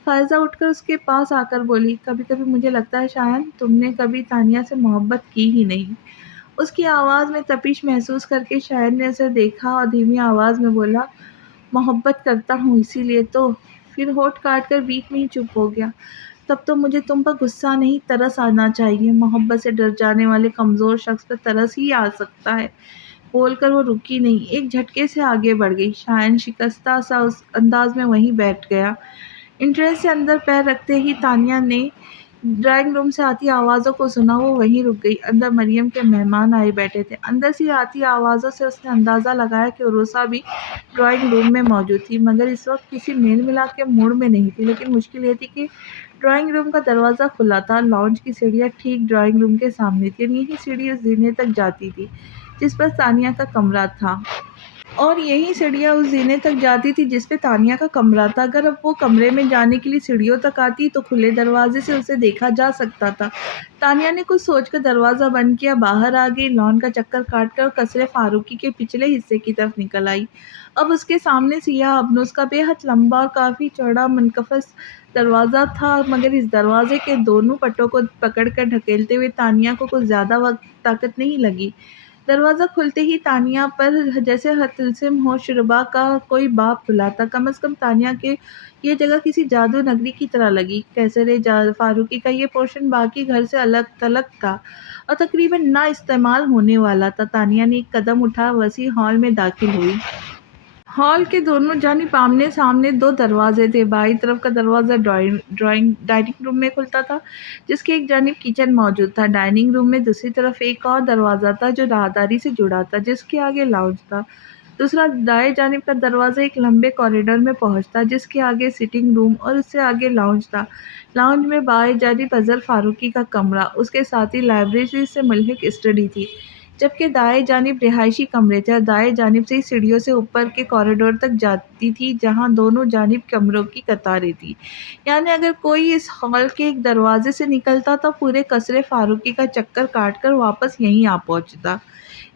فائزہ اٹھ کر اس کے پاس آ کر بولی، کبھی کبھی مجھے لگتا ہے شایان، تم نے کبھی تانیہ سے محبت کی ہی نہیں۔ اس کی آواز میں تپش محسوس کر کے شایان نے اسے دیکھا اور دھیمی آواز میں بولا، محبت کرتا ہوں اسی لیے تو۔ پھر ہونٹ کاٹ کر بیچ میں ہی چپ ہو گیا۔ تب تو مجھے تم پر غصہ نہیں، ترس آنا چاہیے۔ محبت سے ڈر جانے والے کمزور شخص پر ترس ہی آ سکتا ہے۔ بول کر وہ رکی نہیں، ایک جھٹکے سے آگے بڑھ گئی۔ شایان شکستہ سا اس انداز میں وہیں بیٹھ گیا۔ انٹرنس سے اندر پیر رکھتے ہی تانیہ نے ڈرائنگ روم سے آتی آوازوں کو سنا۔ وہ وہیں رک گئی۔ اندر مریم کے مہمان آئے بیٹھے تھے۔ اندر سے آتی آوازوں سے اس نے اندازہ لگایا کہ عروسہ بھی ڈرائنگ روم میں موجود تھی، مگر اس وقت کسی میل ملاپ کے موڈ میں نہیں تھی۔ لیکن مشکل یہ تھی کہ ڈرائنگ روم کا دروازہ کھلا تھا، لاؤنج کی سیڑھیاں ٹھیک ڈرائنگ روم کے سامنے تھیں، اور یہی سیڑھی اس زینے تک جاتی تھی جس پر تانیہ کا کمرہ تھا۔ اور یہی سیڑھیاں اس زینے تک جاتی تھی جس پہ تانیہ کا کمرہ تھا۔ اگر اب وہ کمرے میں جانے کے لیے سیڑھیوں تک آتی تو کھلے دروازے سے اسے دیکھا جا سکتا تھا۔ تانیہ نے کچھ سوچ کر دروازہ بند کیا، باہر آ گئی، لان کا چکر کاٹ کر قصر فاروقی کے پچھلے حصے کی طرف نکل آئی۔ اب اس کے سامنے سیاہ ابنوس کا بے حد لمبا اور کافی چوڑا منقفض دروازہ تھا، مگر اس دروازے کے دونوں پٹوں کو پکڑ کر ڈھکیلتے ہوئے تانیہ کو کچھ زیادہ طاقت نہیں لگی۔ دروازہ کھلتے ہی تانیہ پر جیسے طلسم ہو شربا کا کوئی باب کھلا تھا۔ کم از کم تانیہ کے یہ جگہ کسی جادو نگری کی طرح لگی۔ قصر فاروقی کا یہ پورشن باقی گھر سے الگ تھلگ تھا اور تقریباً نا استعمال ہونے والا تھا۔ تانیہ نے ایک قدم اٹھا وسیع ہال میں داخل ہوئی۔ ہال کے دونوں جانب آمنے سامنے 2 دروازے تھے۔ بائیں طرف کا دروازہ ڈائننگ روم میں کھلتا تھا، جس کے ایک جانب کچن موجود تھا۔ ڈائننگ روم میں دوسری طرف ایک اور دروازہ تھا جو راہداری سے جڑا تھا، جس کے آگے لاؤنج تھا۔ دوسرا دائیں جانب کا دروازہ ایک لمبے کوریڈور میں پہنچتا، جس کے آگے سٹنگ روم اور اس سے آگے لاؤنج تھا۔ لاؤنج میں بائیں جانب اظہر فاروقی کا کمرہ، اس کے ساتھ ہی لائبریری سے ملحق اسٹڈی تھی، جبکہ دائیں جانب رہائشی کمرے تھے، اور دائیں جانب سے ہی سیڑھیوں سے اوپر کے کوریڈور تک جاتی تھی جہاں دونوں جانب کمروں کی قطاریں تھیں۔ یعنی اگر کوئی اس ہال کے ایک دروازے سے نکلتا تو پورے قصر فاروقی کا چکر کاٹ کر واپس یہیں آ پہنچتا۔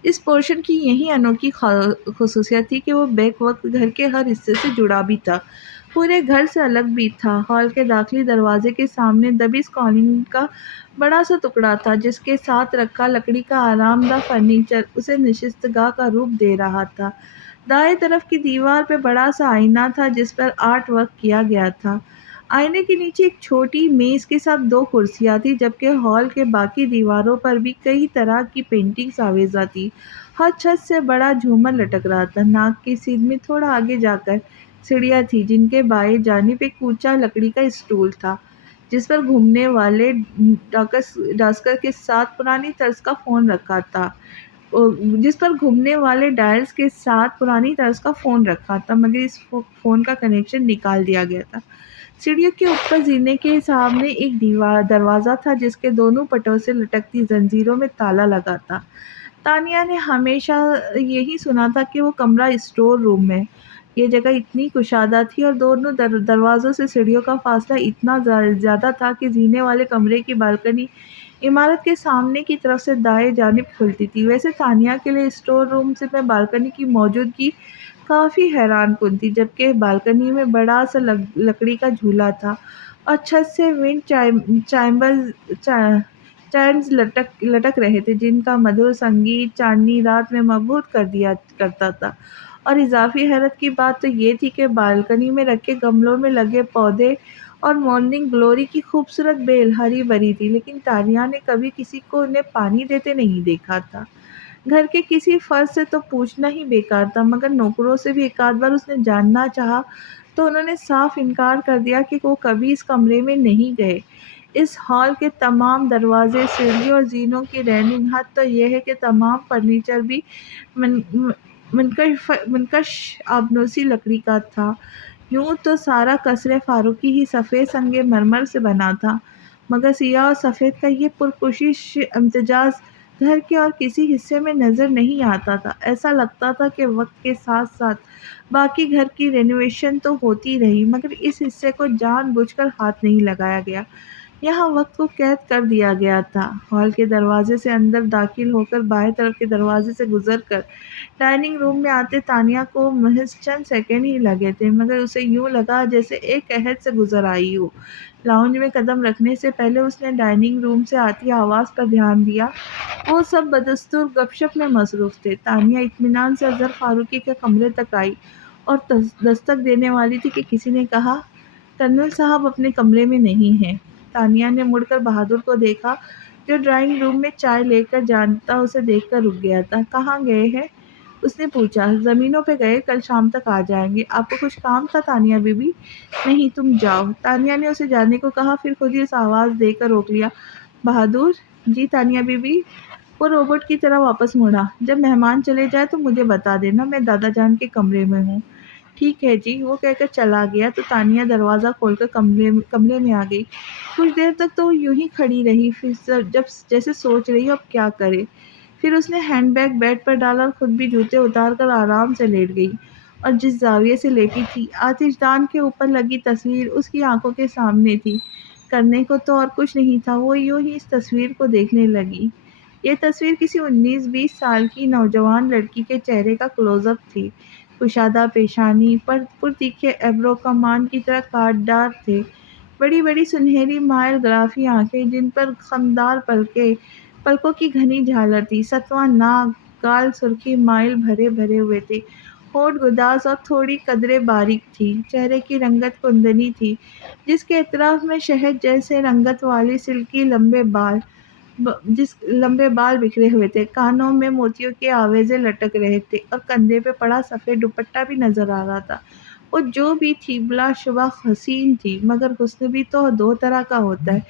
اس پورشن کی یہی انوکھی خصوصیت تھی کہ وہ بیک وقت گھر کے ہر حصے سے جڑا بھی تھا، پورے گھر سے الگ بھی تھا۔ ہال کے داخلی دروازے کے سامنے دبی قالین کا بڑا سا ٹکڑا تھا، جس کے ساتھ رکھا لکڑی کا آرام دہ فرنیچر اسے نشست گاہ کا روپ دے رہا تھا۔ دائیں طرف کی دیوار پہ بڑا سا آئینہ تھا جس پر آرٹ ورک کیا گیا تھا۔ آئینے کے نیچے ایک چھوٹی میز کے ساتھ دو کرسیاں تھیں، جبکہ ہال کے باقی دیواروں پر بھی کئی طرح کی پینٹنگز آویزاں تھیں۔ ہر چھت سے بڑا جھومر لٹک رہا تھا۔ ناک کی سیدھ میں تھوڑا آگے جا کر سیڑھیاں تھیں، جن کے بائیں جانب ایک اونچا لکڑی کا اسٹول تھا، جس پر گھومنے والے ڈاسکر کے ساتھ پرانی طرز کا فون رکھا تھا مگر اس فون کا کنیکشن نکال دیا گیا تھا۔ سیڑھیوں کے اوپر زینے کے سامنے ایک دروازہ تھا، جس کے دونوں پٹوں سے لٹکتی زنجیروں میں تالا لگا تھا۔ تانیہ نے ہمیشہ یہی سنا تھا کہ وہ کمرہ اسٹور روم ہے۔ یہ جگہ اتنی کشادہ تھی اور دونوں دروازوں سے سیڑھیوں کا فاصلہ اتنا زیادہ تھا کہ زینے والے کمرے کی بالکنی عمارت کے سامنے کی طرف سے دائیں جانب کھلتی تھی۔ ویسے تانیہ کے لیے اسٹور روم میں بالکنی کی موجودگی کافی حیران کن تھی، جبکہ بالکنی میں بڑا سا لکڑی کا جھولا تھا اور چھت سے ونڈ چائمز لٹک رہے تھے، جن کا مدھر سنگیت چاندنی رات میں مبہوت کر دیا کرتا تھا۔ اور اضافی حیرت کی بات تو یہ تھی کہ بالکنی میں رکھے گملوں میں لگے پودے اور مارننگ گلوری کی خوبصورت بیل ہری بھری تھی، لیکن تانیہ نے کبھی کسی کو انہیں پانی دیتے نہیں دیکھا تھا۔ گھر کے کسی فرد سے تو پوچھنا ہی بیکار تھا، مگر نوکروں سے بھی ایک آدھ بار اس نے جاننا چاہا تو انہوں نے صاف انکار کر دیا کہ وہ کبھی اس کمرے میں نہیں گئے۔ اس ہال کے تمام دروازے، سیڑھیوں اور زینوں کی رننگ حد تو یہ ہے کہ تمام فرنیچر بھی منقش آبنوسی لکڑی کا تھا۔ یوں تو سارا قصر فاروقی ہی سفید سنگ مرمر سے بنا تھا، مگر سیاہ اور سفید کا یہ پرکشش امتزاج گھر کے اور کسی حصے میں نظر نہیں آتا تھا۔ ایسا لگتا تھا کہ وقت کے ساتھ ساتھ باقی گھر کی رینوویشن تو ہوتی رہی، مگر اس حصے کو جان بوجھ کر ہاتھ نہیں لگایا گیا۔ یہاں وقت کو قید کر دیا گیا تھا۔ ہال کے دروازے سے اندر داخل ہو کر بائیں طرف کے دروازے سے گزر کر ڈائننگ روم میں آتے تانیہ کو محض چند سیکنڈ ہی لگے تھے، مگر اسے یوں لگا جیسے ایک عہد سے گزر آئی ہو۔ لاؤنج میں قدم رکھنے سے پہلے اس نے ڈائننگ روم سے آتی آواز پر دھیان دیا۔ وہ سب بدستور گپ شپ میں مصروف تھے۔ تانیہ اطمینان سے اظہر فاروقی کے کمرے تک آئی اور دستک دینے والی تھی کہ کسی نے کہا، "کرنل صاحب اپنے کمرے میں نہیں ہیں۔" تانیہ نے مڑ کر بہادر کو دیکھا، جو ڈرائنگ روم میں چائے لے کر جانتا اسے دیکھ کر رک گیا تھا۔ "کہاں گئے ہیں؟" اس نے پوچھا۔ "زمینوں پہ گئے، کل شام تک آ جائیں گے۔" "آپ کو کچھ کام تھا تانیہ بی بی؟" "نہیں، تم جاؤ۔" تانیہ نے اسے جانے کو کہا، پھر خود ہی اسے آواز دے کر روک لیا۔ "بہادر۔" "جی تانیہ بی بی۔" وہ روبوٹ کی طرح واپس مڑا۔ "جب مہمان چلے جائیں تو مجھے بتا دینا، میں دادا جان کے کمرے میں ہوں۔" "ٹھیک ہے جی۔" وہ کہہ کر چلا گیا تو تانیہ دروازہ کھول کر کمرے میں آ گئی۔ کچھ دیر تک تو وہ یوں ہی کھڑی رہی، جیسے سوچ رہی ہو اب کیا کرے۔ پھر اس نے ہینڈ بیگ بیڈ پر ڈالا اور خود بھی جوتے اتار کر آرام سے لیٹ گئی، اور جس زاویے سے لیٹی تھی، آتش دان کے اوپر لگی تصویر اس کی آنکھوں کے سامنے تھی۔ کرنے کو تو اور کچھ نہیں تھا، وہ یوں ہی اس تصویر کو دیکھنے لگی۔ یہ تصویر کسی 19-20 سال کی نوجوان لڑکی کے چہرے کا کلوز اپ تھی۔ کشادہ پیشانی، پرتیکھے ایبرو کمان کی طرح کاٹدار تھے، بڑی بڑی سنہری مائل گلافی آنکھیں جن پر خمدار پلکوں کی گھنی جھالر تھی، ستواں ناک، گال سرخی مائل بھرے ہوئے تھے، ہونٹ گداز اور تھوڑی قدرے باریک تھی، چہرے کی رنگت کندنی تھی، جس کے اطراف میں شہد جیسے رنگت والے سلکی لمبے بال بکھرے ہوئے تھے، کانوں میں موتیوں کے آویزے لٹک رہے تھے، اور کندھے پہ پڑا سفید دوپٹہ بھی نظر آ رہا تھا۔ وہ جو بھی تھی بلا شبہ حسین تھی، مگر حسن بھی تو دو طرح کا ہوتا ہے۔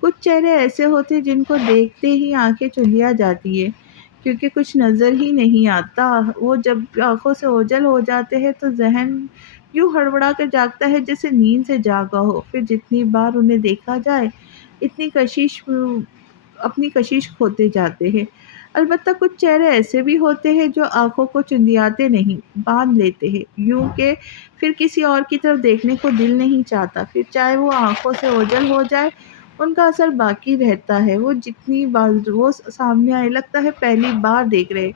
کچھ چہرے ایسے ہوتے ہیں جن کو دیکھتے ہی آنکھیں چندیا جاتی ہیں، کیونکہ کچھ نظر ہی نہیں آتا۔ وہ جب آنکھوں سے اوجھل ہو جاتے ہیں تو ذہن یوں ہڑبڑا کر جاگتا ہے جیسے نیند سے جاگا ہو، پھر جتنی بار انہیں دیکھا جائے اپنی کشش کھوتے جاتے ہیں۔ البتہ کچھ چہرے ایسے بھی ہوتے ہیں جو آنکھوں کو چندیاتے نہیں، باندھ لیتے ہیں، یوں کہ پھر کسی اور کی طرف دیکھنے کو دل نہیں چاہتا، پھر چاہے وہ آنکھوں سے اوجھل ہو جائے ان کا اثر باقی رہتا ہے۔ وہ جتنی بار وہ سامنے آئے لگتا ہے پہلی بار دیکھ رہے۔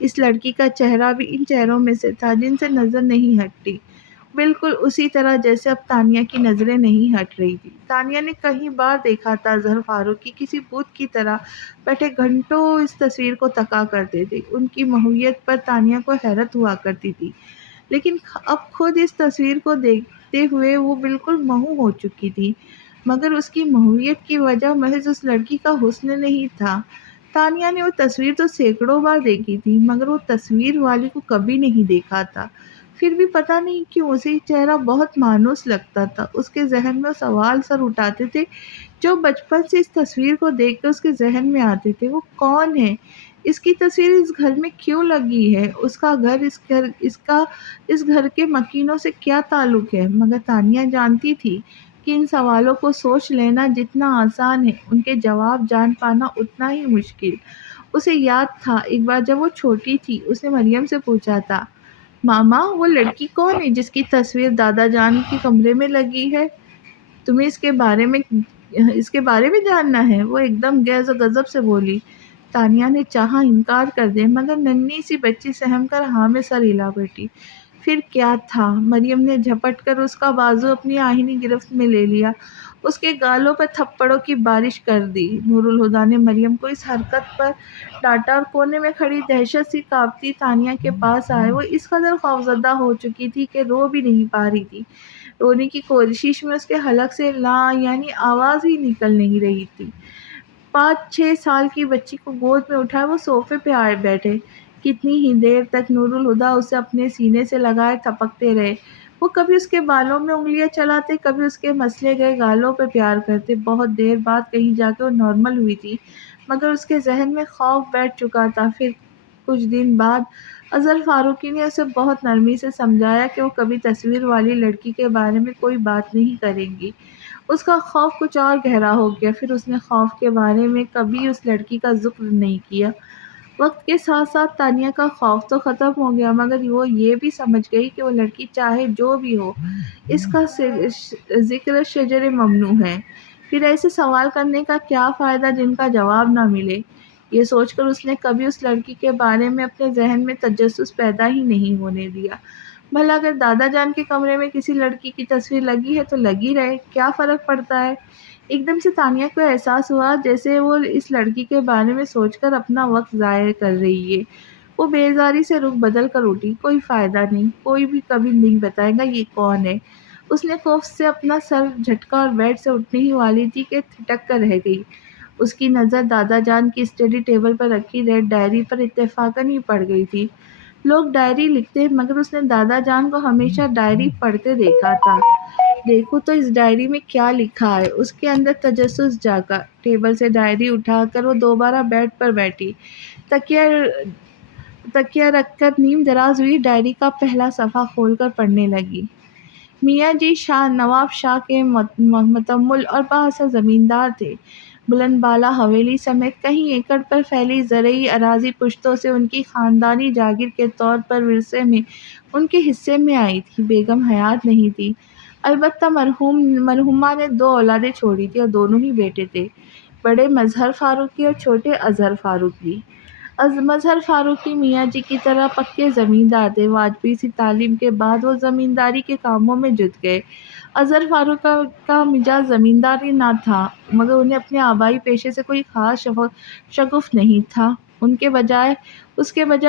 اس لڑکی کا چہرہ بھی ان چہروں میں سے تھا جن سے نظر نہیں ہٹتی، بالکل اسی طرح جیسے اب تانیہ کی نظریں نہیں ہٹ رہی تھی۔ تانیہ نے کئی بار دیکھا تھا اظہر فاروقی کسی بت کی طرح بیٹھے گھنٹوں اس تصویر کو تکا کرتے تھے۔ ان کی ماہیت پر تانیہ کو حیرت ہوا کرتی تھی، لیکن اب خود اس تصویر کو دیکھتے ہوئے وہ بالکل محو ہو چکی تھی۔ مگر اس کی محویت کی وجہ محض اس لڑکی کا حسن نہیں تھا۔ تانیہ نے وہ تصویر تو سینکڑوں بار دیکھی تھی، مگر وہ تصویر والی کو کبھی نہیں دیکھا تھا۔ پھر بھی پتہ نہیں کیوں اسے یہ چہرہ بہت مانوس لگتا تھا۔ اس کے ذہن میں وہ سوال سر اٹھاتے تھے جو بچپن سے اس تصویر کو دیکھ کر اس کے ذہن میں آتے تھے۔ وہ کون ہے؟ اس کی تصویر اس گھر میں کیوں لگی ہے؟ اس کا گھر اس گھر کے مکینوں سے کیا تعلق ہے؟ مگر تانیہ جانتی تھی کہ ان سوالوں کو سوچ لینا جتنا آسان ہے، ان کے جواب جان پانا اتنا ہی مشکل۔ اسے یاد تھا ایک بار جب وہ چھوٹی تھی، اس نے مریم سے پوچھا تھا، ماما وہ لڑکی کون ہے جس کی تصویر دادا جان کے کمرے میں لگی ہے؟ تمہیں اس کے بارے میں جاننا ہے؟ وہ ایک دم غیظ و غضب سے بولی۔ تانیہ نے چاہا انکار کر دے، مگر ننھی سی بچی سہم کر ہاں میں سر ہلا بیٹھی۔ پھر کیا تھا؟ مریم نے جھپٹ کر اس کا بازو اپنی آہنی گرفت میں لے لیا، اس کے گالوں پر تھپڑوں کی بارش کر دی۔ نور الہدیٰ نے مریم کو اس حرکت پر ڈانٹا اور کونے میں کھڑی دہشت سی کانپتی تانیہ کے پاس آئے۔ وہ اس قدر خوفزدہ ہو چکی تھی کہ رو بھی نہیں پا رہی تھی۔ رونے کی کوشش میں اس کے حلق سے لا یعنی آواز ہی نکل نہیں رہی تھی۔ 5-6 سال کی بچی کو گود میں اٹھائے وہ صوفے پہ آئے بیٹھے۔ کتنی ہی دیر تک نور الہدیٰ اسے اپنے سینے سے لگائے تھپکتے رہے۔ وہ کبھی اس کے بالوں میں انگلیاں چلاتے، کبھی اس کے مسلے گئے گالوں پہ پیار کرتے۔ بہت دیر بعد کہیں جا کے وہ نارمل ہوئی تھی، مگر اس کے ذہن میں خوف بیٹھ چکا تھا۔ پھر کچھ دن بعد اظہر فاروقی نے اسے بہت نرمی سے سمجھایا کہ وہ کبھی تصویر والی لڑکی کے بارے میں کوئی بات نہیں کریں گی۔ اس کا خوف کچھ اور گہرا ہو گیا۔ پھر اس نے خوف کے بارے میں کبھی اس لڑکی کا ذکر نہیں کیا۔ وقت کے ساتھ ساتھ تانیہ کا خوف تو ختم ہو گیا، مگر وہ یہ بھی سمجھ گئی کہ وہ لڑکی چاہے جو بھی ہو، اس کا ذکر شجر ممنوع ہے۔ پھر ایسے سوال کرنے کا کیا فائدہ جن کا جواب نہ ملے؟ یہ سوچ کر اس نے کبھی اس لڑکی کے بارے میں اپنے ذہن میں تجسس پیدا ہی نہیں ہونے دیا۔ بھلا اگر دادا جان کے کمرے میں کسی لڑکی کی تصویر لگی ہے تو لگی رہے، کیا فرق پڑتا ہے؟ ایک دم سے تانیہ کو احساس ہوا جیسے وہ اس لڑکی کے بارے میں سوچ کر اپنا وقت ضائع کر رہی ہے۔ وہ بیزاری سے رخ بدل کر اٹھی۔ کوئی فائدہ نہیں، کوئی بھی کبھی نہیں بتائے گا یہ کون ہے۔ اس نے خوف سے اپنا سر جھٹکا اور بیڈ سے اٹھنے ہی والی تھی کہ ٹھٹک کر رہ گئی۔ اس کی نظر دادا جان کی اسٹڈی ٹیبل پر رکھی ریڈ ڈائری پر اتفاقاً ہی پڑ گئی تھی۔ لوگ ڈائری لکھتے ہیں، مگر اس نے دادا جان کو ہمیشہ ڈائری پڑھتے دیکھا تھا۔ دیکھو تو اس ڈائری میں کیا لکھا ہے؟ اس کے اندر تجسس جاگا۔ ٹیبل سے ڈائری اٹھا کر وہ دوبارہ بیڈ پر بیٹھی، تکیہ رکھ کر نیم دراز ہوئی ڈائری کا پہلا صفحہ کھول کر پڑھنے لگی۔ میاں جی نواب شاہ کے متمول اور بااثر زمیندار تھے۔ بلند بالا حویلی سمیت کئی ایکڑ پر پھیلی زرعی اراضی پشتوں سے ان کی خاندانی جاگیر کے طور پر ورثے میں ان کے حصے میں آئی تھی۔ بیگم حیات نہیں تھی، البتہ مرحومہ نے 2 اولادیں چھوڑی تھی اور دونوں ہی بیٹے تھے، بڑے مظہر فاروقی اور چھوٹے اظہر فاروقی۔ مظہر فاروقی میاں جی کی طرح پکے زمیندار تھے۔ واجبی سی تعلیم کے بعد وہ زمینداری کے کاموں میں جٹ گئے۔ اظہر فاروقی کا مزاج زمینداری نہ تھا، مگر انہیں اپنے آبائی پیشے سے کوئی خاص شغف نہیں تھا۔ اس کے بجائے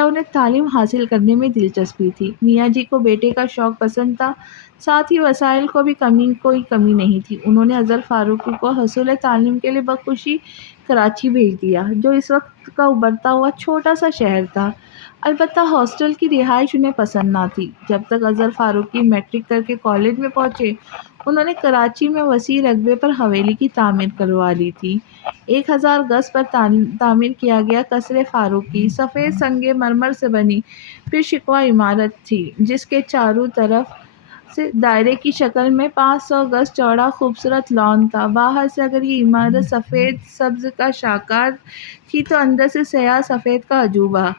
انہیں تعلیم حاصل کرنے میں دلچسپی تھی۔ میاں جی کو بیٹے کا شوق پسند تھا، ساتھ ہی وسائل کو بھی کوئی کمی نہیں تھی۔ انہوں نے اظہر فاروقی کو حصول تعلیم کے لیے بخوشی کراچی بھیج دیا، جو اس وقت کا ابھرتا ہوا چھوٹا سا شہر تھا۔ البتہ ہاسٹل کی رہائش انہیں پسند نہ تھی۔ جب تک اظہر فاروقی میٹرک کر کے کالج میں پہنچے، انہوں نے کراچی میں وسیع رقبے پر حویلی کی تعمیر کروا لی تھی۔ 1000 گز پر تعمیر کیا گیا قصر فاروقی سفید سنگ مرمر سے بنی پھر شکوہ عمارت تھی، جس کے چاروں طرف سے دائرے کی شکل میں 500 گز چوڑا خوبصورت لان تھا۔ باہر سے اگر یہ عمارت سفید سبز کا شاہکار تھی تو اندر سے سیاہ سفید کا عجوبہ۔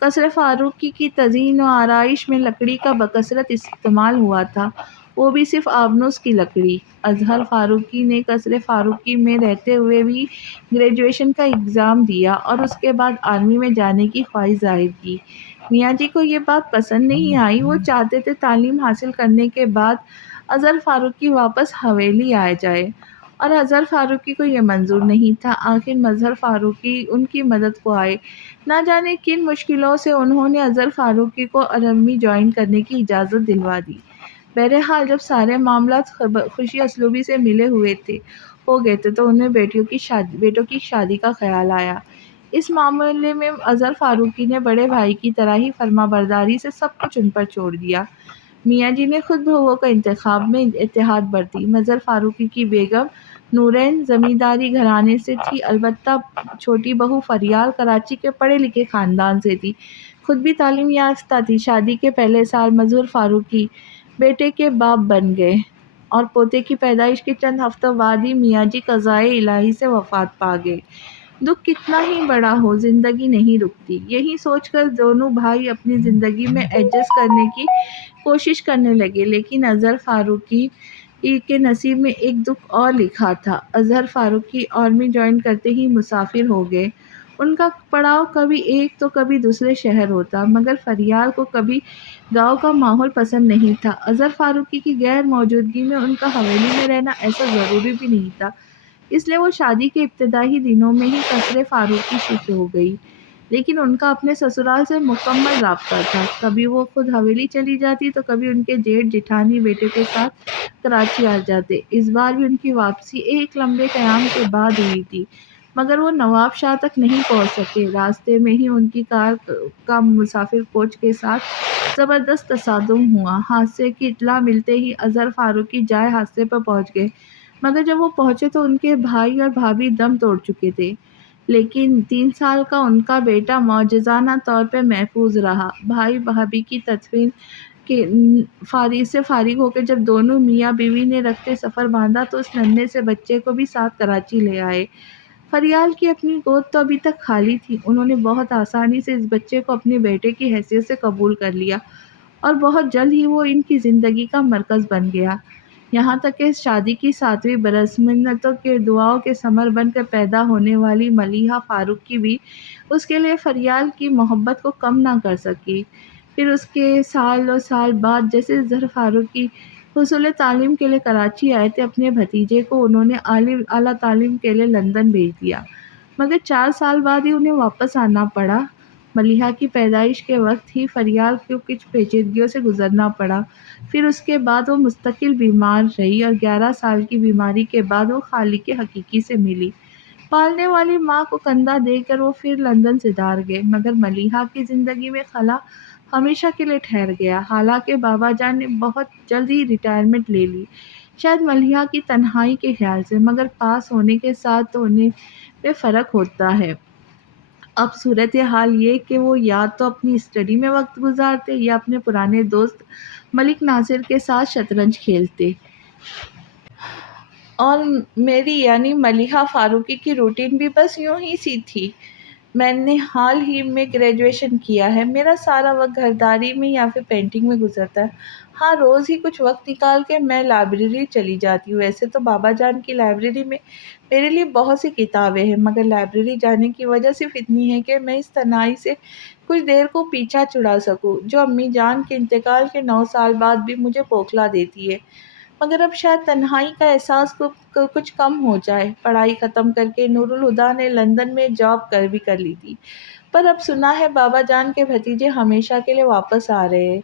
قصر فاروقی کی تزئین و آرائش میں لکڑی کا بکثرت استعمال ہوا تھا وہ بھی صرف آبنوس کی لکڑی۔ اظہر فاروقی نے قصر فاروقی میں رہتے ہوئے بھی گریجویشن کا ایگزام دیا اور اس کے بعد آرمی میں جانے کی خواہش ظاہر کی۔ میاں جی کو یہ بات پسند نہیں آئی۔ وہ چاہتے تھے تعلیم حاصل کرنے کے بعد اظہر فاروقی واپس حویلی آ جائے، اور اظہر فاروقی کو یہ منظور نہیں تھا۔ آخر مظہر فاروقی ان کی مدد کو آئے۔ نہ جانے کن مشکلوں سے انہوں نے اظہر فاروقی کو آرمی جوائن کرنے کی اجازت دلوا دی۔ بہرحال جب سارے معاملات خوشی اسلوبی سے ملے ہوئے ہو گئے تھے تو انہیں بیٹوں کی شادی کا خیال آیا۔ اس معاملے میں اظہر فاروقی نے بڑے بھائی کی طرح ہی فرما برداری سے سب کچھ ان پر چھوڑ دیا۔ میاں جی نے خود بہوؤں کا انتخاب میں اتحاد برتی۔ مظہر فاروقی کی بیگم نورین زمینداری گھرانے سے تھی، البتہ چھوٹی بہو فریال کراچی کے پڑھے لکھے خاندان سے تھی، خود بھی تعلیم یافتہ تھی۔ شادی کے پہلے سال مظہر فاروقی بیٹے کے باپ بن گئے اور پوتے کی پیدائش کے چند ہفتوں بعد ہی میاں جی قضائے الہی سے وفات پا گئے۔ دکھ کتنا ہی بڑا ہو، زندگی نہیں رکتی، یہی سوچ کر دونوں بھائی اپنی زندگی میں ایڈجسٹ کرنے کی کوشش کرنے لگے، لیکن اظہر فاروقی کے نصیب میں ایک دکھ اور لکھا تھا۔ اظہر فاروقی آرمی جوائن کرتے ہی مسافر ہو گئے۔ ان کا پڑاؤ کبھی ایک تو کبھی دوسرے شہر ہوتا، مگر فریال کو کبھی گاؤں کا ماحول پسند نہیں تھا۔ اظہر فاروقی کی غیر موجودگی میں ان کا حویلی میں رہنا ایسا ضروری بھی نہیں تھا، اس لیے وہ شادی کے ابتدائی دنوں میں ہی قصر فاروقی شفٹ ہو گئی، لیکن ان کا اپنے سسرال سے مکمل رابطہ تھا۔ کبھی وہ خود حویلی چلی جاتی تو کبھی ان کے جیٹھ جیٹھانی بیٹے کے ساتھ کراچی آ جاتے۔ اس بار بھی ان کی واپسی ایک لمبے قیام کے بعد ہوئی تھی، مگر وہ نواب شاہ تک نہیں پہنچ سکے۔ راستے میں ہی ان کی کار کا مسافر کوچ کے ساتھ زبردست تصادم ہوا۔ حادثے کی اطلاع ملتے ہی اظہر فاروقی جائے حادثے پر پہنچ گئے، مگر جب وہ پہنچے تو ان کے بھائی اور بھابھی دم توڑ چکے تھے، لیکن 3 سال کا ان کا بیٹا معجزانہ طور پر محفوظ رہا۔ بھائی بھابھی کی تدفین کے فارغ ہو کے جب دونوں میاں بیوی نے رخت سفر باندھا تو اس ننھے سے بچے کو بھی ساتھ کراچی لے آئے۔ فریال کی اپنی گود تو ابھی تک خالی تھی، انہوں نے بہت آسانی سے اس بچے کو اپنے بیٹے کی حیثیت سے قبول کر لیا اور بہت جلد ہی وہ ان کی زندگی کا مرکز بن گیا، یہاں تک کہ شادی کی 7ویں برس منتوں کے دعاؤں کے ثمر بن کر پیدا ہونے والی ملیحہ فاروقی بھی اس کے لیے فریال کی محبت کو کم نہ کر سکی۔ پھر اس کے سال و سال بعد جیسے اظہر فاروقی حصول تعلیم کے لیے کراچی آئے تھے، اپنے بھتیجے کو انہوں نے اعلیٰ تعلیم کے لیے لندن بھیج دیا، مگر 4 سال بعد ہی انہیں واپس آنا پڑا۔ ملیحہ کی پیدائش کے وقت ہی فریال کو کچھ پیچیدگیوں سے گزرنا پڑا، پھر اس کے بعد وہ مستقل بیمار رہی اور 11 سال کی بیماری کے بعد وہ خالق حقیقی سے ملی۔ پالنے والی ماں کو کندھا دے کر وہ پھر لندن سدھار گئے، مگر ملیحہ کی زندگی میں خلا ہمیشہ کے لیے ٹھہر گیا۔ حالانکہ بابا جان نے بہت جلد ہی ریٹائرمنٹ لے لی، شاید ملیحہ کی تنہائی کے خیال سے، مگر پاس ہونے کے ساتھ تو انہیں میں فرق ہوتا ہے۔ اب صورتحال یہ کہ وہ یا تو اپنی اسٹڈی میں وقت گزارتے یا اپنے پرانے دوست ملک ناصر کے ساتھ شطرنج کھیلتے، اور میری یعنی ملیحہ فاروقی کی روٹین بھی بس یوں ہی سی تھی۔ میں نے حال ہی میں گریجویشن کیا ہے، میرا سارا وقت گھرداری میں یا پھر پینٹنگ میں گزرتا ہے۔ ہاں، روز ہی کچھ وقت نکال کے میں لائبریری چلی جاتی ہوں۔ ویسے تو بابا جان کی لائبریری میں میرے لیے بہت سی کتابیں ہیں، مگر لائبریری جانے کی وجہ صرف اتنی ہے کہ میں اس تنہائی سے کچھ دیر کو پیچھا چھڑا سکوں، جو امی جان کے انتقال کے 9 سال بعد بھی مجھے بوکھلا دیتی ہے۔ مگر اب شاید تنہائی کا احساس کچھ کم ہو جائے۔ پڑھائی ختم کر کے نور الہدیٰ نے لندن میں جاب بھی کر لی تھی، پر اب سنا ہے بابا جان کے بھتیجے ہمیشہ کے لیے واپس آ رہے ہیں۔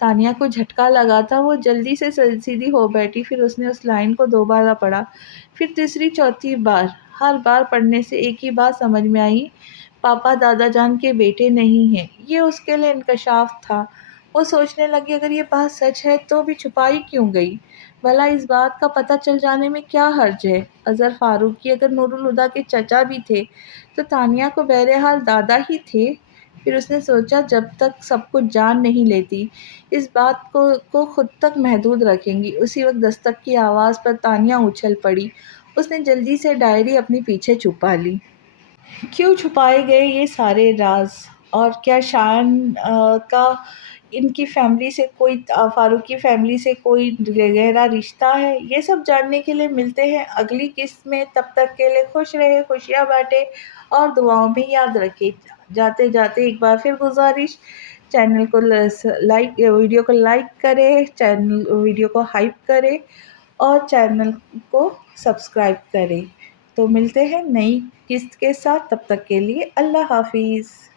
تانیہ کو جھٹکا لگا تھا، وہ جلدی سے سیدھی ہو بیٹھی، پھر اس نے اس لائن کو 2 بار پڑھا، پھر تیسری چوتھی بار۔ ہر بار پڑھنے سے ایک ہی بات سمجھ میں آئی، پاپا دادا جان کے بیٹے نہیں ہیں۔ یہ اس کے لیے انکشاف تھا۔ وہ سوچنے لگی اگر یہ بات سچ ہے تو بھی چھپائی کیوں گئی؟ بھلا اس بات کا پتہ چل جانے میں کیا حرج ہے؟ اظہر فاروقی اگر نور الہدیٰ کے چچا بھی تھے تو تانیہ کو بہرحال دادا ہی تھے۔ پھر اس نے سوچا جب تک سب کچھ جان نہیں لیتی اس بات کو خود تک محدود رکھیں گی۔ اسی وقت دستک کی آواز پر تانیہ اچھل پڑی۔ اس نے جلدی سے ڈائری اپنے پیچھے چھپا لی۔ کیوں چھپائے گئے یہ سارے راز؟ اور کیا شان کا ان کی فیملی سے کوئی فاروق کی فیملی سے کوئی گہرا رشتہ ہے، یہ سب جاننے کے لیے ملتے ہیں اگلی قسط میں۔ تب تک کے لیے خوش رہے، خوشیاں بانٹے اور دعاؤں میں یاد رکھے۔ جاتے جاتے ایک بار پھر گزارش، چینل کو لائک، ویڈیو کو لائک کرے، ویڈیو کو ہائپ کرے اور چینل کو سبسکرائب کرے۔ تو ملتے ہیں نئی قسط کے ساتھ، تب تک کے لیے اللہ حافظ۔